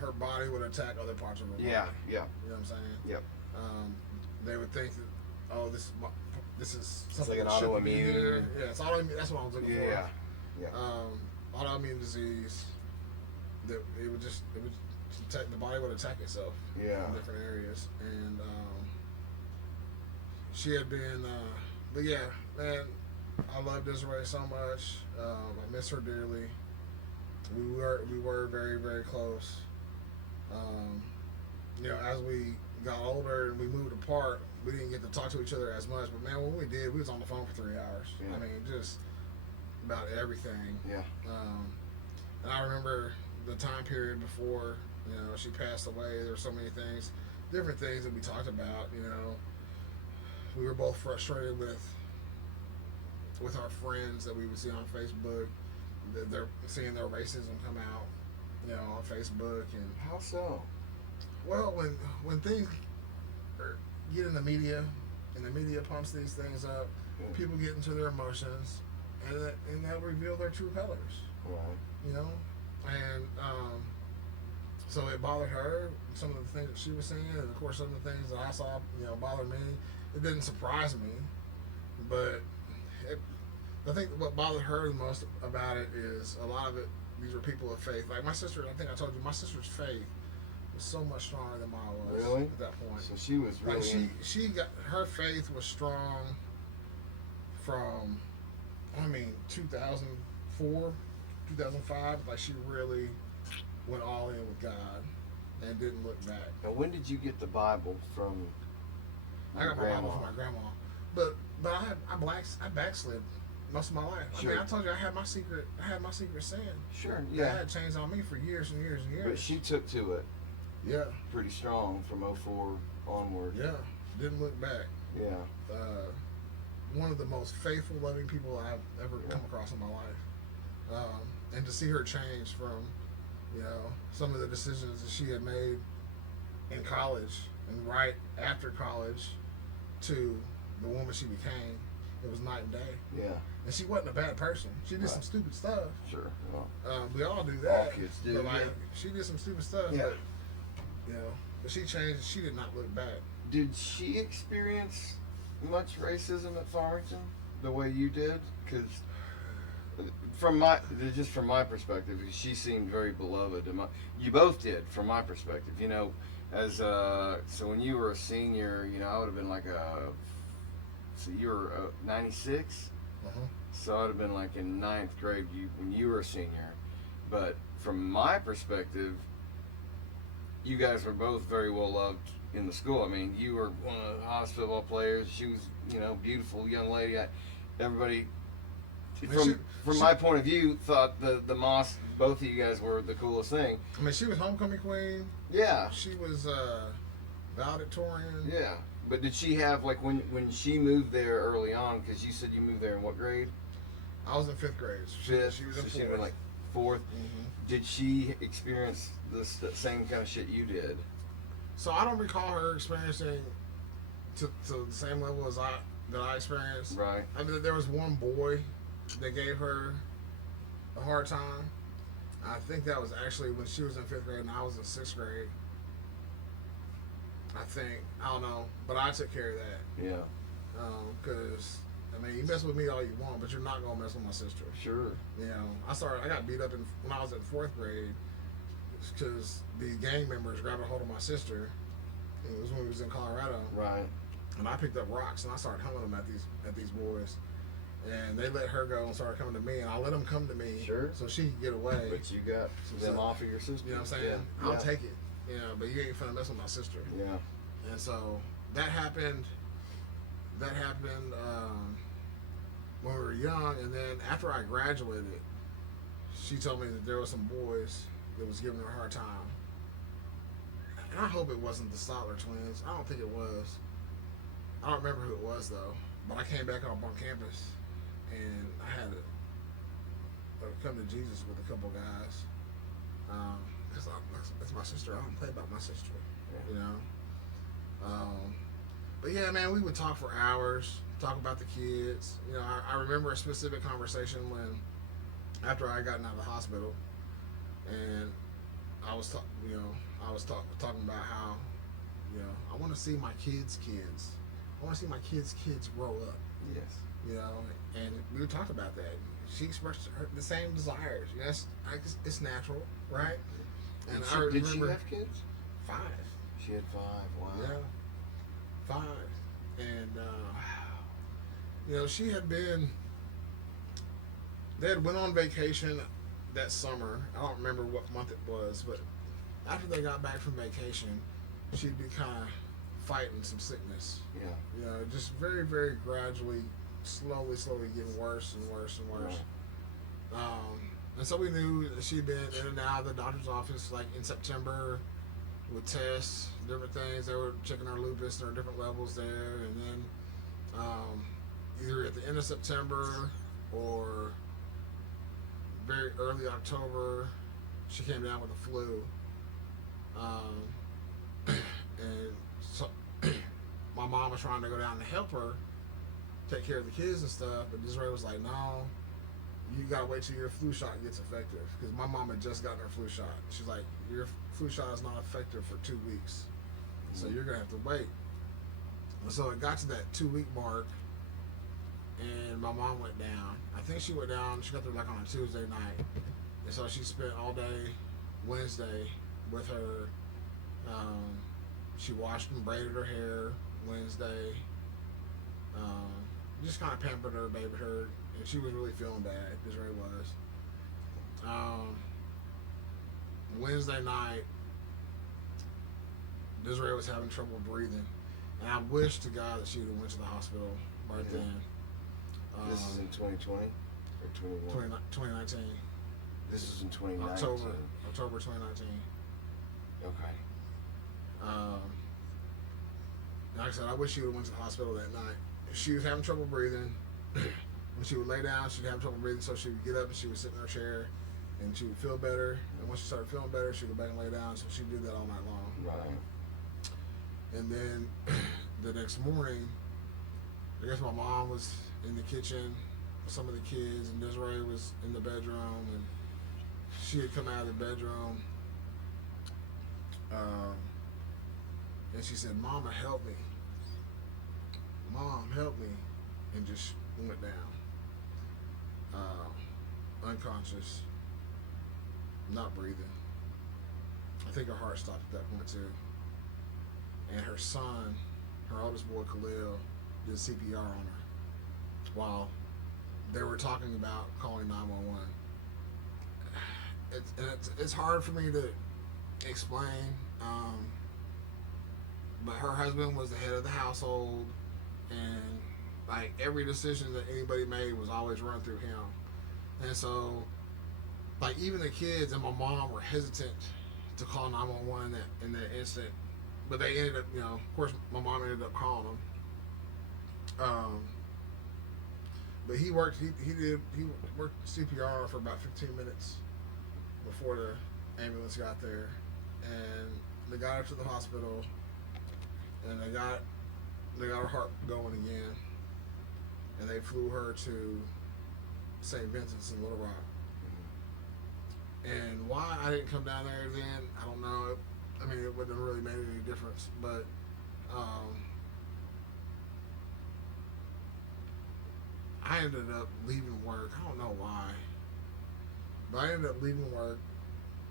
her body would attack other parts of her body. Yeah. You know what I'm saying? Yep. They would think that, oh, this is It's something like an that shouldn't be autoimmune. here. Yeah, it's autoimmune. That's what I was looking for. Yeah. Yeah. Autoimmune disease. That it would attack, the body would attack itself. Yeah. In different areas, and she had been. But yeah, man, I love Desiree so much. I miss her dearly. We were very, very close. As we got older and we moved apart, we didn't get to talk to each other as much. But man, when we did, we was on the phone for 3 hours. Yeah. I mean, just about everything. Yeah. And I remember the time period before she passed away. There were so many things, different things that we talked about. We were both frustrated with our friends that we would see on Facebook. They're seeing their racism come out, on Facebook. And How so? well, when things get in the media, and the media pumps these things up, Yeah. people get into their emotions, and they'll reveal their true colors. Right. And so it bothered her, some of the things that she was saying, and of course some of the things that I saw, bothered me. It didn't surprise me, but I think what bothered her the most about it is a lot of it, these were people of faith. Like my sister, I think I told you, my sister's faith was so much stronger than mine was Really? at that point. So she was really. Like she got, her faith was strong from, 2004, 2005. Like she really went all in with God and didn't look back. Now, when did you get the Bible from? I got my Bible from my grandma, but I backslid most of my life. Sure. I mean, I told you I had my secret sin. Sure. That Yeah. had changed on me for years and years and years. But she took to it yeah, pretty strong from '04 onward. yeah, didn't look back. Yeah. One of the most faithful, loving people I've ever come across in my life, and to see her change from, some of the decisions that she had made in college and right after college to the woman she became, it was night and day. Yeah. And she wasn't a bad person. She did some stupid stuff. Sure. Well, We all do that. all kids do. But like, Yeah. she did some stupid stuff. Yeah. But she changed. She did not look back. Did she experience much racism at Farmington the way you did? Because from my perspective, she seemed very beloved. You both did, from my perspective. So when you were a senior, I would have been like so you were 96. So I would have been like in 9th grade when you were a senior. But from my perspective, you guys were both very well loved in the school. I mean, you were one of the hottest football players. She was, beautiful young lady. Everybody, from my point of view, thought the Moss, both of you guys were the coolest thing. I mean, she was homecoming queen. Yeah. She was valedictorian. Yeah. But did she have, like, when she moved there early on, because you said you moved there in what grade? I was in 5th grade. Fifth. She was in so 4th. she'd been like 4th. Mm-hmm. Did she experience the same kind of shit you did? So I don't recall her experiencing to the same level as that I experienced. Right. I mean, there was one boy that gave her a hard time. I think that was actually when she was in 5th grade and I was in 6th grade. I don't know, but I took care of that. Yeah. Because I mean, you mess with me all you want, but you're not gonna mess with my sister. Sure. I got beat up when I was in 4th grade because these gang members grabbed a hold of my sister. It was when we was in Colorado. Right. And I picked up rocks and I started humming them at these boys, and they let her go and started coming to me, and I let them come to me. Sure. So she could get away. But you got them off of your sister. You know what I'm saying? Yeah. I'll take it. But you ain't finna mess with my sister. Yeah. And so that happened. When we were young, and then after I graduated, she told me that there were some boys that was giving her a hard time. And I hope it wasn't the Stotler twins. I don't think it was. I don't remember who it was though. But I came back up on campus, and I had to come to Jesus with a couple guys. because that's my sister. I don't play about my sister, Yeah. you know. But yeah, man, we would talk for hours, talk about the kids. You know, I remember a specific conversation when after I gotten out of the hospital, and I was talking about how, you know, I want to see my kids' kids. I want to see my kids' kids grow up. Yes. You know, and we talked about that. She expressed the same desires. You know, it's natural, right? And I remember, did she have kids? 5. She had 5. Wow. Yeah, 5. And you know, she had been. They had went on vacation that summer. I don't remember what month it was, but after they got back from vacation, she'd be kind of fighting some sickness. Yeah. You know, just very, very gradually, slowly getting worse and worse and worse. Right. And so we knew that she'd been in and out of the doctor's office like in September with tests, different things. They were checking her lupus and her different levels there. And then either at the end of September or very early October, she came down with the flu. And so my mom was trying to go down to help her take care of the kids and stuff, but Desiree was like, no, you gotta wait till your flu shot gets effective, because my mom had just gotten her flu shot. She's like, your flu shot is not effective for 2 weeks, so you're gonna have to wait. And so it got to that 2-week mark, and my mom went down. I think she went down, she got there like on a Tuesday night, and so she spent all day Wednesday with her. She washed and braided her hair Wednesday. Just kind of pampered her, babied her, and she was really feeling bad. Desiree was. Wednesday night, Desiree was having trouble breathing, and I wish to God that she would have went to the hospital right then. This is in 2020 or 21? 2019. This is in 2019. October 2019. Okay. Like I said, I wish she would have went to the hospital that night. She was having trouble breathing. When she would lay down, she'd have trouble breathing, so she would get up and she would sit in her chair, and she would feel better. And once she started feeling better, she would go back and lay down. So she did that all night long. Right. And then the next morning, I guess my mom was in the kitchen with some of the kids, and Desiree was in the bedroom, and she had come out of the bedroom. And she said, "Mama, help me. Mom, help me." And just went down. Unconscious. Not breathing. I think her heart stopped at that point too. And her son, her oldest boy Khalil, did CPR on her while they were talking about calling 911. It's hard for me to explain, but her husband was the head of the household, and like every decision that anybody made was always run through him. And so, like, even the kids and my mom were hesitant to call 911 in that instant, but they ended up, you know, of course my mom ended up calling them. But he worked CPR for about 15 minutes before the ambulance got there, and they got her to the hospital, and they got her heart going again, and they flew her to St. Vincent's in Little Rock. And why I didn't come down there then, I don't know. I mean, it wouldn't have really made any difference, but I ended up leaving work. I don't know why, but I ended up leaving work.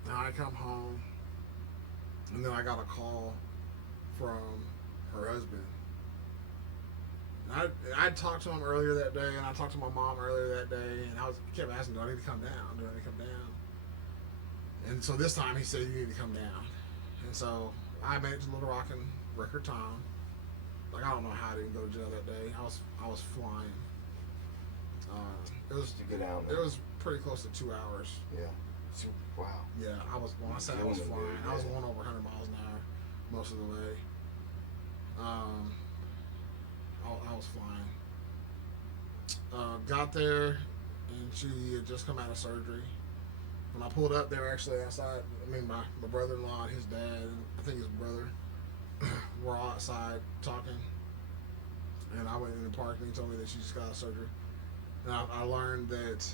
Now I come home, and then I got a call from her husband. And I talked to him earlier that day, and I talked to my mom earlier that day, and I kept asking, "Do I need to come down? Do I need to come down?" And so this time he said, "You need to come down." And so I made it to Little Rock in record time. Like, I don't know how I didn't go to jail that day. I was flying. It was to get out. It was pretty close to 2 hours. Yeah. So, wow. Yeah, when I said I was flying, I was going over 100 miles an hour most of the way. I was flying. Got there, and she had just come out of surgery, when I pulled up, they were actually outside. I mean, my brother-in-law and his dad, and I think his brother, were all outside talking. And I went in the park, and he told me that she just got out of surgery. And I learned that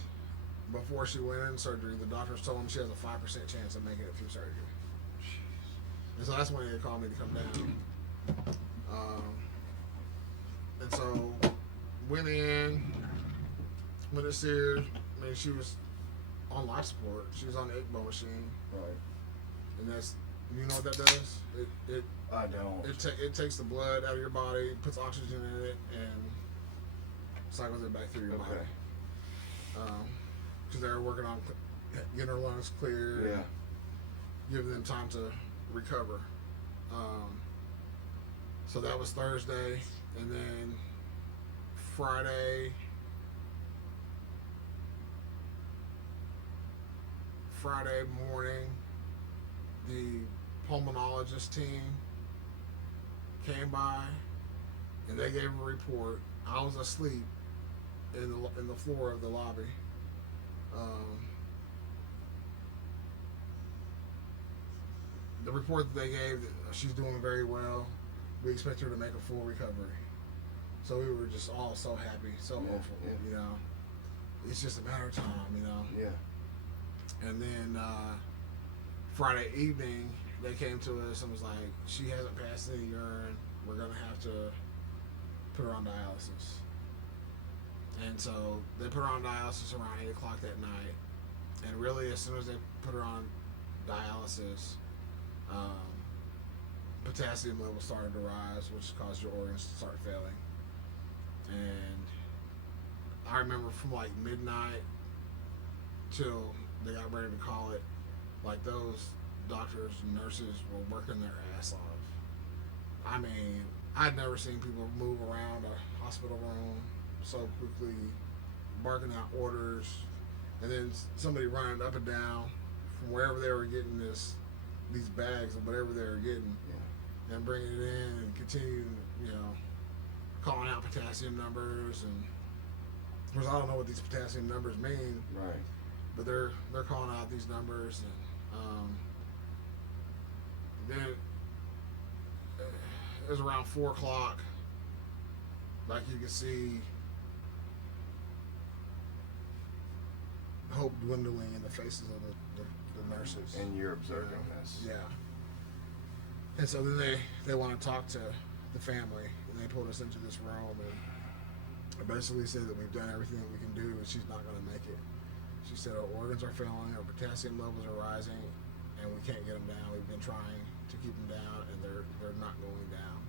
before she went in surgery, the doctors told him she has a 5% chance of making it through surgery. And so that's when they called me to come down. And so went in, went to see her. I mean, she was on life support. She was on the ECMO machine. Right. And that's, you know what that does? It I don't. it takes the blood out of your body, puts oxygen in it, and cycles it back through your body. Because they're working on getting her lungs clear. Yeah. Giving them time to recover. So that was Thursday, and then Friday morning, the pulmonologist team came by, and they gave a report. I was asleep in the floor of the lobby. The report that they gave, she's doing very well. We expect her to make a full recovery. So we were just all so happy, so hopeful. Yeah. You know, it's just a matter of time. You know. Yeah. And then Friday evening, they came to us and was like, she hasn't passed any urine. We're gonna have to put her on dialysis. And so they put her on dialysis around 8 o'clock that night. And really, as soon as they put her on dialysis, potassium levels started to rise, which caused your organs to start failing. And I remember from like midnight till they got ready to call it, like those doctors and nurses were working their ass off. I mean, I'd never seen people move around a hospital room so quickly, barking out orders, and then somebody running up and down from wherever they were getting these bags of whatever they were getting, and bringing it in and continuing, you know, calling out potassium numbers. And of course, I don't know what these potassium numbers mean, Right. but they're calling out these numbers. And then it was around 4 o'clock, like you could see hope dwindling in the faces of the nurses. And you're observing this. Yeah. And so then they want to talk to the family, and they pulled us into this room and basically said that we've done everything we can do, and she's not going to make it. She said our organs are failing, our potassium levels are rising, and we can't get them down. We've been trying to keep them down, and they're not going down.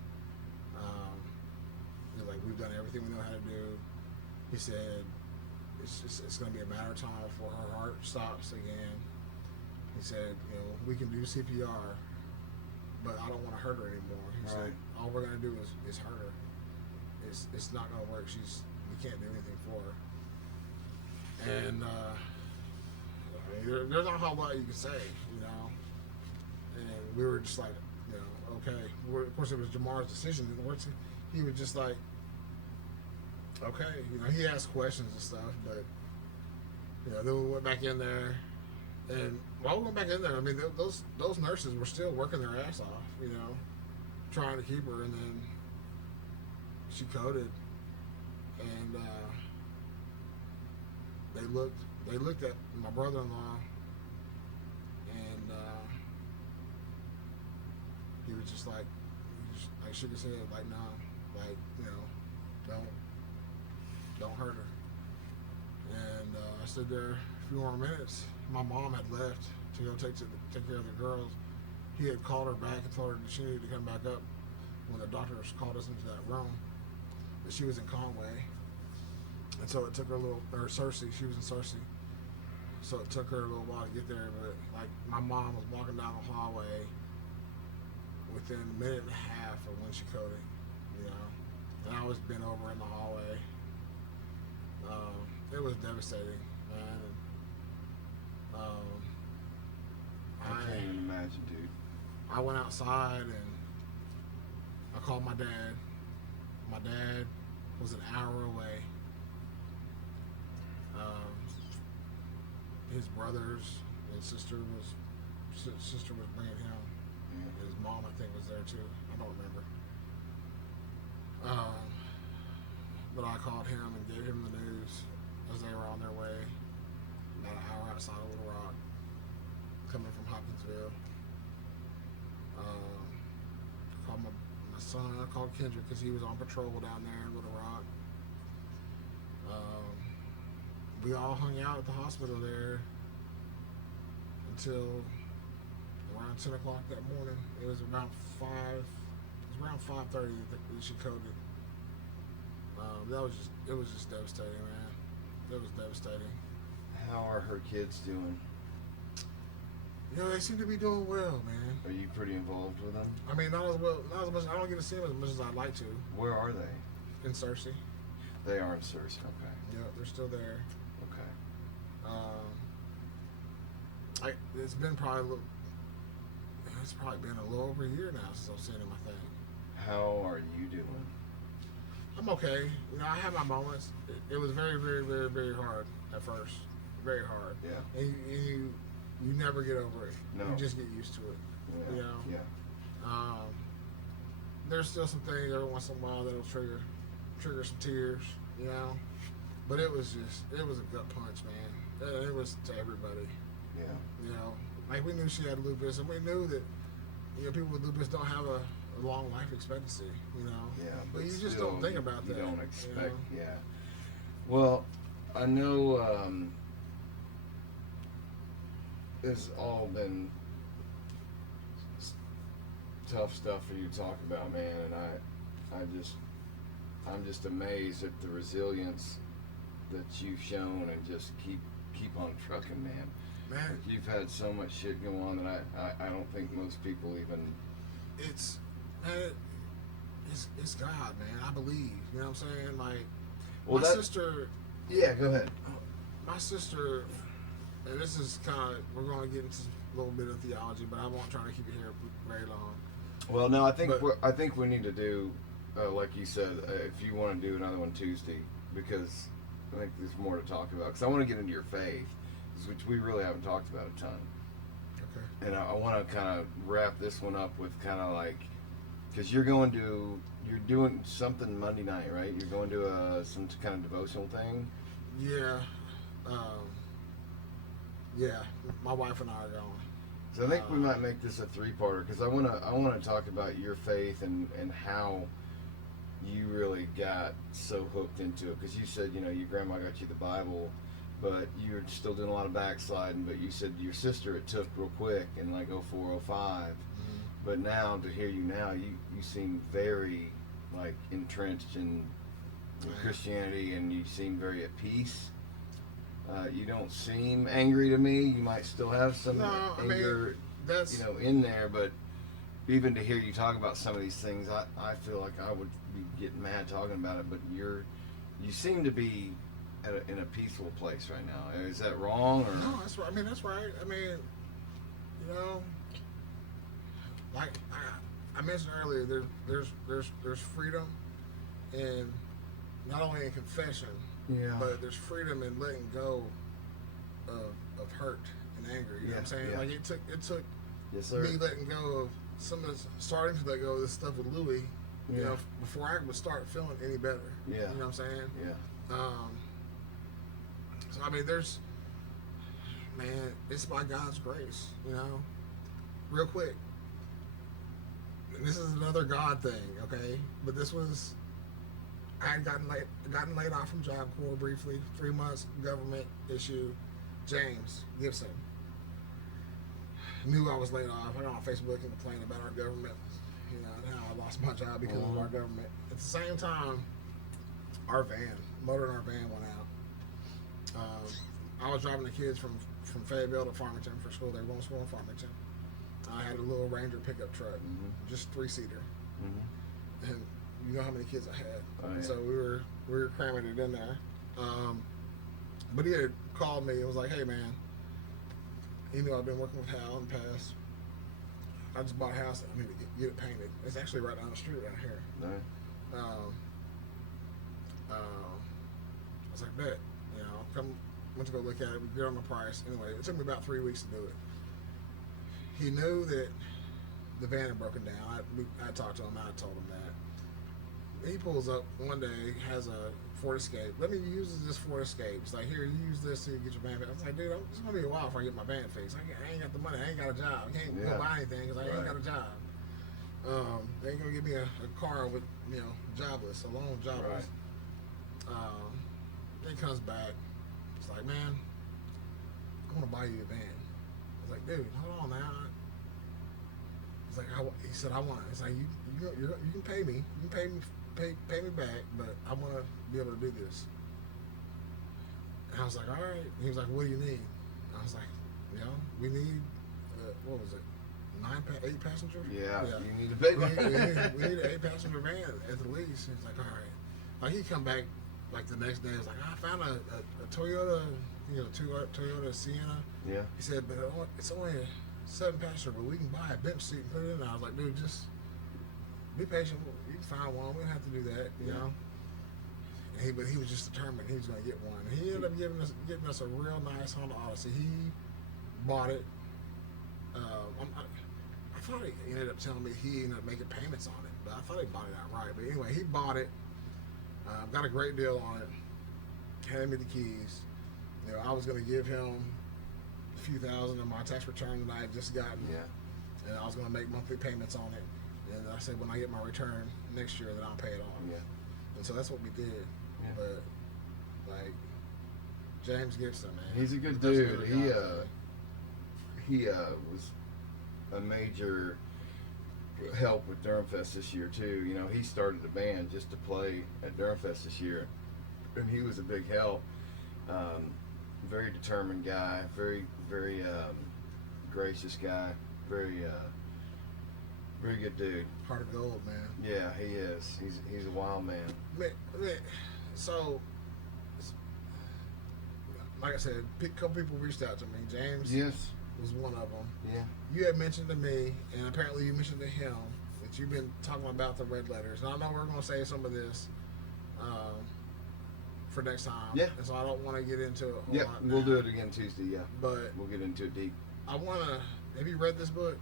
He's like, we've done everything we know how to do. He said it's going to be a matter of time before her heart stops again. He said, you know, we can do CPR, but I don't want to hurt her anymore. He said, all we're going to do is hurt her. It's not going to work. We can't do anything for her. And I mean, there's not a whole lot you can say, you know. And we were just like, you know, okay. Of course, it was Jamar's decision. He was just like, okay. You know, he asked questions and stuff, but you know, then we went back in there. And while we went back in there, I mean, those nurses were still working their ass off, you know, trying to keep her. And then she coded, and they looked at my brother-in-law, and he was just like, shook his head, like, no, like, you know, don't hurt her. And I stood there a few more minutes. My mom had left to go take care of the girls. He had called her back and told her that she needed to come back up when the doctors called us into that room. But she was in Conway, and so it took her Searcy. She was in Searcy, so it took her a little while to get there. But like, my mom was walking down the hallway within a minute and a half of when she coded, you know, and I was bent over in the hallway. It was devastating, man. I can't even imagine, dude. I went outside and I called my dad. My dad was an hour away. His brothers and sister was bringing him. His mom, I think, was there too. I don't remember. But I called him and gave him the news as they were on their way, about an hour outside of Little Rock, coming from Hopkinsville. Called my son. I called Kendrick because he was on patrol down there in Little Rock. We all hung out at the hospital there until around 10 o'clock that morning. It was around 5:30 that she coded. It was just devastating, man. It was devastating. How are her kids doing? You know, they seem to be doing well, man. Are you pretty involved with them? I mean, not as much. I don't get to see them as much as I'd like to. Where are they? In Cersei. They are in Cersei. Okay. Yeah, they're still there. Okay. It's been probably been a little over a year now since I've seen him, I think. How are you doing? I'm okay. You know, I had my moments. It was very, very, very, very hard at first. Very hard. Yeah. And you never get over it. No. You just get used to it. Yeah. You know? Yeah. There's still some things every once in a while that'll trigger some tears, you know? But it was a gut punch, man. It was to everybody. Yeah. You know? Like, we knew she had lupus, and we knew that, you know, people with lupus don't have a long life expectancy, you know? Yeah. But you just still, don't think about that. You don't expect, you know? yeah. Well, I know it's all been tough stuff for you to talk about, man, and I'm just amazed at the resilience that you've shown and just keep on trucking, man. Man, You've had so much shit go on that I don't think most people even. it's God, man. I believe. You know what I'm saying? Like, Well, my sister. Yeah, go ahead. My sister, and this is kind of, we're going to get into a little bit of theology, but I won't try to keep it here very long. Well, no, I think we need to do, like you said, if you want to do another one Tuesday, because I think there's more to talk about. Because I want to get into your faith, which we really haven't talked about a ton. Okay. And I want to kind of wrap this one up with kind of like, because you're doing something Monday night, right? You're going to some kind of devotional thing. Yeah. Yeah. My wife and I are going. So I think we might make this a three-parter, because I want to talk about your faith and how you really got so hooked into it. Because you said, you know, your grandma got you the Bible, but you're still doing a lot of backsliding. But you said your sister, it took real quick in like 04, 05. Mm-hmm. But now, to hear you now, you seem very like entrenched in Christianity, and you seem very at peace. You don't seem angry to me. You might still have some anger, that's, you know, in there. But even to hear you talk about some of these things, I feel like I would be getting mad talking about it. But you seem to be in a peaceful place right now. Is that wrong? Or? No, that's right. I mean, that's right. I mean, you know, like I mentioned earlier, there's freedom in not only in confession. Yeah. But there's freedom in letting go of hurt and anger. You know what I'm saying? Yeah. Like it took Yes, sir. me letting go of starting to let go of this stuff with Louis. You Yeah. know, before I would start feeling any better. Yeah. You know what I'm saying? Yeah. So I mean, it's by God's grace. You know, real quick. And this is another God thing, okay? But this was. I had gotten laid off from Job Corps briefly, 3 months, government issue. James Gibson knew I was laid off. I got on Facebook and complained about our government, you know, and how I lost my job because of our government. At the same time, our motor in our van went out. I was driving the kids from Fayetteville to Farmington for school. They were going to school in Farmington. I had a little Ranger pickup truck, just 3-seater. Mm-hmm. And you know how many kids I had. Oh, yeah. So we were cramming it in there. But he had called me and was like, hey man, he knew I've been working with Hal in the past. I just bought a house and I need to get it painted. It's actually right down the street right here. Right. I was like, bet, you know, come went to go look at it. We agreed on the price. Anyway, it took me about 3 weeks to do it. He knew that the van had broken down. I talked to him. I told him that. He pulls up one day, has a Ford Escape. Let me use this Ford Escape. It's like, here, you use this to get your van fixed. I was like, dude, it's going to be a while before I get my van fixed. I ain't got the money. I ain't got a job. I can't go buy anything because I ain't got a job. They ain't going to give me a car with, jobless, alone jobless. Right. Then he comes back. It's like, man, I want to buy you a van. I was like, dude, hold on now. He's like, he said, I want it. It's like, you can pay me. You can pay me back, but I want to be able to do this. And I was like, all right. And he was like, what do you need? I was like, we need, what was it? 8 passengers? Yeah, you need a big one. we need an 8-passenger van at the least. He's like, all right. Like, he come back like the next day. He was like, I found a Toyota, Toyota Sienna. Yeah. He said, but it's only a 7-passenger, but we can buy a bench seat and put it in. I was like, dude, just be patient. You can find one. We don't have to do that, you know. But he was just determined he was going to get one. And he ended up giving us a real nice Honda Odyssey. He bought it. I thought he ended up telling me he ended up making payments on it, but I thought he bought it outright. But anyway, he bought it. Got a great deal on it. Handed me the keys. I was going to give him a few thousand in my tax return that I had just gotten. Yeah. And I was going to make monthly payments on it. And I said, when I get my return next year, then I'll pay it off. Yeah. And so that's what we did. Yeah. But, like, James Gibson, man. He's a good dude. He was a major help with Durhamfest this year, too. He started a band just to play at Durhamfest this year. And he was a big help. Very determined guy. Very, very gracious guy. Very good dude. Heart of gold, man. Yeah, he is. He's a wild man. So, like I said, a couple people reached out to me. James was one of them. Yeah. You had mentioned to me, and apparently you mentioned to him, that you've been talking about the red letters. And I know we're going to say some of this for next time. Yeah. And so I don't want to get into it a whole lot we'll now. do it again Tuesday, yeah. But we'll get into it deep. Have you read this book?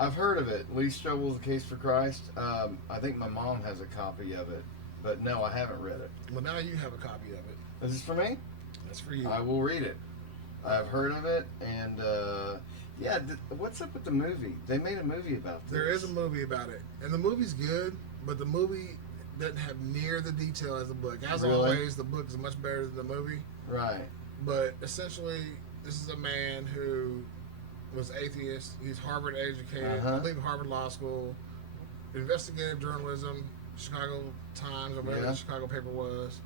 I've heard of it. Least Struggle is the Case for Christ. I think my mom has a copy of it, but no, I haven't read it. Well, now you have a copy of it. Is this for me? That's for you. I will read it. I've heard of it, and what's up with the movie? They made a movie about this. There is a movie about it, and the movie's good, but the movie doesn't have near the detail as the book. As always, the book is much better than the movie. Right. But essentially, this is a man who was atheist. He's Harvard educated, I believe Harvard Law School, investigative journalism, Chicago Times, or whatever the Chicago paper was.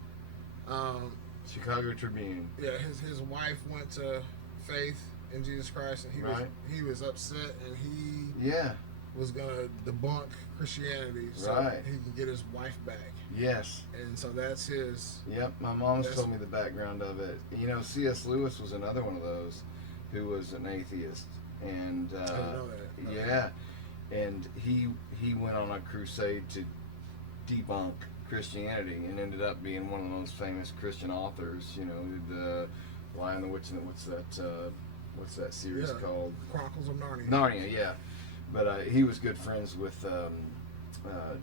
Chicago Tribune. Yeah, his wife went to faith in Jesus Christ, and he was upset, and he was gonna debunk Christianity so he can get his wife back. Yes. And so that's his. Yep, my mom's told me the background of it. C.S. Lewis was another one of those who was an atheist, and I didn't know that. And he went on a crusade to debunk Christianity and ended up being one of the most famous Christian authors. The Lion, the Witch, and what's that series called? Chronicles of Narnia. Narnia, yeah. But he was good friends with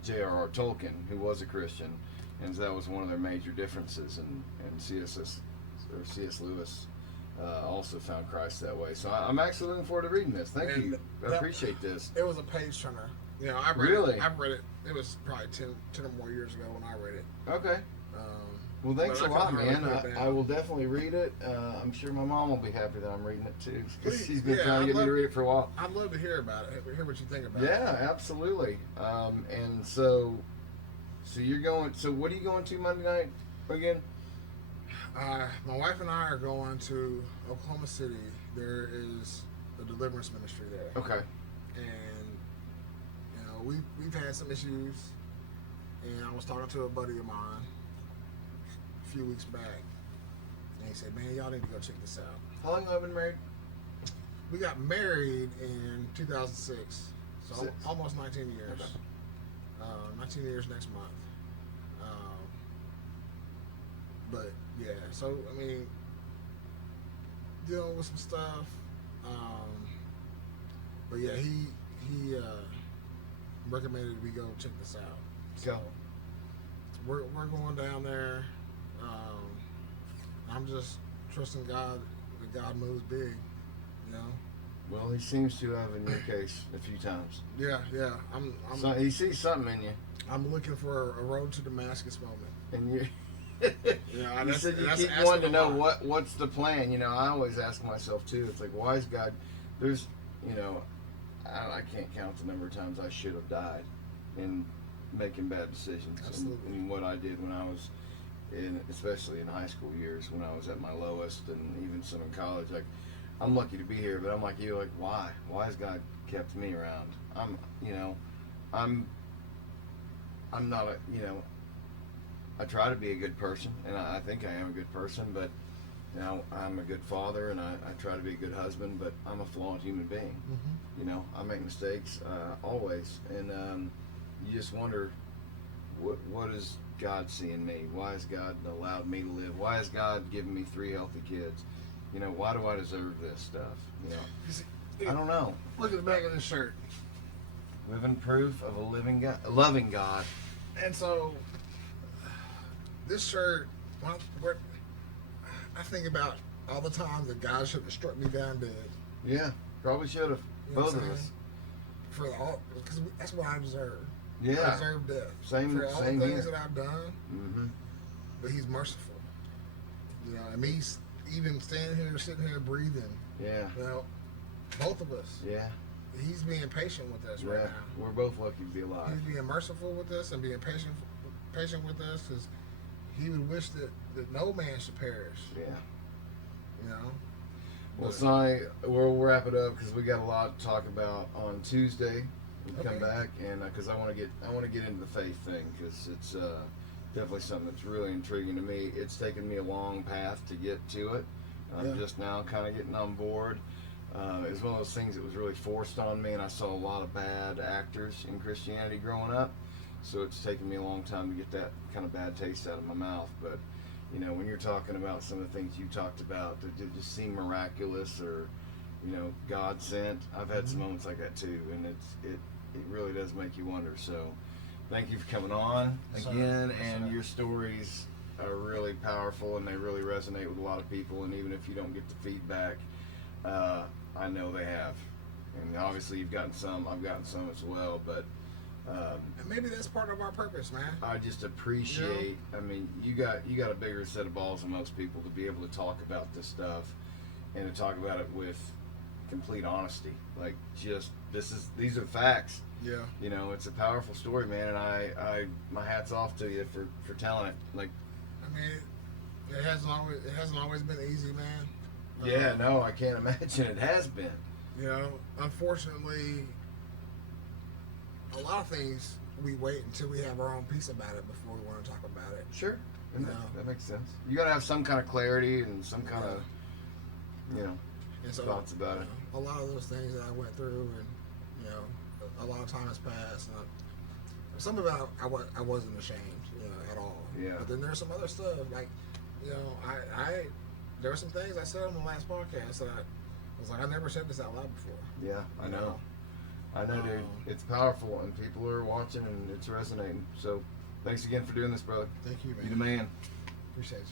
J.R.R. Tolkien, who was a Christian, and that was one of their major differences. And C.S. Lewis also found Christ that way. So I'm actually looking forward to reading this. Thank you. I appreciate this. It was a page turner. I've read it. I've read it. It was probably 10 or more years ago when I read it. Okay. Well, thanks a lot, man. I will definitely read it. I'm sure my mom will be happy that I'm reading it too, because she's been trying to get me to read it for a while. I'd love to hear about it. Hear what you think about it. Yeah, absolutely. And so you're going. So what are you going to Monday night again? My wife and I are going to Oklahoma City. There is a deliverance ministry there. Okay. And we've had some issues, and I was talking to a buddy of mine a few weeks back, and he said, "Man, y'all need to go check this out." How long have you been married? We got married in 2006, so almost 19 years. Okay. 19 years next month. But yeah, so I mean, dealing with some stuff. But yeah, he recommended we go check this out. So Go. we're going down there. I'm just trusting God that God moves big. You know. Well, he seems to have in your case a few times. Yeah, yeah. I'm So he sees something in you, I'm looking for a road to Damascus moment. and you. Yeah, You said you keep wanting to know what's the plan. You know, I always ask myself too. It's like, why is God? There's, you know, I can't count the number of times I should have died in making bad decisions. Absolutely. And what I did when I was especially in high school years, when I was at my lowest, and even some in college. Like, I'm lucky to be here, but I'm like you. Like, why? Why has God kept me around? I'm not a, you know. I try to be a good person, and I think I am a good person, but you know, I'm a good father, and I try to be a good husband, but I'm a flawed human being. Mm-hmm. You know, I make mistakes always, and you just wonder, what does God see in me? Why has God allowed me to live? Why has God given me 3 healthy kids? You know, why do I deserve this stuff? You know, I don't know. Look at the back of this shirt. Living proof of a loving God. And so, this shirt, I think about all the times that God should have struck me down dead. Yeah, probably should have. You know Both what of I'm us. saying? Because that's what I deserve. Yeah. I deserve death. Same For all here. the things that I've done, Mm-hmm. but He's merciful. You know, and me even standing here, sitting here, breathing. Yeah. You know, both of us. Yeah. He's being patient with us right now. We're both lucky to be alive. He's being merciful with us and being patient with us, because He would wish that no man should perish. Yeah. You know. Well, Sonny, we'll wrap it up because we got a lot to talk about on Tuesday. We come back, and because I want to get into the faith thing, because it's definitely something that's really intriguing to me. It's taken me a long path to get to it. I'm just now kind of getting on board. It was one of those things that was really forced on me, and I saw a lot of bad actors in Christianity growing up. So it's taken me a long time to get that kind of bad taste out of my mouth. But you know, when you're talking about some of the things you talked about that just seem miraculous or, you know, God sent, I've had some moments like that too, and it really does make you wonder. So thank you for coming on again, and your stories are really powerful, and they really resonate with a lot of people. And even if you don't get the feedback, I know they have, and obviously you've gotten some, I've gotten some as well, but and maybe that's part of our purpose, man. I just appreciate. I mean, you got a bigger set of balls than most people to be able to talk about this stuff, and to talk about it with complete honesty. Like, just these are facts. Yeah. You know, it's a powerful story, man, and I my hat's off to you for telling it. Like, I mean, it hasn't always been easy, man. yeah, no, I can't imagine it has been. You know, unfortunately, a lot of things we wait until we have our own peace about it before we want to talk about it. Sure. And Yeah. that makes sense. You got to have some kind of clarity and some kind of, you know, And so, thoughts about it. A lot of those things that I went through, and you know, a lot of time has passed. And some of it I wasn't ashamed, you know, at all. Yeah. But then there's some other stuff, like, you know, I there were some things I said on the last podcast that I was like, I never said this out loud before. Yeah, I You know. I know, dude. It's powerful, and people are watching, and it's resonating. So, thanks again for doing this, brother. Thank you, man. You the man. Appreciate you.